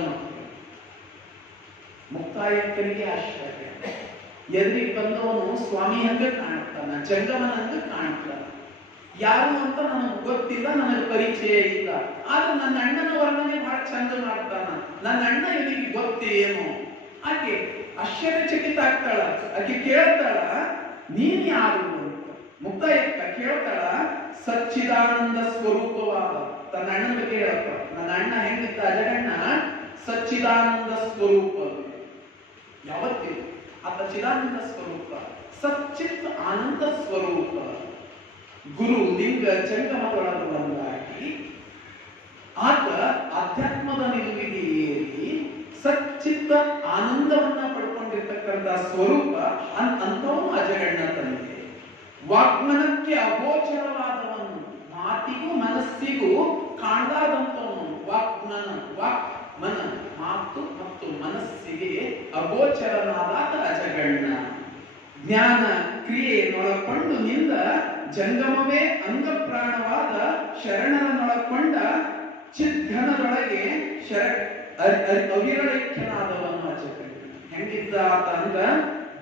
ಮುಕ್ತಾಯಕ್ಕನಿಗೆ ಆಶ್ಚರ್ಯ. ಎದುರಿಗೆ ಬಂದವನು ಸ್ವಾಮಿ ಹಂಗ ಕಾಣ್ತಾನ, ಜಂಗಮನಂಗ ಕಾಣ್ತಾನ. ಯಾರು ಅಂತ ನನಗೆ ಗೊತ್ತಿಲ್ಲ, ನನಗೆ ಪರಿಚಯ ಇಲ್ಲ. ಆದ್ರೆ ನನ್ನ ಅಣ್ಣನ ವರ್ಣನೆ ಬಹಳ ಚಂದ ಮಾಡ್ತಾನ. ನನ್ನ ಅಣ್ಣ ಇವನಿಗೆ ಗೊತ್ತೇನು? ಆಕೆ ಆಶ್ಚರ್ಯಚಕಿತ ಆಗ್ತಾಳ. ಆಕೆ ಕೇಳ್ತಾಳ, ನೀನ್ ಯಾರು ಅಂತ. ಮುಕ್ತಾಯಕ್ಕ ಕೇಳ್ತಾಳ, ಸಚ್ಚಿದಾನಂದ ಸ್ವರೂಪವಾದ ತನ್ನ ಅಣ್ಣನ ಬಗ್ಗೆ ಹೇಳ್ತಾಳ. ನನ್ನ ಅಣ್ಣ ಹೆಂಗಿದ್ದ? ಅಜಗಣ್ಣ ಸಚ್ಚಿದಾನಂದ ಸ್ವರೂಪ. ಯಾವತ್ತಿಗೂ ಆತ ಚಿದಾನಂದ ಸ್ವರೂಪ, ಸಚ್ಚಿತ್ ಆನಂದ ಸ್ವರೂಪ. ಗುರು ಲಿಂಗ ಜಂಗಮದೊಳಗೆ ಒಂದಾಗಿ ಆತ ಅಧ್ಯಾತ್ಮದ ನಿಲುವಿಗೆ ಏರಿ ಸಚ್ಚಿತ್ತ ಆನಂದವನ್ನ ಪಡ್ಕೊಂಡಿರ್ತಕ್ಕಂಥ ಸ್ವರೂಪ. ಅಂತವನು ಅಜಗಣ್ಣ ತಂದೆ. ವಾಗ್ಮನಕ್ಕೆ ಅಗೋಚರವಾದವನು, ಮಾತಿಗೂ ಮನಸ್ಸಿಗೂ ಕಾಣಲಾದಂತವನು ವಾಗ್ಮನ. ವಾಗ್ಮನ ಮಾತು ಮತ್ತು ಮನಸ್ಸಿಗೆ ಅಗೋಚರನಾದ ಅಜಗಣ್ಣ. ಜ್ಞಾನ ಕ್ರಿಯೆಯನ್ನೊಳಕೊಂಡು ನಿಂದ ಜಂಗಮವೇ ಅಂಗಪ್ರಾಣವಾದ ಶರಣರನ್ನೊಳಕೊಂಡ ಚಿದ್ಘನದೊಳಗೆ ಅವಿರಳೈಕ್ಯನಾದವನು ಅಜಗಣ್ಣ. ಹೆಂಗಿದ್ದ ಆತ ಅಂದ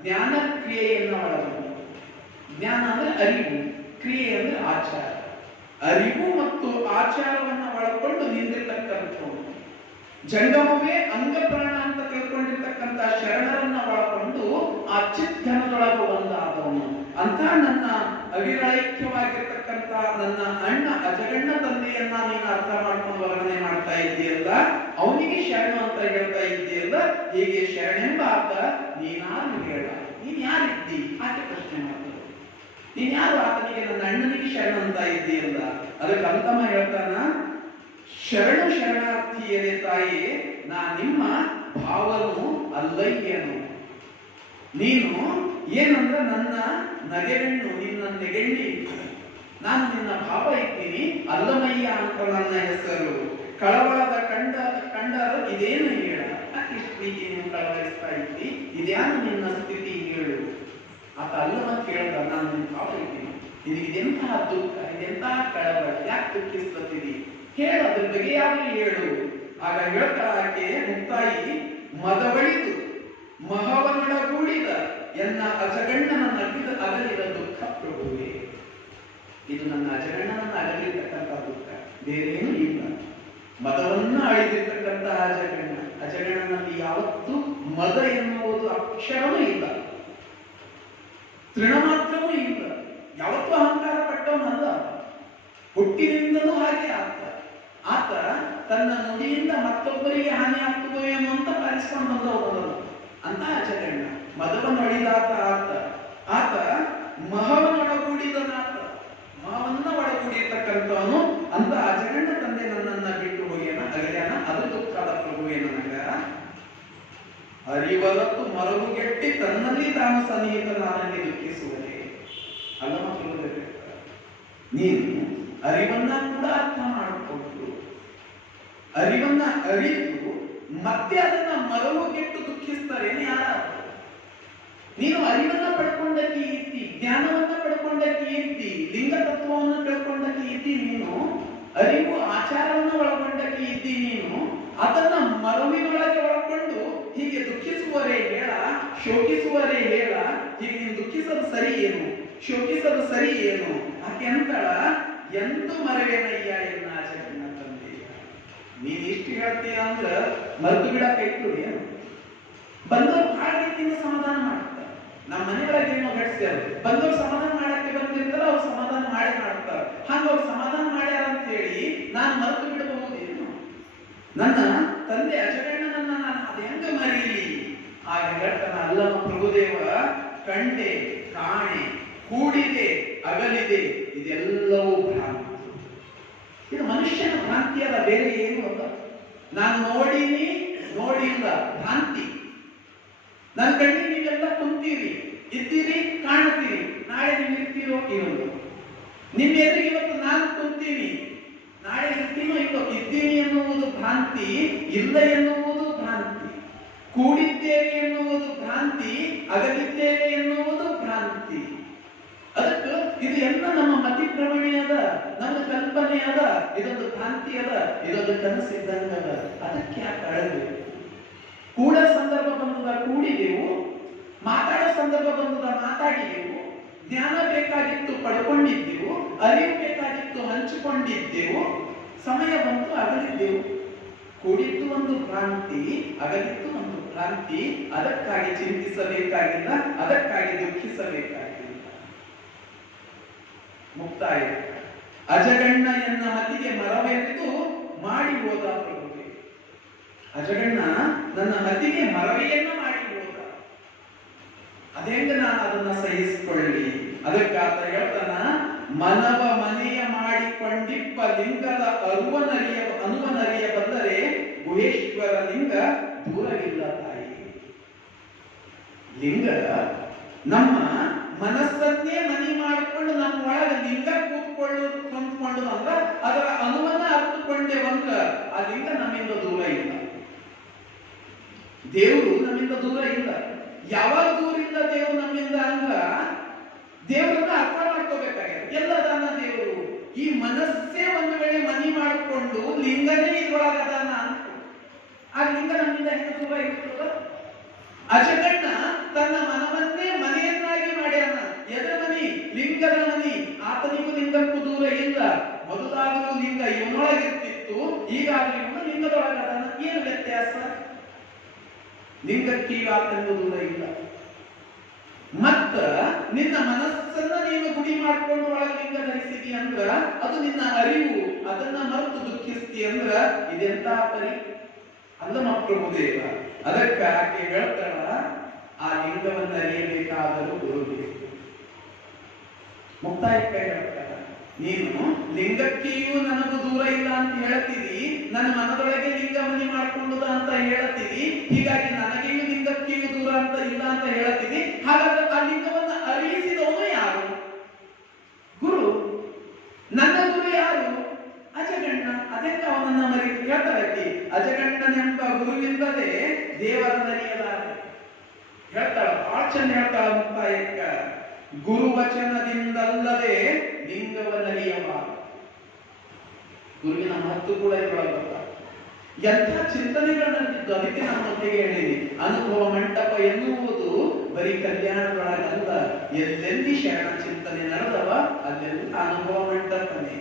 ಜ್ಞಾನ ಕ್ರಿಯೆಯನ್ನ ಒಳಗೊಂಡ. ಜ್ಞಾನ ಅಂದ್ರೆ ಅರಿವು, ಕ್ರಿಯೆ ಅಂದ್ರೆ ಆಚಾರ. ಅರಿವು ಮತ್ತು ಆಚಾರವನ್ನ ಒಳಕೊಂಡು ನಿಂದಿರ್ತಕ್ಕಂಥವನು. ಜಂಗಮವೇ ಅಂಗಪ್ರಾಣ ಅಂತ ತಿಳ್ಕೊಂಡಿರ್ತಕ್ಕಂಥ ಶರಣರನ್ನ ಒಳಕೊಂಡು ಆ ಚಿದ್ಘನದೊಳಗೆ ಒಂದಾದವನು. ಅಂತ ನನ್ನ ಅವಿರೈಕ್ಯವಾಗಿರ್ತಕ್ಕಂಥ ನನ್ನ ಅಣ್ಣ ಅಜಗಣ್ಣ ತಂದೆಯನ್ನ ನೀನು ಅರ್ಥ ಮಾಡ್ಕೊಂಡು ವರ್ಣನೆ ಮಾಡ್ತಾ ಇದ್ದೀಯಲ್ಲ, ಅವನಿಗೆ ಶರಣ ಅಂತ ಹೇಳ್ತಾ ಇದ್ದೀಯಲ್ಲ. ಹೀಗೆ ಶರಣೆಂಬ ಆತ ನೀನಾರು ಹೇಳ, ನೀನ್ ಯಾರಿದ್ದಿ? ಆಕೆ ಪ್ರಶ್ನೆ ಮಾಡ್ತಾರೆ. ನೀನ್ ಯಾರು? ಆತನಿಗೆ ನನ್ನ ಅಣ್ಣನಿಗೆ ಶರಣ ಅಂತ ಇದ್ದೀಯಲ್ಲ. ಅದಕ್ಕೆ ಅಂತಮ ಹೇಳ್ತಾನ, ಶರಣು ಶರಣಾರ್ಥಿಯರೇ ತಾಯಿ, ನಾ ನಿಮ್ಮ ಭಾವನು ಅಲ್ಲಯ್ಯನು. ನೀನು ಏನಂದ್ರೆ ನನ್ನ ನಗೆಗಣ್ಣು, ನಿನ್ನ ನೆಗೆಣ್ಣಿ. ನಾನು ನಿನ್ನ ಭಾವ ಇದ್ದೀನಿ, ಅಲ್ಲಮಯ್ಯ ಅಂತ ನನ್ನ ಹೆಸರು. ಕಳವಳದ ಕಂಡರು ಇದೇನು ಹೇಳ? ಯಾಕೆ ಪ್ರೀತಿ ನೀವು ಕಳವಳಿಸ್ತಾ ಇದ್ದಿ? ಇದ್ಯಾನು ನಿನ್ನ ಸ್ಥಿತಿ ಹೇಳು. ಆತ ಅಲ್ಲಮ ಕೇಳ್ದ, ನಾನು ನಿನ್ನ ಭಾವ ಇದ್ದೀನಿ, ಇದೆಂತಹ ದುಃಖ, ಇದೆಂತಹ ಕಳವಳ, ಯಾಕೆ ದುಃಖಿಸ್ತೀರಿ ಹೇಳು, ಅದ್ರ ಬಗೆಯಾಗಿ ಹೇಳು. ಆಗ ಹೇಳ್ತಾ ಆಕೆ ಮುಕ್ತಾಯಿ, ಮದವಳಿದು ಮಹವನೊಳಗೂಡಿದ ಎನ್ನ ಅಜಗಣ್ಣನ ಅಗಲಿದ ದುಃಖ ಪ್ರಭುವೇ. ಇದು ನನ್ನ ಅಜಗಣ್ಣನನ್ನ ಅಗಲಿರ್ತಕ್ಕಂಥ ದುಃಖ, ಬೇರೇನೂ ಇಲ್ಲ. ಮದವನ್ನ ಅಳಿದಿರ್ತಕ್ಕಂಥ ಅಜಗಣ್ಣ. ಅಜಗಣ್ಣನಲ್ಲಿ ಯಾವತ್ತೂ ಮದ ಎನ್ನುವುದು ಅಕ್ಷರವೂ ಇಲ್ಲ, ತೃಣ ಮಾತ್ರವೂ ಇಲ್ಲ. ಯಾವತ್ತೂ ಅಹಂಕಾರ ಪಟ್ಟವನಲ್ಲ. ಹುಟ್ಟಿನಿಂದಲೂ ಹಾಗೆ ಆತ ತನ್ನ ನುಡಿಯಿಂದ ಮತ್ತೊಬ್ಬರಿಗೆ ಹಾನಿ ಆಗ್ತದೋ ಏನೋ ಅಂತ ಪಾಲಿಸ್ಕೊಂಡು ಬಂದವರು ಅಂತ ಅಜಗಣ್ಣ. ಮದವನ್ನೊಳಿದಾತ ಆತ ಮಹವನ್ನೊಡಗೂಡಿದನಾತ, ಮಹವನ್ನ ಒಡಗೂಡಿರ್ತಕ್ಕಂಥವನು ಅಂತ ಅಜಗಣ್ಣ ತಂದೆ ನನ್ನನ್ನ ಬಿಟ್ಟು ಹೋಗ್ಯಾನ ಅಗಲ್ಯಾನ, ಅದು ದುಃಖದ ಪ್ರಭುವೇ ನನಗ. ಅರಿವರತ್ತು ಮರವುಗೆಟ್ಟಿ ತನ್ನಲ್ಲಿ ತಾನು ಸನ್ನಿಹಿತನಾದಂಗೆ ದುಃಖಿಸುವರೆ. ಅಲ್ಲಮ ಪ್ರಭುದೇವ, ನೀನು ಅರಿವನ್ನ ಕೂಡ ಅರ್ಥ ಮಾಡಿಕೊಂಡು ಅರಿವನ್ನ ಅರಿತು ಮತ್ತೆ ಅದನ್ನ ಮರವುಗೆಟ್ಟು ದುಃಖಿಸ್ತಾರೆ ಯಾರ? ನೀನು ಅರಿವನ್ನ ಪಡ್ಕೊಂಡ ಕೀರ್ತಿ, ಜ್ಞಾನವನ್ನ ಪಡ್ಕೊಂಡ ಕೀರ್ತಿ, ಲಿಂಗ ತತ್ವವನ್ನು ತಿಳ್ಕೊಂಡ ಕೀರ್ತಿ ನೀನು, ಅರಿವು ಆಚಾರವನ್ನು ಒಳಗೊಂಡ ಕೀರ್ತಿ ನೀನು, ಅದನ್ನ ಮರವಿನೊಳಗೆ ಒಳಕೊಂಡು ಹೀಗೆ ದುಃಖಿಸುವರೇ ಹೇಳ, ಶೋಕಿಸುವರೇ ಹೇಳ, ಹೀಗೆ ನೀನು ದುಃಖಿಸಲು ಸರಿ ಏನು, ಶೋಕಿಸಲು ಸರಿ ಏನು? ಆಕೆ ಅಂತಳ, ಎಂದು ಮರವೇನಯ್ಯ ಎನ್ನ ಜಗನ್ನ ತಂದೆ. ನೀನ್ ಇಷ್ಟು ಹೇಳ್ತೀಯ ಅಂದ್ರ ಮರೆತು ಬಿಡಕ್ಕಾಯ್ತು ಏನು? ಬಂದವ್ರು ಬಹಳ ರೀತಿಯಿಂದ ಸಮಾಧಾನ ಮಾಡ್ತಾರೆ. ನಮ್ಮ ಮನೆಯೊಳಗೆ ಏನೋ ಘಟಿಸ್ಯಾರ, ಬಂದವ್ರು ಸಮಾಧಾನ ಮಾಡಕ್ಕೆ ಬಂದಿರ್ತಾರ, ಅವ್ರು ಸಮಾಧಾನ ಮಾಡಿ ಮಾಡ್ತಾರ. ಹಂಗ ಅವ್ರು ಸಮಾಧಾನ ಮಾಡ್ಯಾರ ಅಂತ ಹೇಳಿ ನಾನು ಮರೆತು ಬಿಡಬಹುದೇನು? ನನ್ನ ತಂದೆ ಅಜಗಣ್ಣನನ್ನ ನಾನು ಅದು ಹೆಂಗ ಮರೀಲಿ? ಆಗ ಹೇಳ್ತಾನ ಅಲ್ಲಮ ಪ್ರಭುದೇವ, ಕಂಡೆ ಕಾಣೆ ಕೂಡಿದೆ ಅಗಲಿದೆ ಇದೆಲ್ಲವೂ ಭ್ರಾಂತಿ. ಇದು ಮನುಷ್ಯನ ಭ್ರಾಂತಿಯಲ್ಲ, ಬೇರೆ ಏನು ಅಲ್ಲ. ನಾನು ನೋಡಿನಿ ನೋಡಿಲ್ಲ ಭ್ರಾಂತಿ. ನನ್ನ ಕಣ್ಣಿಗೆ ನೀವೆಲ್ಲ ಕುಂತೀರಿ, ಇದ್ದೀರಿ, ಕಾಣುತ್ತೀರಿ. ನಾಳೆ ನೀವು ಇರ್ತೀರೋ ಇರೋದು. ನಿಮ್ಮ ಎದುರಿಗೆ ಇವತ್ತು ನಾನು ಕುಂತೀನಿ, ನಾಳೆ ಇರ್ತೀನೋ ಇಲ್ಲೋ. ಇದ್ದೀನಿ ಎನ್ನುವುದು ಭ್ರಾಂತಿ, ಇಲ್ಲ ಎನ್ನುವುದು ಭ್ರಾಂತಿ. ಕೂಡಿದ್ದೇವೆ ಎನ್ನುವುದು ಭ್ರಾಂತಿ, ಅಗಲಿದ್ದೇವೆ ಎನ್ನುವುದು ಭ್ರಾಂತಿ. ಅದಕ್ಕೆ ಇದು ಎಲ್ಲ ನಮ್ಮ ಮತಿಭ್ರಮಣೆ ಅದ, ನಮ್ಮ ಕಲ್ಪನೆ ಅದ, ಇದೊಂದು ಭ್ರಾಂತಿ ಅದ, ಇದೊಂದು ಕನಸಿದ್ದಂಗ ಅದ. ಅದಕ್ಕೆ ಯಾಕೆ ಅಳಬೇಕು? ಕೂಡೋ ಸಂದರ್ಭ ಬಂದದ ಕೂಡಿದೆವು, ಮಾತಾಡೋ ಸಂದರ್ಭ ಬಂದದ ಮಾತಾಡಿದೆವು, ಜ್ಞಾನ ಬೇಕಾಗಿತ್ತು ಪಡ್ಕೊಂಡಿದ್ದೆವು, ಅರಿವು ಬೇಕಾಗಿತ್ತು ಹಂಚಿಕೊಂಡಿದ್ದೆವು, ಸಮಯ ಬಂತು ಅಗಲಿದ್ದೆವು. ಕೂಡಿದ್ದು ಒಂದು ಭ್ರಾಂತಿ, ಅಗಲಿದ್ದು ಒಂದು ಭ್ರಾಂತಿ. ಅದಕ್ಕಾಗಿ ಚಿಂತಿಸಬೇಕಾಗಿಲ್ಲ, ಅದಕ್ಕಾಗಿ ದುಃಖಿಸಬೇಕಾಗಿಲ್ಲ. ಮುಕ್ತಾಯ. ಅಜಗಣ್ಣ ಎನ್ನ ಮತಿಗೆ ಮರವೆಂದು ಮಾಡಿ ಹೋದ ಪ್ರಭುವೆ. ಅಜಗಣ್ಣ ನನ್ನ ಮತಿಗೆ ಮರವೆಯನ್ನ ಮಾಡಿ ಹೋದ. ಅದೆಂಗ ನಾನು ಅದನ್ನ ಸಹಿಸಿಕೊಳ್ಳಿ? ಅದಕ್ಕಾತ ಹೇಳ್ತಾನ, ಮನವ ಮನೆಯ ಮಾಡಿಕೊಂಡಿಪ್ಪ ಲಿಂಗದ ಅನುವನರಿಯ ಬಂದರೆ ಗುಹೇಶ್ವರ ಲಿಂಗ ದೂರವಿಲ್ಲ ತಾಯಿ. ಲಿಂಗ ನಮ್ಮ ಮನಸ್ಸನ್ನೇ ಮನಿ ಮಾಡಿಕೊಂಡು ನಮ್ಮ ಒಳಗೆ ಲಿಂಗ ಕೂತ್ಕೊಂಡು ಅಂದ್ರ ಅದರ ಅನುವನ್ನ ಅರ್ಥಕೊಂಡೇವಂದ್ರ ಆ ಲಿಂಗ ನಮ್ಮಿಂದ ದೂರ ಇಲ್ಲ. ದೇವರು ನಮ್ಮಿಂದ ದೂರ ಇಲ್ಲ. ಯಾವಾಗ ದೂರ ಇಲ್ಲ ದೇವರು ನಮ್ಮಿಂದ ಅಂದ್ರ ದೇವರನ್ನ ಅರ್ಥ ಮಾಡ್ಕೋಬೇಕಾಗಿದೆ. ಎಲ್ಲದಾನ ದೇವರು. ಈ ಮನಸ್ಸೇ ಒಂದು ವೇಳೆ ಮನಿ ಮಾಡಿಕೊಂಡು ಲಿಂಗನೇ ಇದ್ರೊಳಗದಾನ ಅಂತ ಆ ಲಿಂಗ ನಮ್ಮಿಂದ ಎಷ್ಟು ದೂರ ಇರ್ತದ? ಅಜಗಣ್ಣ ತನ್ನ ಮನವನ್ನೇ ಮನೆಯನ್ನಾಗಿ ಮಾಡ್ಯಾನ. ಎದರ ಮನಿ? ಲಿಂಗದ ಮನಿ. ಆತನಿಗೂ ಲಿಂಗಕ್ಕೂ ದೂರ ಇಲ್ಲ. ಮೊದಲಾದರೂ ಲಿಂಗ ಇವನೊಳಗಿರ್ತಿತ್ತು, ಈಗಾಗಲೂ ಇವನು ಲಿಂಗದೊಳಗದಾನ. ಏನು ವ್ಯತ್ಯಾಸ? ಲಿಂಗಕ್ಕೆ ಆತನಿಗೂ ದೂರ ಇಲ್ಲ. ಮತ್ತ ನಿನ್ನ ಮನಸ್ಸನ್ನ ನೀನು ಗುಡಿ ಮಾಡ್ಕೊಂಡು ಒಳಗೆ ಲಿಂಗ ಧರಿಸಿದಿ ಅಂದ್ರ ಅದು ನಿನ್ನ ಅರಿವು. ಅದನ್ನ ಮರೆತು ದುಃಖಿಸ್ತಿ ಅಂದ್ರ ಇದೆಂತ ಪರಿ? ಅಲ್ಲಮ ಪ್ರಭುದೇವ. ಅದಕ್ಕೆ ಆಕೆ ಹೇಳ್ತಾಳ, ಆ ಲಿಂಗವನ್ನ ಅರಿಯಬೇಕಾದರೂ ಗುರು ಬೇಕು. ಮುಕ್ತಾಯಕ್ಕೆ ಹೇಳ್ತಾಳ, ನೀನು ಲಿಂಗಕ್ಕೆಯೂ ನನಗೂ ದೂರ ಇಲ್ಲ ಅಂತ ಹೇಳ್ತೀರಿ, ನನ್ನ ಮನದೊಳಗೆ ಲಿಂಗ ಮನಿ ಮಾಡ್ಕೊಂಡುದ ಅಂತ ಹೇಳ್ತೀರಿ, ಹೀಗಾಗಿ ನನಗೆಯೂ ಲಿಂಗಕ್ಕೆಯೂ ದೂರ ಅಂತ ಇಲ್ಲ ಅಂತ ಹೇಳ್ತೀರಿ. ಹಾಗಾದ್ರೆ ಆ ಲಿಂಗವನ್ನ ಅರಿಯಿಸಿದವನು ಯಾರು? ಗುರು. ನನ್ನ ಗುರು ಯಾರು? ಅಜಗಣ್ಣ. ಅದಕ್ಕೆ ಅವನನ್ನ ಮರಿ ಹೇಳ್ತಾಳೆ, ಅಜಗಣ್ಣನೆಂಬ ಗುರುವಿಲ್ಲದೆ ದೇವರನ್ನರಿಯಲಾರೆ. ಹೇಳ್ತಾಳ, ಬಹಳ ಚಂದ ಹೇಳ್ತಾಳ ಮುಕ್ತಾಯಕ್ಕ. ಗುರುವಚನದಿಂದಲ್ಲದೆ ಲಿಂಗವನ್ನರಿಯಬಾರದು. ಗುರುವಿನ ಮಹತ್ವ ಕೂಡ ಇರಬಾರದು. ಎಂಥ ಚಿಂತನೆಗಳು ನಡೆದಿದ್ದು. ಅದಕ್ಕೆ ನಾನು ಮೊದಲಿಗೆ ಹೇಳಿದೆ, ಅನುಭವ ಮಂಟಪ ಎನ್ನುವುದು ಬರೀ ಕಲ್ಯಾಣದೊಳಗಲ್ಲ. ಎಲ್ಲೆಲ್ಲಿ ಶರಣ ಚಿಂತನೆ ನಡೆದವ ಅಲ್ಲೆಲ್ಲ ಅನುಭವ ಮಂಟಪನೇ.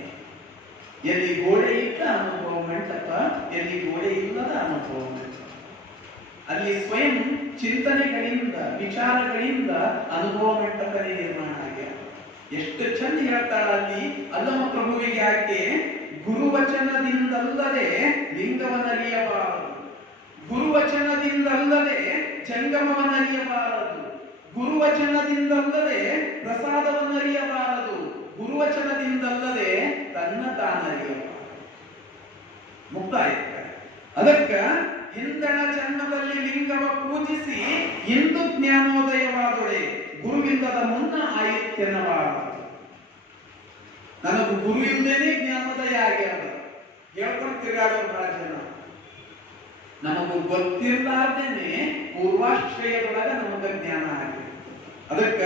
ಎಲ್ಲಿ ಗೋಡೆ ಇದ್ದ ಅನುಭವ ಮಂಟಪ, ಎಲ್ಲಿ ಗೋಡೆ ಇಲ್ಲದ ಅನುಭವ ಮಂಟಪ. ಅಲ್ಲಿ ಸ್ವಯಂ ಚಿಂತನೆಗಳಿಂದ ವಿಚಾರಗಳಿಂದ ಅನುಭವ ಮಂಟಪನೇ ನಿರ್ಮಾಣ ಆಗ್ಯ. ಎಷ್ಟು ಚಂದ ಹೇಳ್ತಾಳ ಅಲ್ಲಿ. ಅಲ್ಲಮ ಪ್ರಭುವಿಗೆ ಯಾಕೆ ಗುರುವಚನದಿಂದಲ್ಲದೆ ಲಿಂಗವನ್ನರಿಯಬಾರದು, ಗುರುವಚನದಿಂದಲ್ಲದೆ ಜಂಗಮವನ್ನರಿಯಬಾರದು, ಗುರುವಚನದಿಂದಲ್ಲದೆ ಪ್ರಸಾದವನ್ನರಿಯಬಾರದು, ಗುರುವಚನದಿಂದಲ್ಲದೆ ತನ್ನ ತಾನರಿಯಬಾರದು. ಮುಕ್ತಾಯ. ಅದಕ್ಕ ಹಿಂದಣ ಜನ್ಮದಲ್ಲಿ ಲಿಂಗವ ಪೂಜಿಸಿ ಇಂದು ಜ್ಞಾನೋದಯವಾದೊಡೆ ಗುರುವಿಲ್ಲದ ಮುನ್ನ ಆಯುತ್ಯನವಾದ. ನನಗೂ ಗುರು ಇಲ್ಲದೇನೆ ಜ್ಞಾನೋದಯ ಆಗ್ಯಾದ ಹೇಳ್ಕೊಂಡು ತಿರುಗಾಡೋರು ಬಹಳ ಜನ. ನಮಗೂ ಗೊತ್ತಿರ್ಲಾರ್ದೇನೆ ಪೂರ್ವಾಶ್ರಯದೊಳಗ ನಮಗ ಜ್ಞಾನ ಆಗಿದೆ. ಅದಕ್ಕ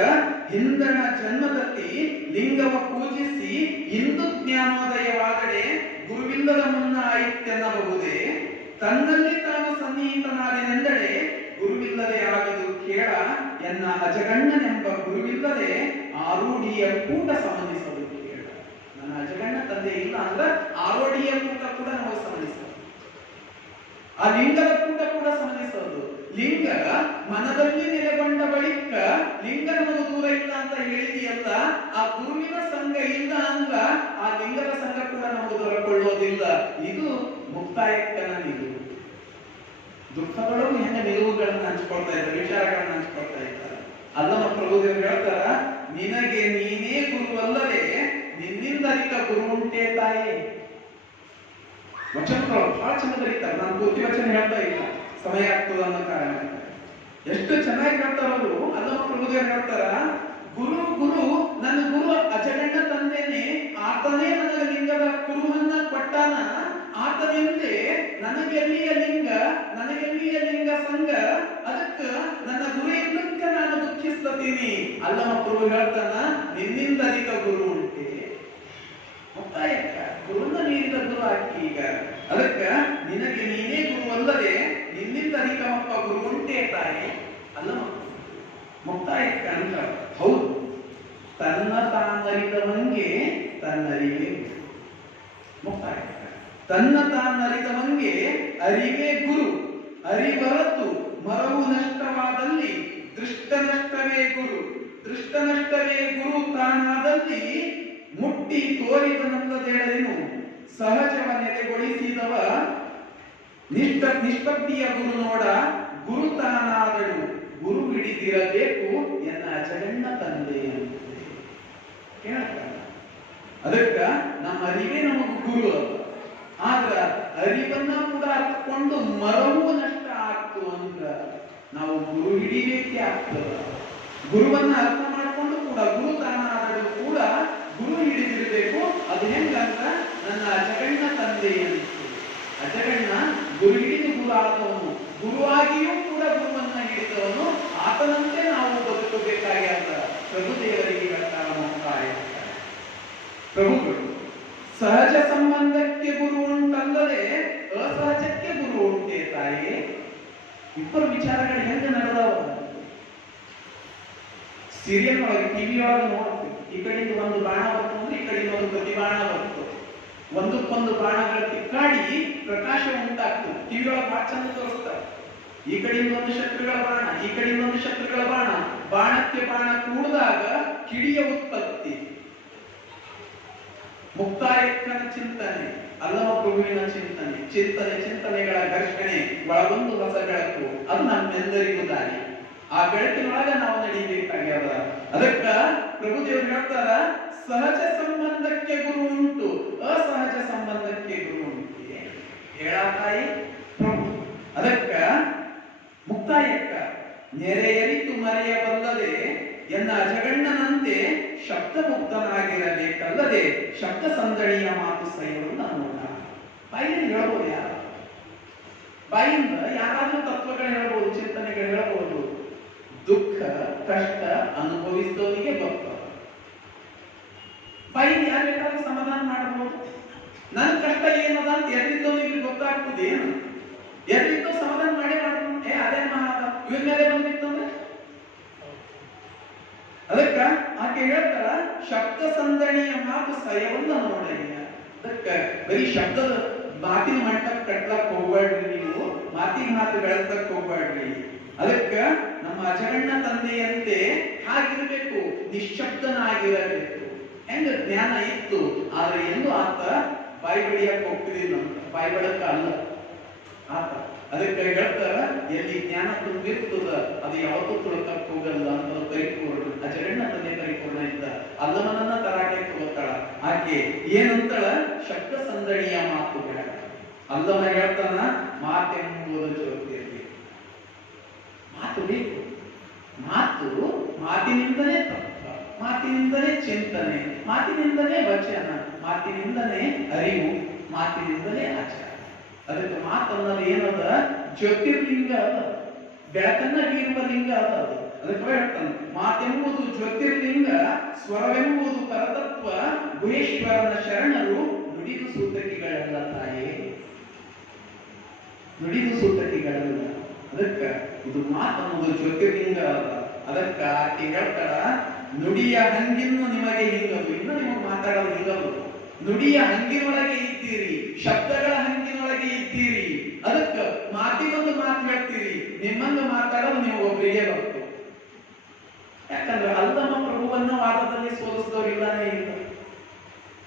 ಹಿಂದಣ ಜನ್ಮದಲ್ಲಿ ಲಿಂಗವ ಪೂಜಿಸಿ ಇಂದು ಜ್ಞಾನೋದಯವಾದರೆ ಗುರುವಿಲ್ಲದ ಮುನ್ನ ಆಯುತ್ಯನಬಹುದೇ. ತನ್ನಲ್ಲಿ ತಾನು ಸನ್ನಿಹಿತನಾದನೆಂದಡೆ ಗುರುವಿಲ್ಲದೆ ಆಗದು ಕೇಳ ಎನ್ನ ಅಜಗಣ್ಣನೆಂಬ ಗುರುವಿಲ್ಲದೆ ಆರೂಢಿಯ ಕೂಟ ಸಂಬಂಧಿಸಲು ಕೇಳ. ನನ್ನ ಅಜಗಣ್ಣ ತಂದೆ ಇಲ್ಲ ಅಂದ್ರೆ ಆರೂಢಿಯ ಕೂಟ ಕೂಡ ನಾವು ಸಂಬಂಧಿಸೋದು, ಆ ಲಿಂಗದ ಕೂಟ ಕೂಡ ಸಂಬಂಧಿಸೋದು. ಲಿಂಗ ಮನದಲ್ಲಿ ನೆಲೆಗೊಂಡ ಬಳಿಕ ಲಿಂಗ ನಮಗೆ ದೂರ ಇಲ್ಲ ಅಂತ ಹೇಳಿದೆಯಲ್ಲ, ಆ ಗುರುವಿನ ಸಂಘ ಇಲ್ಲ ಅಂದ್ರ ಆ ಲಿಂಗದ ಸಂಘ ಕೂಡ ನಮಗೆ ದೊರಕೊಳ್ಳೋದಿಲ್ಲ. ಇದು ಮುಕ್ತಾಯಕ್ಕನ ನಿಲುವು. ದುಃಖಗಳು ಹೆಂಗ ನಿಲುವುಗಳನ್ನ ಹಂಚ್ಕೊಳ್ತಾ ಇದ್ದಾರೆ, ವಿಚಾರಗಳನ್ನ ಹಂಚ್ಕೊಳ್ತಾ ಇದ್ದಾರೆ. ಅಲ್ಲಮ ಪ್ರಭುದೇವರು ಹೇಳ್ತಾರ, ನಿನಗೆ ನೀನೇ ಗುರುವಲ್ಲದೆ ನಿನ್ನಿಂದ ಅರಿತ ಗುರು ಉಂಟೇ ತಾಯೇ. ವಚನಗಳು ಬಹಳ ಚಂದ ಬರೀತಾರೆ. ನಾನು ಪೂರ್ತಿ ವಚನ ಹೇಳ್ತಾ ಇಲ್ಲ, ಸಮಯ ಆಗ್ತದ ಅನ್ನೋ ಕಾರಣ. ಎಷ್ಟು ಚೆನ್ನಾಗಿ ಹೇಳ್ತಾರ ಅವರು. ಅಲ್ಲಮ ಪ್ರಭುದೇವರು ಹೇಳ್ತಾರ, ಗುರು ಗುರು ನನ್ನ ಗುರು ಅಜಗಣ್ಣ ತಂದೇನೆ, ಆತನೇ ನನಗೆ ಲಿಂಗದ ಕುರುಹನ್ನ ಕೊಟ್ಟಾನ. ಆತನಿಂದೆ ನನಗೆಲ್ಲಿಯ ಲಿಂಗ, ನನಗೆಲ್ಲಿಯ ಲಿಂಗ ಸಂಘ. ಅದಕ್ಕ ನನ್ನ ಗುರು ಇಲ್ಲಕ್ಕ ನಾನು ದುಃಖಿಸ್ತೀನಿ. ಅಲ್ಲಮ ಪ್ರಭು ಹೇಳ್ತಾನ, ನಿನ್ನಿಂದ ಅಧಿಕ ಗುರು ಉಂಟೆ. ಮುಕ್ತಾಯಕ್ಕ ಗುರುನ ನೀಡಿದ ಗುರು ಹಾಕಿ ಈಗ. ಅದಕ್ಕ ನಿನಗೆ ನೀನೇ ಗುರು ಅಲ್ಲದೆ ನಿನ್ನಿಂದ ಅಧಿಕಮಪ್ಪ ಗುರು ಉಂಟೆ ತಾಯಿ. ಅಲ್ಲಮ ಮುಕ್ತಾಯಕ್ಕ ಅಂತ. ಹೌದು, ತನ್ನ ತಾನರಿದವಂಗೆ ತನ್ನರಿವೇ ಮುಕ್ತಾಯ. ತನ್ನ ತಾನರಿದವಂಗೆ ಅರಿವೇ ಗುರು. ಅರಿವರತು ಮರವು ನಷ್ಟವಾದಲ್ಲಿ ದೃಷ್ಟ ನಷ್ಟವೇ ಗುರು. ದೃಷ್ಟ ನಷ್ಟವೇ ಗುರು ತಾನಾದಲ್ಲಿ ಮುಟ್ಟಿ ತೋರಿದನಲ್ಲದೇಳೇನು. ಸಹಜವ ನೆಲೆಗೊಳಿಸಿದವ ನಿಷ್ಪತ್ತಿಯ ಗುರು ನೋಡ. ಗುರು ತಾನಾದಳು ಗುರು ಹಿಡಿದಿರಬೇಕು ಎನ್ನ ಅಜಗಣ್ಣ ತಂದೆ ಅಂತ ಹೇಳ್ತಾರೆ. ಅದಕ್ಕ ನಮ್ಮ ಅರಿವೇ ನಮಗೂ ಗುರು. ಆದ್ರ ಅರಿವನ್ನ ಕೂಡ ಅರ್ಥಕೊಂಡು ಮರವೂ ನಷ್ಟ ಆಗ್ತು ಅಂತ ನಾವು ಗುರು ಹಿಡಿಬೇಕೆ ಆಗ್ತದ. ಗುರುವನ್ನ ಅರ್ಥ ಮಾಡಿಕೊಂಡು ಕೂಡ ಗುರು ತಾನಾದಳು ಕೂಡ ಗುರು ಹಿಡಿದಿರಬೇಕು. ಅದು ಹೆಂಗಂತ ನನ್ನ ಅಜಗಣ್ಣ ತಂದೆ ಅಂತ. ಅಜಗಣ್ಣ ಗುರು ಹಿಡಿದು ಗುರು ಆದವನು, ಗುರುವಾಗಿಯೂ ಕೂಡ ಗುರುವನ್ನ ಹಿಡಿದವನು. ಆತನಂತೆ ನಾವು ಬದುಕಬೇಕಾಗ್ಯಾದ. ಪ್ರಭುದೇವರಿಗೆ ಹೇಳ್ತಾರ ಮುಕ್ತಾಯ. ಪ್ರಭುಗಳು ಸಹಜ ಸಂಬಂಧಕ್ಕೆ ಗುರು ಉಂಟಲ್ಲದೆ ಅಸಹಜಕ್ಕೆ ಗುರು ಉಂಟೆ ತಾಯಿ. ಇಬ್ಬರು ವಿಚಾರಗಳು ಹೆಂಗ ನಡೆದವ. ಸೀರಿಯಲ್ ಒಳಗೆ ಟಿವಿ ಒಳಗೆ ನೋಡ್ತೀವಿ. ಈ ಕಡೆಯಿಂದ ಒಂದು ಬಾಣ ಬರ್ತು ಅಂದ್ರೆ ಈ ಕಡೆಯಿಂದ ಒಂದು ಪ್ರತಿ ಬಾಣ ಬರ್ತು. ಒಂದಕ್ಕೊಂದು ಬಾಣಗಳ ತಿಕ್ಕಾಡಿ ಪ್ರಕಾಶ ಉಂಟಾಗ್ತದೆ. ಟಿವಿ ಒಳಗೆ ಬಹಳ ಚಂದ ತೋರಿಸ್ತಾರೆ. ಈ ಕಡೆಯಿಂದ ಒಂದು ಶತ್ರುಗಳ ಬಾಣ, ಈ ಕಡೆಯಿಂದ ಒಂದು ಶತ್ರುಗಳ ಬಾಣ. ಬಾಣಕ್ಕೆ ಬಾಣ ಕೂಡಿದಾಗ ಕಿಡಿಯ ಉತ್ಪತ್ತಿ. ಮುಕ್ತಾಯಕ್ಕನ ಚಿಂತನೆ, ಅಲ್ಲಮ ಪ್ರಭುವಿನ ಚಿಂತನೆ, ಚಿಂತನೆಗಳ ಘರ್ಷಣೆ ಒಳಗೊಂದು ಹೊಸ ಬೆಳಕು. ಅದು ನಮ್ಮೆಲ್ಲರಿಗೂ ದಾರಿ. ಆ ಬೆಳಕಿನೊಳಗ ನಾವು ನಡೀಬೇಕಾಗ್ಯದ. ಅದಕ್ಕ ಪ್ರಭುದೇವರು ಹೇಳ್ತಾರ, ಸಹಜ ಸಂಬಂಧಕ್ಕೆ ಗುರು ಉಂಟು, ಅಸಹಜ ಸಂಬಂಧಕ್ಕೆ ಗುರು ಉಂಟು ಹೇಳತಾಯಿ ಪ್ರಭು. ಅದಕ್ಕ ಮುಕ್ತಾಯಕ್ಕ ನೆರೆಯರಿತು ಮರೆಯಬಲ್ಲದೆ ಎನ್ನ ಅಜಗಣ್ಣನಂತೆ ಶಬ್ದ ಮುಕ್ತನಾಗಿರಬೇಕಲ್ಲದೆ ಶಬ್ದ ಸಂದಣಿಯ ಮಾತು ಸೈವನ್ನು ನೋಡ. ಬಾಯಿಂದ ಹೇಳ್ಬೋದು ಯಾರ, ಬಾಯಿಂದ ಯಾರಾದ್ರೂ ತತ್ವಗಳು ಹೇಳ್ಬೋದು, ಚಿಂತನೆಗಳು ಹೇಳ್ಬೋದು. ದುಃಖ ಕಷ್ಟ ಅನುಭವಿಸಿದವನಿಗೆ ಭಕ್ತ. ಬಾಯಿಂದ ಯಾರು ಬೇಕಾದ್ರೂ ಸಮಾಧಾನ ಮಾಡಬಹುದು. ನನ್ನ ಕಷ್ಟ ಏನದ ಅಂತ ಎಲ್ಲಿದ್ದವನಿಗೆ ಗೊತ್ತಾಗ್ತದೆ. ಏನು ಎಲ್ಲಿದ್ದೋ ಸಮಾಧಾನ ಮಾಡೇ ಮಾಡ್ಬೋದು. ಅದೇ ಮಹಾದ ಇವನ್ ಮೇಲೆ ಬಂದಿತ್ತಂದ್ರೆ. ಅದಕ್ಕ ಆಕೆ ಹೇಳ್ತಾರ, ಶಬ್ದ ಸಂದಣಿಯ ಮಾತು ಸಯವನ್ನ ನೋಡಯ್ಯ. ಅದಕ್ಕ ಬರೀ ಶಬ್ದದ ಮಾತಿನ ಮಟ್ಟ ಕಟ್ಲಕ್ ಹೋಗ್ಬೇಡ್ರಿ, ನೀವು ಮಾತಿಗೆ ಮಾತು ಬೆಳೆಸಕ್ ಹೋಗ್ಬೇಡ್ರಿ. ಅದಕ್ಕ ನಮ್ಮ ಅಜಗಣ್ಣ ತಂದೆಯಂತೆ ಹಾಗಿರ್ಬೇಕು, ನಿಶ್ಶಬ್ದನಾಗಿರಬೇಕು. ಹೆಂಗ ಜ್ಞಾನ ಇತ್ತು, ಆದ್ರೆ ಎಂದು ಆತ ಬಾಯಿ ಬಡಿಯಕ್ಕೆ ಹೋಗ್ತಿದ್ದಿಲ್ಲ, ಬಾಯಿ ಬಡಕ ಅಲ್ಲ ಆತ. ಅದಕ್ಕೆ ಹೇಳ್ತಾರ, ಎಲ್ಲಿ ಜ್ಞಾನ ತುಂಬಿರ್ತದ ಅದು ಯಾವತ್ತೂ ತುಳಕಕ್ಕೆ ಹೋಗಲ್ಲ ಅಂತ ಪರಿಪೂರ್ಣ. ಅಜಗಣ್ಣ ತಂದೆ ಪರಿಪೂರ್ಣ ಇದ್ದ. ಅಲ್ಲಮನನ್ನ ತರಾಟೆ ತಗೋತಾಳ ಆಕೆ. ಏನಂತಳ? ಶಬ್ದ ಸಂದಣಿಯ ಮಾತು ಬೇಡ. ಅಲ್ಲಮ ಹೇಳ್ತಾನ, ಮಾತೆಂಬುದು ಜ್ಯೋತಿಯಲ್ಲಿ. ಮಾತು ಬೇಕು. ಮಾತಿನಿಂದಲೇ ತತ್ವ, ಮಾತಿನಿಂದಲೇ ಚಿಂತನೆ, ಮಾತಿನಿಂದಲೇ ವಚನ, ಮಾತಿನಿಂದಲೇ ಅರಿವು, ಮಾತಿನಿಂದಲೇ ಆಚಾರ. ಅದಕ್ಕೆ ಮಾತನ್ನೋದು ಏನದ? ಜ್ಯೋತಿರ್ಲಿಂಗ ಅದ, ಬೆಳಕನ್ನ ಬೀರುವ ಲಿಂಗ ಅದ. ಅದಕ್ಕೆ ಹೇಳ್ತಾನೆ, ಮಾತೆಂಬುದು ಜ್ಯೋತಿರ್ಲಿಂಗ, ಸ್ವರವೆಂಬುದು ಪರತತ್ವ, ಗುಹೇಶ್ವರನ ಶರಣರು ನುಡಿದು ಸೂತಕಿಗಳೆಲ್ಲ ತಾಯೇ, ನುಡಿದು ಸೂತಕಿಗಳೆಲ್ಲ. ಅದಕ್ಕ ಇದು ಮಾತನ್ನೋದು ಜ್ಯೋತಿರ್ಲಿಂಗ ಅದ. ಅದಕ್ಕ ಆಕೆ ಹೇಳ್ತಾಳ, ನುಡಿಯ ಹಂಗಿನ್ನು ನಿಮಗೆ ಹಿಂಗದು. ಇನ್ನು ನಿಮಗೆ ಮಾತಾಡೋದು ಹಿಂಗದು. ನುಡಿಯ ಹಂಗಿನೊಳಗೆ ಇದ್ದೀರಿ, ಶಬ್ದಗಳ ಹಂಗಿನೊಳಗೆ ಇದ್ದೀರಿ. ಅದಕ್ಕ ಮಾತಿನೊಂದು ಮಾತು ಹೇಳ್ತೀರಿ, ನಿಮ್ಮಂಗ ಮಾತಾಡೋದು ನೀವು ಒಬ್ಬರಿಗೆ ಬರ್ತು. ಯಾಕಂದ್ರೆ ಅಲ್ಲಮ ಪ್ರಭುವನ್ನ ವಾದದಲ್ಲಿ ಸೋಲಿಸಿದವರು ಇಲ್ಲನೇ ಇಲ್ಲ.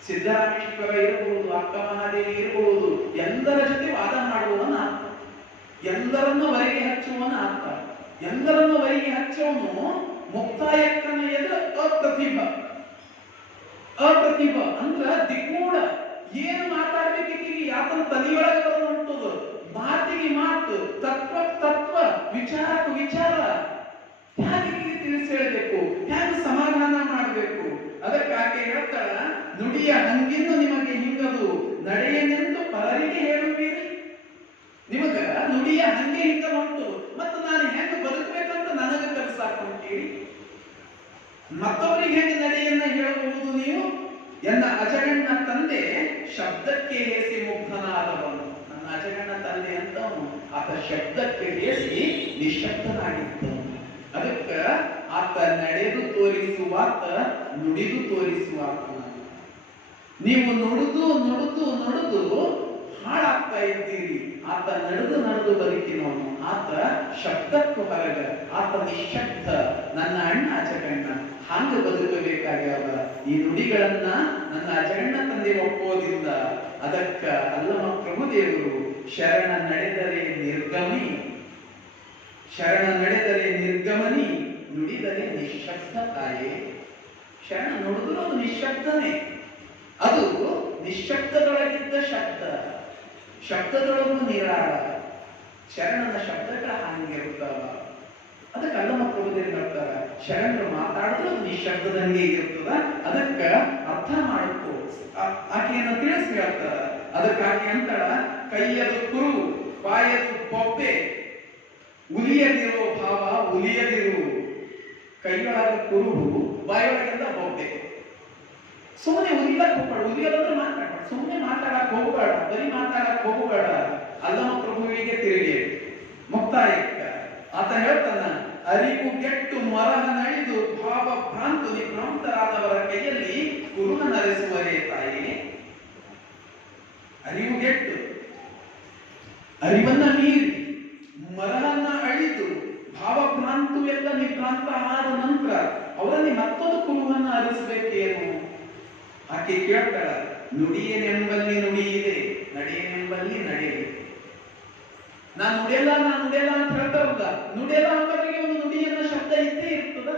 ಸಿದ್ದರಾಮೇಶ್ವರ ಇರಬಹುದು, ಅಕ್ಕ ಮಹಾದೇವಿ ಇರಬಹುದು, ಎಲ್ಲರ ಜೊತೆ ವಾದ ಮಾಡುವವನ ಆತ, ಎಲ್ಲರನ್ನು ವರೆಗೆ ಹಚ್ಚುವವನ ಆತ. ಎಲ್ಲರನ್ನು ವರೆಗೆ ಹಚ್ಚುವನು ಮುಕ್ತಾಯಕ್ಕನ ಎದುರು ಅಪ್ರತಿಭ. ಅಪ್ರತಿಭ ಅಂದ್ರ ದಿಗ್ಮೂಢ. ಏನು ಮಾತಾಡ್ಬೇಕೀಗ ಯಾತನ ತಲೆಯೊಳಗೆ ಬರುವಂತದ್ದು. ಮಾತಿಗೆ ಮಾತು, ತತ್ವ ತತ್ವ, ವಿಚಾರಕ್ಕೆ ವಿಚಾರ. ಹೇಗೆ ತಿಳಿಸಿ ಹೇಳಬೇಕು, ಹೇಗೆ ಸಮಾಧಾನ ಮಾಡಬೇಕು. ಅದಕ್ಕೆ ಆಕೆ ಹೇಳ್ತಾಳ, ನುಡಿಯ ಹಂಗಿನ್ನು ನಿಮಗೆ ಹಿಂಗದು, ನಡೆಯನೆಂದು ಪರರಿಗೆ ಹೇಳುತ್ತೀರಿ. ನಿಮಗ ನುಡಿಯ ಹಂಗೆ ಹಿಂಗ ಉಂಟು, ಮತ್ತು ನಾನು ಹೆಂಗ ಬದುಕಬೇಕಂತ ನನಗೆ ಕಲಿಸಾಕೊಂತೀರಿ. ಮತ್ತೊಬ್ಬರಿಗೆ ಹೆಂಗೆ ನಡೆಯನ್ನ ಹೇಳಬಹುದು ನೀವು? ಎನ್ನ ಅಜಗಣ್ಣ ತಂದೆ ಶಬ್ದಕ್ಕೆ ಹೇಸಿ ಮುಗ್ಧನಾದವನು. ನನ್ನ ಅಜಗಣ್ಣ ತಂದೆ ಅಂತವನು ಆತ ಶಬ್ದಕ್ಕೆ ಹೇಸಿ ನಿಶಬ್ದನಾಗಿದ್ದವನು. ಅದಕ್ಕ ಆತ ನಡೆದು ತೋರಿಸುವಾತ, ನುಡಿದು ತೋರಿಸುವಾತ. ನೀವು ನುಡಿದು ನುಡಿದು ನುಡಿದು ಹಾಳಾಗ್ತಾ ಇದ್ದೀರಿ. ಆತ ನಡೆದು ನಡೆದು ಬದುಕಿನವನು. ಆತ ಶಬ್ದಕ್ಕೂ ಹೊರಗ, ಆತ ನಿಶಬ್ದ. ನನ್ನ ಅಣ್ಣ ಅಜಗಣ್ಣ ಹಾಂಗ ಬದುಕಬೇಕಾಗ್ಯಾವ. ಈ ನುಡಿಗಳನ್ನ ನನ್ನ ಅಜಗಣ್ಣ ತಂದೆ ಒಪ್ಪೋದಿಲ್ಲ. ಅದಕ್ಕ ಅಲ್ಲಮ ಪ್ರಭುದೇವರು ಶರಣ ನಡೆದರೆ ನಿರ್ಗಮಿ, ಶರಣ ನಡೆದರೆ ನಿರ್ಗಮನಿ, ನುಡಿದರೆ ನಿಶಬ್ದ ತಾಯೇ. ಶರಣ ನುಡಿದ್ರು ಅದು ನಿಶಬ್ದನೇ. ಅದು ನಿಶಬ್ದದೊಳಗಿದ್ದ ಶಬ್ದ, ಶಬ್ದದೊಳಗೂ ನಿರಾಳ. ಶರಣನ ಶಬ್ದಗಳ ಹಾನಿಗಿರುತ್ತವ. ಅದಕ್ಕೆ ಅಲ್ಲಮ ಪ್ರಭುದೇವರು ಹೇಳ್ತಾರ, ಶರಣರು ಮಾತಾಡಿದ್ರು ಅದು ನಿಶಬ್ದದಂಗೆ ಇರ್ತದ. ಅದಕ್ಕ ಅರ್ಥ ಮಾಡಬೇಕು. ಆಕೆಯನ್ನು ತಿಳಿಸಿ ಹೇಳ್ತಾರ. ಅದಕ್ಕೆ ಆಕೆ ಅಂತಾಳ, ಕೈಯದು ಕುರು, ಬಾಯದು ಬೊಬ್ಬೆ, ಉಲಿಯದಿರೋ ಭಾವ ಉಲಿಯದಿರು. ಕೈಯೊಳಗ ಕುರುಹು, ಬಾಯೊಳಗೆಲ್ಲ ಬೊಬ್ಬೆ. ಸುಮ್ಮನೆ ಉಲಿಯಕ್ ಹೋಗ್ಬೇಡ. ಉಲಿಯೋದಂದ್ರೆ ಮಾತಾಡ, ಸುಮ್ಮನೆ ಮಾತಾಡಕ್ ಹೋಗ್ಬೇಡ, ಬರೀ ಮಾತಾಡಕ್ ಹೋಗ್ಬೇಡ. ಅಲ್ಲಮ ಪ್ರಭುವಿಗೆ ತಿರುಗಿ ಮುಕ್ತಾಯಕ್ಕ ಆತ ಹೇಳ್ತಾನ, ಅರಿವು ಗೆಟ್ಟು ಮರಹ ನಳಿದು ಭಾವ ಭ್ರಾಂತು ನಿಭ್ರಾಂತರಾದವರ ಕೈಯಲ್ಲಿ ಕುರುಹ ನರೆಸುವರೇ ತಾಯಿ. ಅರಿವು ಗೆಟ್ಟು, ಅರಿವನ್ನ ಮೀರಿ, ಮರಹನ್ನ ಅಳಿದು, ಭಾವಭ್ರಾಂತು ಎಲ್ಲ ನಿಭ್ರಾಂತ ಆದ ನಂತರ ಅವರಲ್ಲಿ ಮತ್ತೊಂದು ಕುರುಹನ್ನ ಅರಿಸಬೇಕೇನು? ಆಕೆ ಕೇಳ್ತಾಳ, ನುಡಿಯನೆಂಬಲ್ಲಿ ನುಡಿ ಇದೆ, ನಡೆಯನೆಂಬಲ್ಲಿ ನಡೆಯಿದೆ. ನಾನು ನುಡಿಯಲ್ಲ ಅಂತ ಹೇಳ್ತಾರಲ್ಲ, ನುಡಿಯಲ್ಲ ಅಂಬರಿಗೆ ಒಂದು ನುಡಿಯನ್ನ ಶಬ್ದ ಇದ್ದೇ ಇರ್ತದ.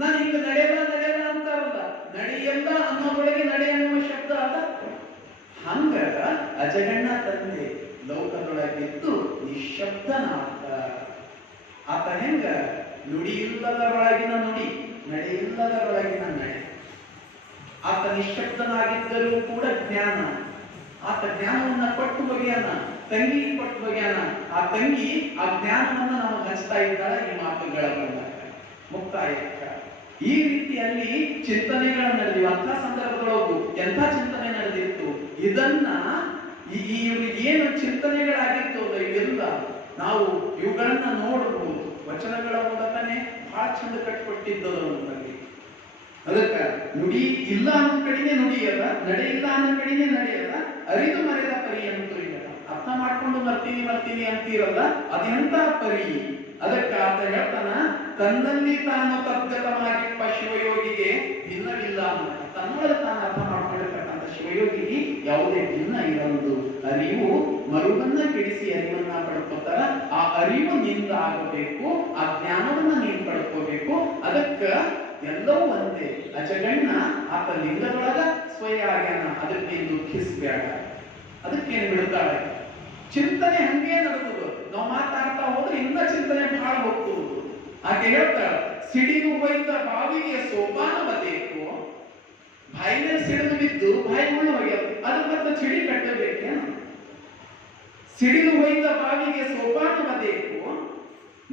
ನಾನು ಹಿಂಗ ನಡೆಯಲ್ಲ ಅಂತಾರಲ್ಲ, ನಡೆಯಲ್ಲ ಅನ್ನೋದೊಳಗೆ ನಡೆ ಅನ್ನುವ ಶಬ್ದ ಅದ. ಹಂಗ ಅಜಗಣ್ಣ ತಂದೆ ಲೋಕದೊಳಗಿದ್ದು ನಿಶಬ್ದನಾದ. ಆತ ಹೆಂಗ ನುಡಿ ಇಲ್ಲದರೊಳಗಿನ ನುಡಿ, ನಡೆ ಇಲ್ಲದರೊಳಗಿನ ನಡೆ. ಆತ ನಿಶಬ್ದನಾಗಿದ್ದರೂ ಕೂಡ ಜ್ಞಾನ. ಆತ ಜ್ಞಾನವನ್ನ ಕೊಟ್ಟು ಬಗೆಯನ, ತಂಗಿ ಕೊಟ್ಟು ಬಗೆಯನ. ಆ ತಂಗಿ ಆ ಜ್ಞಾನವನ್ನ ನಾವು ಹಂಚ್ತಾ ಇದ್ದಾಳೆ ಈ ಮಾತುಗಳ ಬಂದಾಗ ಮುಕ್ತಾಯಕ್ಕ. ಈ ರೀತಿಯಲ್ಲಿ ಚಿಂತನೆಗಳ ನಡೆದಿವೆ. ಅಂಥ ಸಂದರ್ಭದೊಳಗೂ ಎಂಥ ಚಿಂತನೆ ನಡೆದಿತ್ತು. ಇದನ್ನ ಏನು ಚಿಂತನೆಗಳಾಗಿತ್ತು ಇವೆಲ್ಲ ನಾವು ಇವುಗಳನ್ನ ನೋಡಬಹುದು. ವಚನಗಳ ಮೂಲಕನೇ ಬಹಳ ಚಂದ ಕಟ್ಟಿಕೊಟ್ಟಿದ್ದದ ನಮಗೆ. ಅದಕ್ಕ ನುಡಿ ಇಲ್ಲ ಅನ್ನೋ ಕಡೆನೆ ನುಡಿಯಲ್ಲ, ನಡೆ ಇಲ್ಲ ಅನ್ನೋ ಕಡೆನೆ ನಡೆಯಲ್ಲ. ಅರಿದು ಮರೆದ ಪರಿ ಅಂತೂ ಇಲ್ಲ. ಅರ್ಥ ಮಾಡ್ಕೊಂಡು ಬರ್ತೀನಿ ಅಂತೀರಲ್ಲ, ಅದೆಂತ ಪರಿ? ಅದಕ್ಕೆ ಆತ ಹೇಳ್ತಾನ, ತನ್ನಲ್ಲಿ ತಾನು ತದ್ಗತವಾಗಿಪ್ಪ ಶಿವಯೋಗಿಗೆ ಭಿನ್ನವಿಲ್ಲ ಅಂತ. ತನ್ನೊಳಗೆ ತಾನು ಅರ್ಥ ಮಾಡ್ಕೊಂಡಿರ್ತಕ್ಕಂಥ ಶಿವಯೋಗಿಗೆ ಯಾವುದೇ ಭಿನ್ನ ಇರಲು ಅರಿವು ಮರುವನ್ನ ಕೆಡಿಸಿ ಅರಿವನ್ನ ಪಡ್ಕೋತಾರ. ಆ ಅರಿವು ನಿಂದ ಆಗಬೇಕು, ಆ ಜ್ಞಾನವನ್ನ ನೀನು ಪಡ್ಕೋಬೇಕು. ಅದಕ್ಕ ಎಲ್ಲವೂ ಒಂದೇ. ಅಜಗಣ್ಣ ಆತ ಲಿಂಗದೊಳಗ ಸ್ವಯ ಆಗ್ಯಾನ, ಅದಕ್ಕೆ ನೀನು ದುಃಖಿಸ್ಬೇಡ, ಅದಕ್ಕೇನು ಬಿಡ್ತಾಳೆ. ಚಿಂತನೆ ಹಂಗೆ ನಡೆದು ನಾವು ಮಾತಾಡ್ತಾ ಹೋದ್ರೆ ಇನ್ನ ಚಿಂತನೆ ಬಹಳ ಹೋಗ್ತದೆ. ಆಕೆ ಹೇಳ್ತಾಳ, ಸಿಡಿದು ಹೋಯ್ತ ಬಾವಿಗೆ ಸೋಪಾನ ಬಬೇಕು. ಬಾಯಿನಲ್ಲಿ ಸಿಡಿದು ಬಿದ್ದು ಬಾಯಿ ಮುಳ್ಳು ಹೋಗ್ಯಾವ, ಅದು ಮತ್ತೆ ಚಿಡಿ ಕಟ್ಟಬೇಕೇನು? ಸಿಡಿದು ಹೋಯ್ತ ಬಾವಿಗೆ ಸೋಪಾನ ಬಬೇಕು,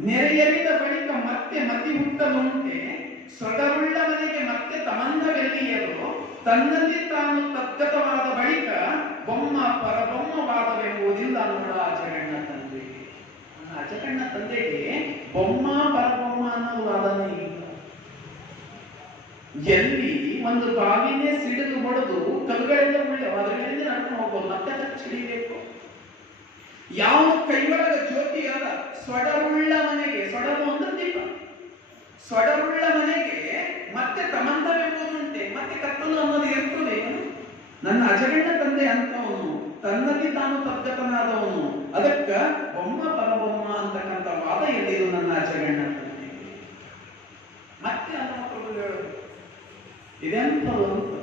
ನೆರೆಯರಿದ ಬಳಿಕ ಮತ್ತೆ ಮತಿ ಹುಟ್ಟಲುಂಟೆ, ಸೊಡರುಳ್ಳ ಮನೆಗೆ ಮತ್ತೆ ತಮಂದವೆಲ್ಲಿಯರು, ತನ್ನಲ್ಲಿ ತಾನು ತದ್ಗತವಾದ ಬಳಿಕ ಬೊಮ್ಮ ಪರಬೊಮ್ಮವಾದವೆಂಬುದಿಲ್ಲ ನೋಡ ಅಜಗಣ್ಣ ತಂದೆ. ಅಜಗಣ್ಣ ತಂದೆಗೆ ಬೊಮ್ಮ ಪರಬೊಮ್ಮ ಅನ್ನೋ ವಾದನೆ ಇಲ್ಲ. ಎಲ್ಲಿ ಒಂದು ಬಾವಿನೇ ಸಿಡಿದು ಹೊಡೆದು ಕಲ್ಲುಗಳಿಂದ ಉಳ್ಳೆ ಅದರಿಂದ ನಡ್ಕೊಂಡು ಹೋಗ್ಬೋದು, ಮತ್ತೆ ಅದಕ್ಕೆ ಸಿಡಿಬೇಕು. ಯಾವ ಕೈಯೊಳಗ ಜ್ಯೋತಿ ಅದ, ಸೊಡರುಳ್ಳ ಮನೆಗೆ, ಸೊಡರು ಅಂದ್ರೆ ದೀಪ, ಸೊಡರುಳ್ಳ ಮನೆಗೆ ಮತ್ತೆ ತಮಂದವೆಂಬುದುಂಟೆ, ಮತ್ತೆ ಕತ್ತಲು ಅನ್ನೋದು ಇರ್ತದೆ. ನನ್ನ ಅಜಗಣ್ಣ ತಂದೆ ಅಂತವನು, ತನ್ನಲ್ಲಿ ತಾನು ತದ್ಗತನಾದವನು. ಅದಕ್ಕ ಬೊಮ್ಮ ಪರಬೊಮ್ಮ ಅಂತಕ್ಕಂಥ ವಾದ ಎಲ್ಲಿದು ನನ್ನ ಅಜಗಣ್ಣ ತಂದೆ. ಮತ್ತೆ ಅಲ್ಲಮ ಪ್ರಭು ಹೇಳೋದು ಇದೆಂತದು ಅಂತ.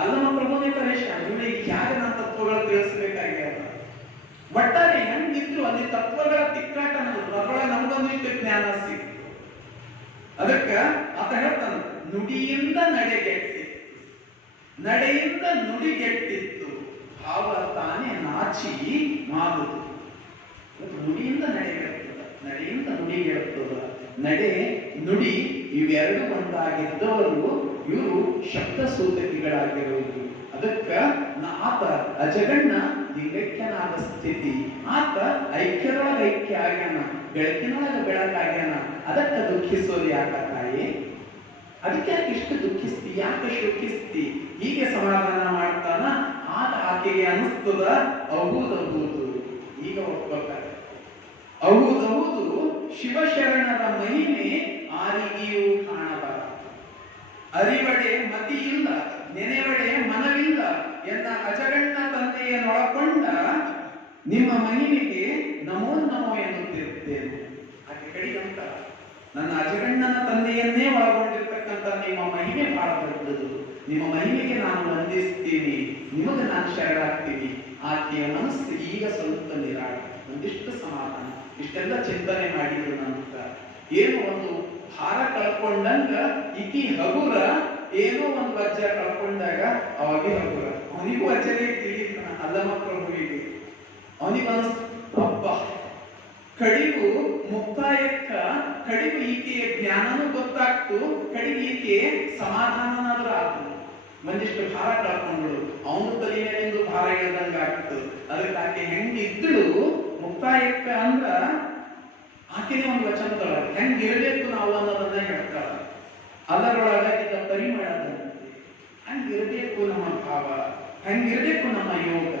ಅಲ್ಲಮ ಪ್ರಭುನೇ ಪರೇಶಾನ, ಇವನಿಗೆ ಯಾಕೆ ನಾನು ತತ್ವಗಳು ತಿಳಿಸಬೇಕಾಗ್ಯದ. ಒಟ್ಟಾರೆ ಹೆಂಗಿದ್ರು ಅಲ್ಲಿ ತತ್ವಗಳ ತಿಕ್ಕಾಟ ಅನ್ನೋದು ಅದರೊಳಗೆ ನಮಗೊಂದಿಷ್ಟು ಜ್ಞಾನ ಸಿಕ್ತು. ಅದಕ್ಕ ಆತ ಹೇಳ್ತಾನ, ನುಡಿಯಿಂದ ನಡೆಗೆಟ್ಟಿತ್ತು, ನಡೆಯಿಂದ ನುಡಿಗೆಟ್ಟಿತ್ತು, ಭಾವ ತಾನೇ ನಾಚಿ ಮಾಡುದು. ನುಡಿಯಿಂದ ನಡೆಗೆಟ್ಟದ, ನಡೆಯಿಂದ ನುಡಿಗೆಟ್ಟದ. ನಡೆ ನುಡಿ ಇವೆರಡು ಒಂದಾಗಿದ್ದವರು ಇವರು ಶಬ್ದ ಸೂತಕಿಗಳಾಗಿರುವುದು. ಅದಕ್ಕ ಆತ ಅಜಗಣ್ಣ ಲಿಂಗೈಕ್ಯನಾದ ಸ್ಥಿತಿ, ಆತ ಐಕ್ಯದೊಳಗೆ ಐಕ್ಯ ಆಗ್ಯಾನ, ಬೆಳಕಿನೊಳಗೆ ಬೆಳಕಾಗ್ಯಾನ. ಅದಕ್ಕೆ ದುಃಖಿಸೋದು ಯಾಕ ತಾಯಿ? ಅದಕ್ಕೆ ಯಾಕೆ ಇಷ್ಟು ದುಃಖಿಸ್ತಿ, ಯಾಕೆ ಶೋಕಿಸ್ತಿ? ಹೀಗೆ ಸಮಾಧಾನ ಮಾಡ್ತಾನ. ಆಗ ಆಕೆಗೆ ಅನಿಸ್ತದ, ಅಹುದಹುದು ಈಗ ಒಪ್ಕೋತಾರೆ. ಅಹುದಹುದು ಶಿವಶರಣರ ಮಹಿಮೆ ಆರಿಗೆಯೂ ಕಾಣಬಾರ. ಅರಿವಡೆ ಮತಿ ಇಲ್ಲ, ನೆನೆವಡೆ ಮನವಿಲ್ಲ ಎನ್ನ ಅಜಗಣ್ಣ ತಂದೆಯನ್ನೊಳಕೊಂಡ ನಿಮ್ಮ ಮಹಿಮೆಗೆ ನಮೋ ನಮೋ ಎನ್ನುತ್ತಿರುತ್ತೇನೆ. ಆಕೆ ಕಡಿಗಂತ ನನ್ನ ಅಜಗಣ್ಣನ ತಂದೆಯನ್ನೇ ಒಳಗೊಂಡಿರ್ತಕ್ಕಂಥ ನಿಮ್ಮ ಮಹಿಮೆ ಬಹಳ ದೊಡ್ಡದು, ನಿಮ್ಮ ಮಹಿಮೆಗೆ ನಾನು ವಂದಿಸ್ತೀನಿ, ನಿಮಗೆ ನಾನು ಶರಣಾಗ್ತೀನಿ. ಆಕೆಯ ಮನಸ್ಸು ಈಗ ಸ್ವಲ್ಪ ನಿರಾಳ, ಒಂದಿಷ್ಟು ಸಮಾಧಾನ. ಇಷ್ಟೆಲ್ಲ ಚಿಂತನೆ ಮಾಡಿದ್ರು ನಂತರ ಏನು ಒಂದು ಭಾರ ಕಳ್ಕೊಂಡಂಗ ಈಕಿ ಹಗುರ, ಏನೋ ಒಂದು ವಜ್ರ ಕಳ್ಕೊಂಡಾಗ ಅವಾಗೆ ಹಗುರ. ಅವನಿಗೂ ವಜ್ರನೇ ತಿಳಿದ ಅಲ್ಲಮ ಪ್ರಭುವಿಗೆ. ಅವನಿಗೆ ಅಬ್ಬ ಕಡಿಗೂ ಮುಕ್ತಾಯಕ್ಕ ಕಡಿಗೂ ಈಕೆಯ ಜ್ಞಾನನೂ ಗೊತ್ತಾಗ್ತು, ಕಡಿಗೆ ಈಕೆ ಸಮಾಧಾನನಾದ್ರೂ ಆಗ್ತದೆ. ಒಂದಿಷ್ಟು ಭಾರ ಕಳ್ಕೊಂಡ್ಳು, ಅವನು ತಲೆ ಮೇಲಿಂದು ಭಾರ ಇಳ್ದಂಗ ಆಗ್ತು. ಅದಕ್ಕೆ ಆಕೆ ಹೆಂಗಿದ್ದಳು ಮುಕ್ತಾಯಕ್ಕ ಅಂದ್ರ ಆಕೆನೇ ಒಂದು ವಚನದೊಳಗೆ ಹೆಂಗಿರಬೇಕು ನಾವು ಅನ್ನೋದನ್ನ ಹೇಳ್ತಾಳ. ಅದರೊಳಗಿದ್ದ ಪರಿಮಳದಂತೆ ಹಂಗಿರಬೇಕು ನಮ್ಮ ಭಾವ, ಹೆಂಗಿರ್ಬೇಕು ನಮ್ಮ ಯೋಗ,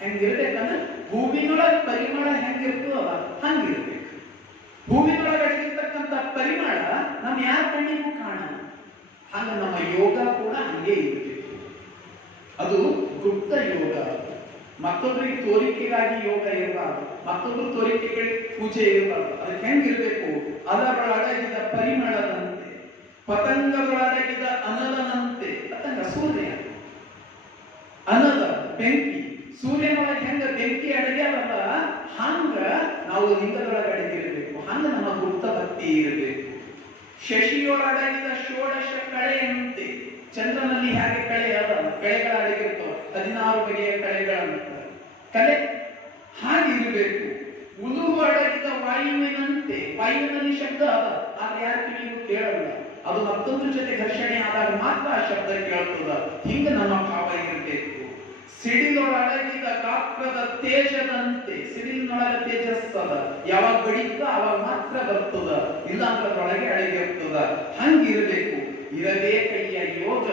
ಹೆಂಗಿರ್ಬೇಕಂದ್ರೆ ಭೂಮಿನೊಳಗೆ ಪರಿಮಳ ಹೆಂಗಿರ್ತದ ಹಂಗಿರ್ಬೇಕು. ಭೂಮಿನೊಳಗೆ ಅಡಗಿರ್ತಕ್ಕಂಥ ಪರಿಮಳ ನಮ್ಮ ಯಾರ ಕಣ್ಣಿಗೂ ಕಾಣಲ್ಲ. ಹಾಗ ನಮ್ಮ ಯೋಗ ಕೂಡ ಹಂಗೆ ಇರಬೇಕು. ಅದು ಗುಪ್ತ ಯೋಗ, ಮತ್ತೊಬ್ಬರಿಗೆ ತೋರಿಕೆಗಾಗಿ ಯೋಗ ಇರಬಾರ್ದು, ಮತ್ತೊಬ್ಬರು ತೋರಿಕೆಗಳಿಗೆ ಪೂಜೆ ಇರಬಾರ್ದು. ಅದಕ್ಕೆ ಹೆಂಗಿರ್ಬೇಕು? ಅದರೊಳಗಿದ ಪರಿಮಳದಂತೆ, ಪತಂಗದೊಳಗಿದ ಅನಲನಂತೆ. ಪತಂಗ ಸೂರ್ಯ, ಅನಲ ಬೆಂಕಿ. ಸೂರ್ಯನೊಳಗೆ ಹೆಂಗ ಬೆಂಕಿ ಅಡಗ್ಯಾವಲ್ಲ, ಹಂಗ ನಾವು ಲಿಂಗದೊಳಗೆ ಅಡಗಿರ್ಬೇಕು. ಹಂಗ ನಮ್ಮ ಗುಪ್ತ ಭಕ್ತಿ ಇರಬೇಕು. ಶಶಿಯೊಳಗಿದ ಷೋಡಶ ಕಳೆಯಂತೆ, ಚಂದ್ರನಲ್ಲಿ ಹೇಗೆ ಕಳೆ ಅದ, ಕಳೆಗಳ ಅಡಗಿರ್ತವೆ, 16 ಬಗೆಯ ಕಳೆಗಳಂತ ಕಲೆ ಹಾಗಿರಬೇಕು. ಉದುವು ಅಡಗಿದ ವಾಯುವಿನಂತೆ, ವಾಯುವಿನಲ್ಲಿ ಶಬ್ದ ಅದ, ಆದ್ರೆ ಯಾರು ಕಿವಿಗೂ ಕೇಳಲ್ಲ. ಅದು ಮತ್ತೊಂದ್ರ ಜೊತೆ ಘರ್ಷಣೆ ಆದಾಗ ಮಾತ್ರ ಆ ಶಬ್ದ ಕೇಳ್ತದ. ಹಿಂಗ ನಮ್ಮ ಭಾವ ಇರಬೇಕು. ಸಿಡಿಲೊಳಗಿದ ಗಾತ್ರದ ತೇಜದಂತೆ, ಸಿಡಿಲಿನೊಳಗೆ ತೇಜಸ್ಸದ, ಯಾವಾಗ ಬಡಿತ ಅವಾಗ ಮಾತ್ರ ಬರ್ತದ, ಇಲ್ಲ ಅದರೊಳಗೆ ಅಡಗಿರ್ತದ. ಹಂಗಿರಬೇಕು. ಇರಬೇಕಯ್ಯ ಯೋಗ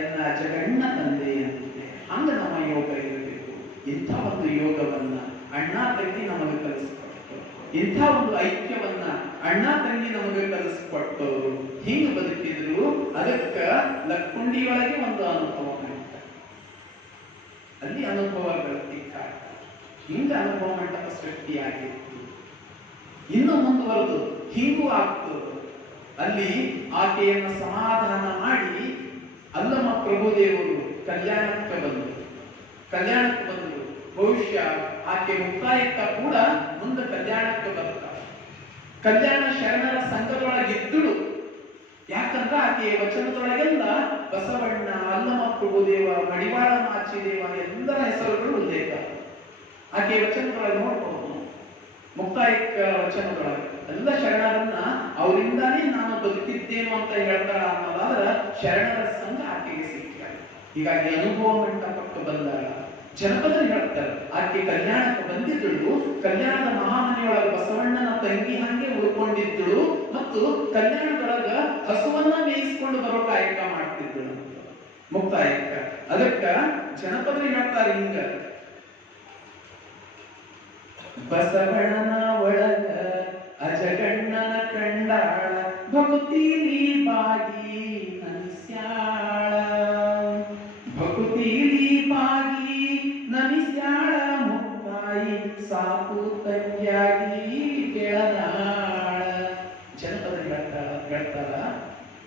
ಎನ್ನ ಜಗಣ್ಣ ತಂದೆಯಂತೆ. ಹಂಗ ನಮ್ಮ ಯೋಗ ಇರಬೇಕು. ಇಂಥ ಒಂದು ಯೋಗವನ್ನ ಅಣ್ಣ ತಂಗಿ ನಮಗೆ ಕಲಿಸ್ಕೊಟ್ಟು, ಇಂಥ ಒಂದು ಐಕ್ಯವನ್ನ ಅಣ್ಣ ತಂಗಿ ನಮಗೆ ಕಲಿಸ್ಕೊಟ್ಟವರು, ಹಿಂಗ ಬದುಕಿದ್ರು. ಅದಕ್ಕ ಲಕ್ಕುಂಡಿಯೊಳಗೆ ಒಂದು ಅನುಭವ ಮಂಟಪ, ಅಲ್ಲಿ ಅನುಭವಗಳ ತಿಕ್ಕಾಟ, ಹಿಂಗ ಅನುಭವ ಮಂಟಪ ಸೃಷ್ಟಿಯಾಗಿತ್ತು. ಇನ್ನು ಮುಂದುವರೆದು ಹಿಂಗೂ ಆಗ್ತದೆ. ಅಲ್ಲಿ ಆಕೆಯನ್ನು ಸಮಾಧಾನ ಮಾಡಿ ಅಲ್ಲಮ ಪ್ರಭುದೇವರು ಕಲ್ಯಾಣಕ್ಕೆ ಬಂದರು. ಬಹುಶಃ ಆಕೆ ಮುಕ್ತಾಯಕ್ಕ ಕೂಡ ಮುಂದೆ ಕಲ್ಯಾಣಕ್ಕೆ ಬರ್ತಾರೆ. ಕಲ್ಯಾಣ ಶರಣರ ಸಂಘದೊಳಗಿದ್ದಳು. ಯಾಕಂದ್ರೆ ಆಕೆಯ ವಚನದೊಳಗೆಲ್ಲ ಬಸವಣ್ಣ, ಅಲ್ಲಮ ಪ್ರಭುದೇವ, ಮಡಿವಾಳ ಮಾಚಿದೇವ ಎಲ್ಲರ ಹೆಸರುಗಳು ಉಲ್ಲೇಖ. ಆಕೆಯ ವಚನದೊಳಗೆ ನೋಡ್ಬೋದು, ಮುಕ್ತಾಯಕ್ಕ ವಚನದೊಳಗೆ ಎಲ್ಲ ಶರಣರನ್ನ ಅವರಿಂದಾನೇ ನಾನು ಬದುಕಿದ್ದೇನು ಅಂತ ಹೇಳ್ತಾಳ ಅನ್ನೋದಾದ್ರ ಶರಣರ ಸಂಘ ಆಕೆಗೆ ಸಿಕ್ಕ. ಹೀಗಾಗಿ ಅನುಭವ ಮಂಟಪಕ್ಕೆ ಬಂದಾಳ. ಜನಪದರು ಹೇಳ್ತಾರೆ ಆಕೆ ಕಲ್ಯಾಣಕ್ಕೆ ಬಂದಿದ್ದಳು, ಕಲ್ಯಾಣದ ಮಹಾಮನೆಯೊಳಗ ಬಸವಣ್ಣನ ತಂಗಿ ಹಂಗೆ ಉಳ್ಕೊಂಡಿದ್ದಳು ಮತ್ತು ಕಲ್ಯಾಣದೊಳಗ ಹಸುವನ್ನ ಮೇಯಿಸ್ಕೊಂಡು ಬರೋ ಕಾಯಕ ಮಾಡ್ತಿದ್ದಳು ಮುಕ್ತಾಯಕ್ಕ. ಅದಕ್ಕ ಜನಪದರು ಹೇಳ್ತಾರೆ ಹಿಂಗ, ಬಸವಣ್ಣನ ಒಳಗ ಅಜಗಣ್ಣನ ಕಂಡಾಳ, ಭಕ್ತಿಲಿ ಬಾಗಿ ನಮಿಸ್ಯಾಳ, ಭಕ್ತಿಲಿ ಬಾಗಿ ನಮಿಸ್ಯಾಳ, ಮುಕ್ತಾಯಿ ಸಾಕು ತಂಗಿಯಾಗಿ ಬೆಳೆದಾಳ. ಜನಪದರು ಹೇಳ್ತಾರ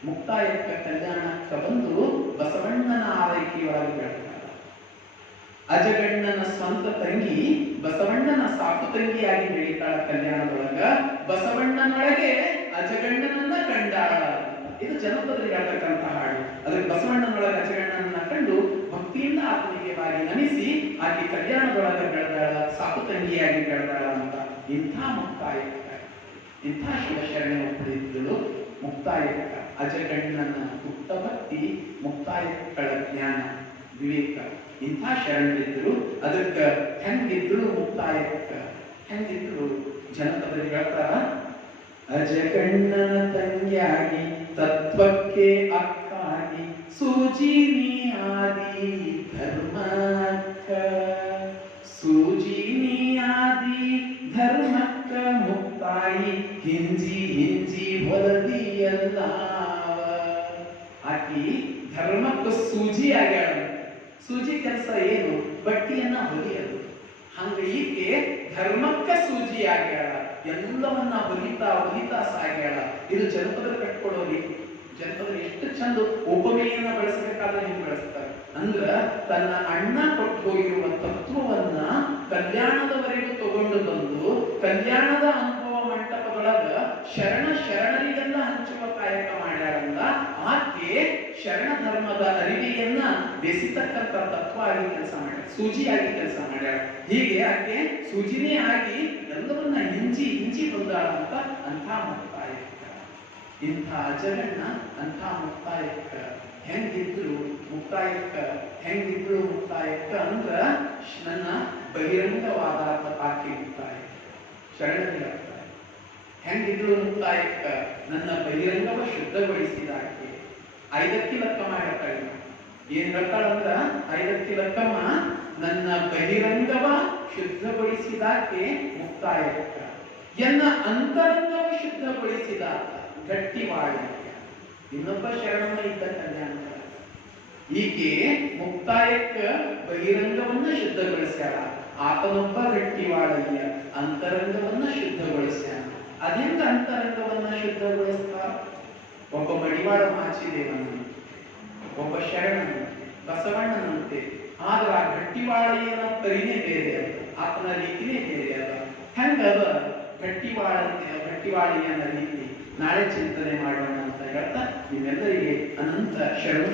ಮುಕ್ತಾಯಕ್ಕ ಕಲ್ಯಾಣಕ್ಕ ಬಂದು ಬಸವಣ್ಣನ ಆರೈಕೆಯೊಳಗೆ ಬೆಳೆದಾಳ. ಅಜಗಣ್ಣನ ಸ್ವಂತ ತಂಗಿ ಬಸವಣ್ಣನ ಸಾಕು ತಂಗಿಯಾಗಿ ಬೆಳೀತಾಳ ಕಲ್ಯಾಣದೊಳಗ. ಬಸವಣ್ಣನೊಳಗೆ ಅಜಗಣ್ಣನನ್ನ ಕಂಡಾಳ. ಇದು ಜನಪದರಿಗೆ ಹೇಳ್ತಕ್ಕಂಥ ಹಾಡು. ಅದಕ್ಕೆ ಬಸವಣ್ಣನೊಳಗೆ ಅಜಗಣ್ಣನನ್ನ ಕಂಡು ಭಕ್ತಿಯಿಂದ ಆತನಿಗೆ ಬಾಗಿ ನಮಿಸಿ ಆಕೆ ಕಲ್ಯಾಣದೊಳಗ ಬೆಳೆದಾಳ, ಸಾಕು ತಂಗಿಯಾಗಿ ಬೆಳೆದಾಳ ಅಂತ. ಇಂಥ ಮುಕ್ತಾಯಕ್ಕ, ಇಂಥ ಶಿವಶರಣೆ ಒಪ್ಪದಿದ್ದಳು ಮುಕ್ತಾಯಕ್ಕ. ಅಜಗಣ್ಣನ ಪುಟ್ಟ ಭಕ್ತಿ, ಮುಕ್ತಾಯಕ್ಕಳ ಜ್ಞಾನ ವಿವೇಕ, ಇಂಥ ಶರಣರಿದ್ರು. ಅದಕ್ಕ ಹೆಂಗಿದ್ರು ಮುಕ್ತಾಯಕ್ಕ, ಹೆಂಗಿದ್ರು ಜನಪದರಿಗೆ ಹೇಳ್ತಾರ, ಅಜಗಣ್ಣನ ತಂಗಿಯಾಗಿ ತತ್ವಕ್ಕೆ ಅಕ್ಕಾಗಿ ಸೂಜಿನಿ ಆದಿ ಧರ್ಮಕ್ಕ, ಸೂಜಿನಿ ಆದಿ ಧರ್ಮಕ್ಕ, ಮುಕ್ತಾಯಿ ಹಿಂಜಿ ಹಿಂಜಿ ಹೊಲದಿಯಲ್ಲ. ಆಕಿ ಧರ್ಮಕ್ಕ ಸೂಜಿ ಆಗ್ಯಾಳ. ಸೂಜಿ ಕೆಲಸ ಏನು? ಬಟ್ಟಿಯನ್ನ ಹೊಲಿಯೋದು. ಹಂಗ ಈಕೆ ಧರ್ಮಕ್ಕ ಸೂಜಿ ಆಗ್ಯಾಳ, ಎಲ್ಲವನ್ನ ಹೊಲಿತಾ ಸಾಗ್ಯಾಳ. ಇದು ಜನಪದರು ಕಟ್ಕೊಡೋ ರೀತಿ. ಜನಪದರು ಎಷ್ಟು ಚಂದ ಉಪಮೆಯನ್ನ ಬಳಸಬೇಕಾದ್ರೆ ಹಿಂಗ್ ಬಳಸ್ತಾರೆ ಅಂದ್ರ, ತನ್ನ ಅಣ್ಣ ಕೊಟ್ಟು ಹೋಗಿರುವ ತತ್ವವನ್ನ ಕಲ್ಯಾಣದವರೆಗೂ ತಗೊಂಡು ಬಂದು ಕಲ್ಯಾಣದ ಅನುಭವ ಮಂಟಪದೊಳಗ ಶರಣರಿಗೆಲ್ಲ ಹಂಚುವ ಕಾಯಕ ಮಾಡ್ಯಾರಲ್ಲ. ಆಕೆ ಶರಣ ಧರ್ಮದ ಅರಿವೆಯನ್ನ ಬೆಸಿತಕ್ಕಂಥ ತತ್ವ ಆಗಿ ಕೆಲಸ ಮಾಡ್ಯಾರ, ಸೂಜಿಯಾಗಿ ಕೆಲಸ ಮಾಡ್ಯಾರ. ಹೀಗೆ ಆಕೆ ಸೂಜಿನೇ ಆಗಿ ಎಲ್ಲವನ್ನ ಹಿಂಜಿ ಬಂದಾಳ ಅಂತ. ಅಂಥ ಮುಕ್ತಾಯಕ್ಕ, ಇಂಥ ಅಜಗಣ್ಣ ಅಂಥ ಮುಕ್ತಾಯಕ್ಕ ಹೆಂಗಿದ್ರು ಮುಕ್ತಾಯಕ್ಕ ಅಂದ್ರ ನನ್ನ ಬಹಿರಂಗವಾದ ಆಕೆ ಮುಕ್ತಾಯ. ಶರಣರಿಗೆ ಹೆಂಗಿದ್ರು ಮುಕ್ತಾಯಕ್ಕ, ನನ್ನ ಬಹಿರಂಗವ ಶುದ್ಧಗೊಳಿಸಿದ ಆಕೆ. 5ಕ್ಕೆ ಲೆಕ್ಕಮ್ಮ ಹೇಳ್ತಾಳೆ. ಏನ್ ಹೇಳ್ತಾಳಂದ್ರ 5ಕ್ಕೆ ಲೆಕ್ಕಮ್ಮ, ನನ್ನ ಬಹಿರಂಗವ ಶುದ್ಧಗೊಳಿಸಿದಾಕೆ ಮುಕ್ತಾಯಕ್ಕ, ಎನ್ನ ಅಂತರಂಗವ ಶುದ್ಧಗೊಳಿಸಿದ ಗಟ್ಟಿವಾಳಿಯ. ಇನ್ನೊಬ್ಬ ಶರಣಮ್ಮ ಇದ್ದ ಕಲ್ಯಾಣ. ಈಕೆ ಮುಕ್ತಾಯಕ್ಕ ಬಹಿರಂಗವನ್ನ ಶುದ್ಧಗೊಳಿಸ್ಯಾಳ, ಆತನೊಬ್ಬ ಗಟ್ಟಿವಾಳಯ್ಯ ಅಂತರಂಗವನ್ನ ಶುದ್ಧಗೊಳಿಸ್ಯಾನ. ಅದೆಂಗ ಅಂತರಂಗವನ್ನ ಶುದ್ಧಗೊಳಿಸ್ತಾರ? ಒಬ್ಬ ಮಡಿವಾಳ ಮಾಚಿದೇವನ, ಒಬ್ಬ ಶರಣನ, ಬಸವಣ್ಣನಂತೆ. ಆದ್ರ ಆ ಗಟ್ಟಿವಾಳೆಯನ ಪರಿನೇ ಬೇರೆ ಅದ, ಆತನ ರೀತಿನೇ ಬೇರೆ ಅದ. ಹೆಂಗದ ಗಟ್ಟಿವಾಳೆಯನ ರೀತಿ? ನಾಳೆ ಚಿಂತನೆ ಮಾಡೋಣ ಅಂತ ಹೇಳ್ತಾ ನಿಮ್ಮೆಲ್ಲರಿಗೆ ಅನಂತ ಶರಣು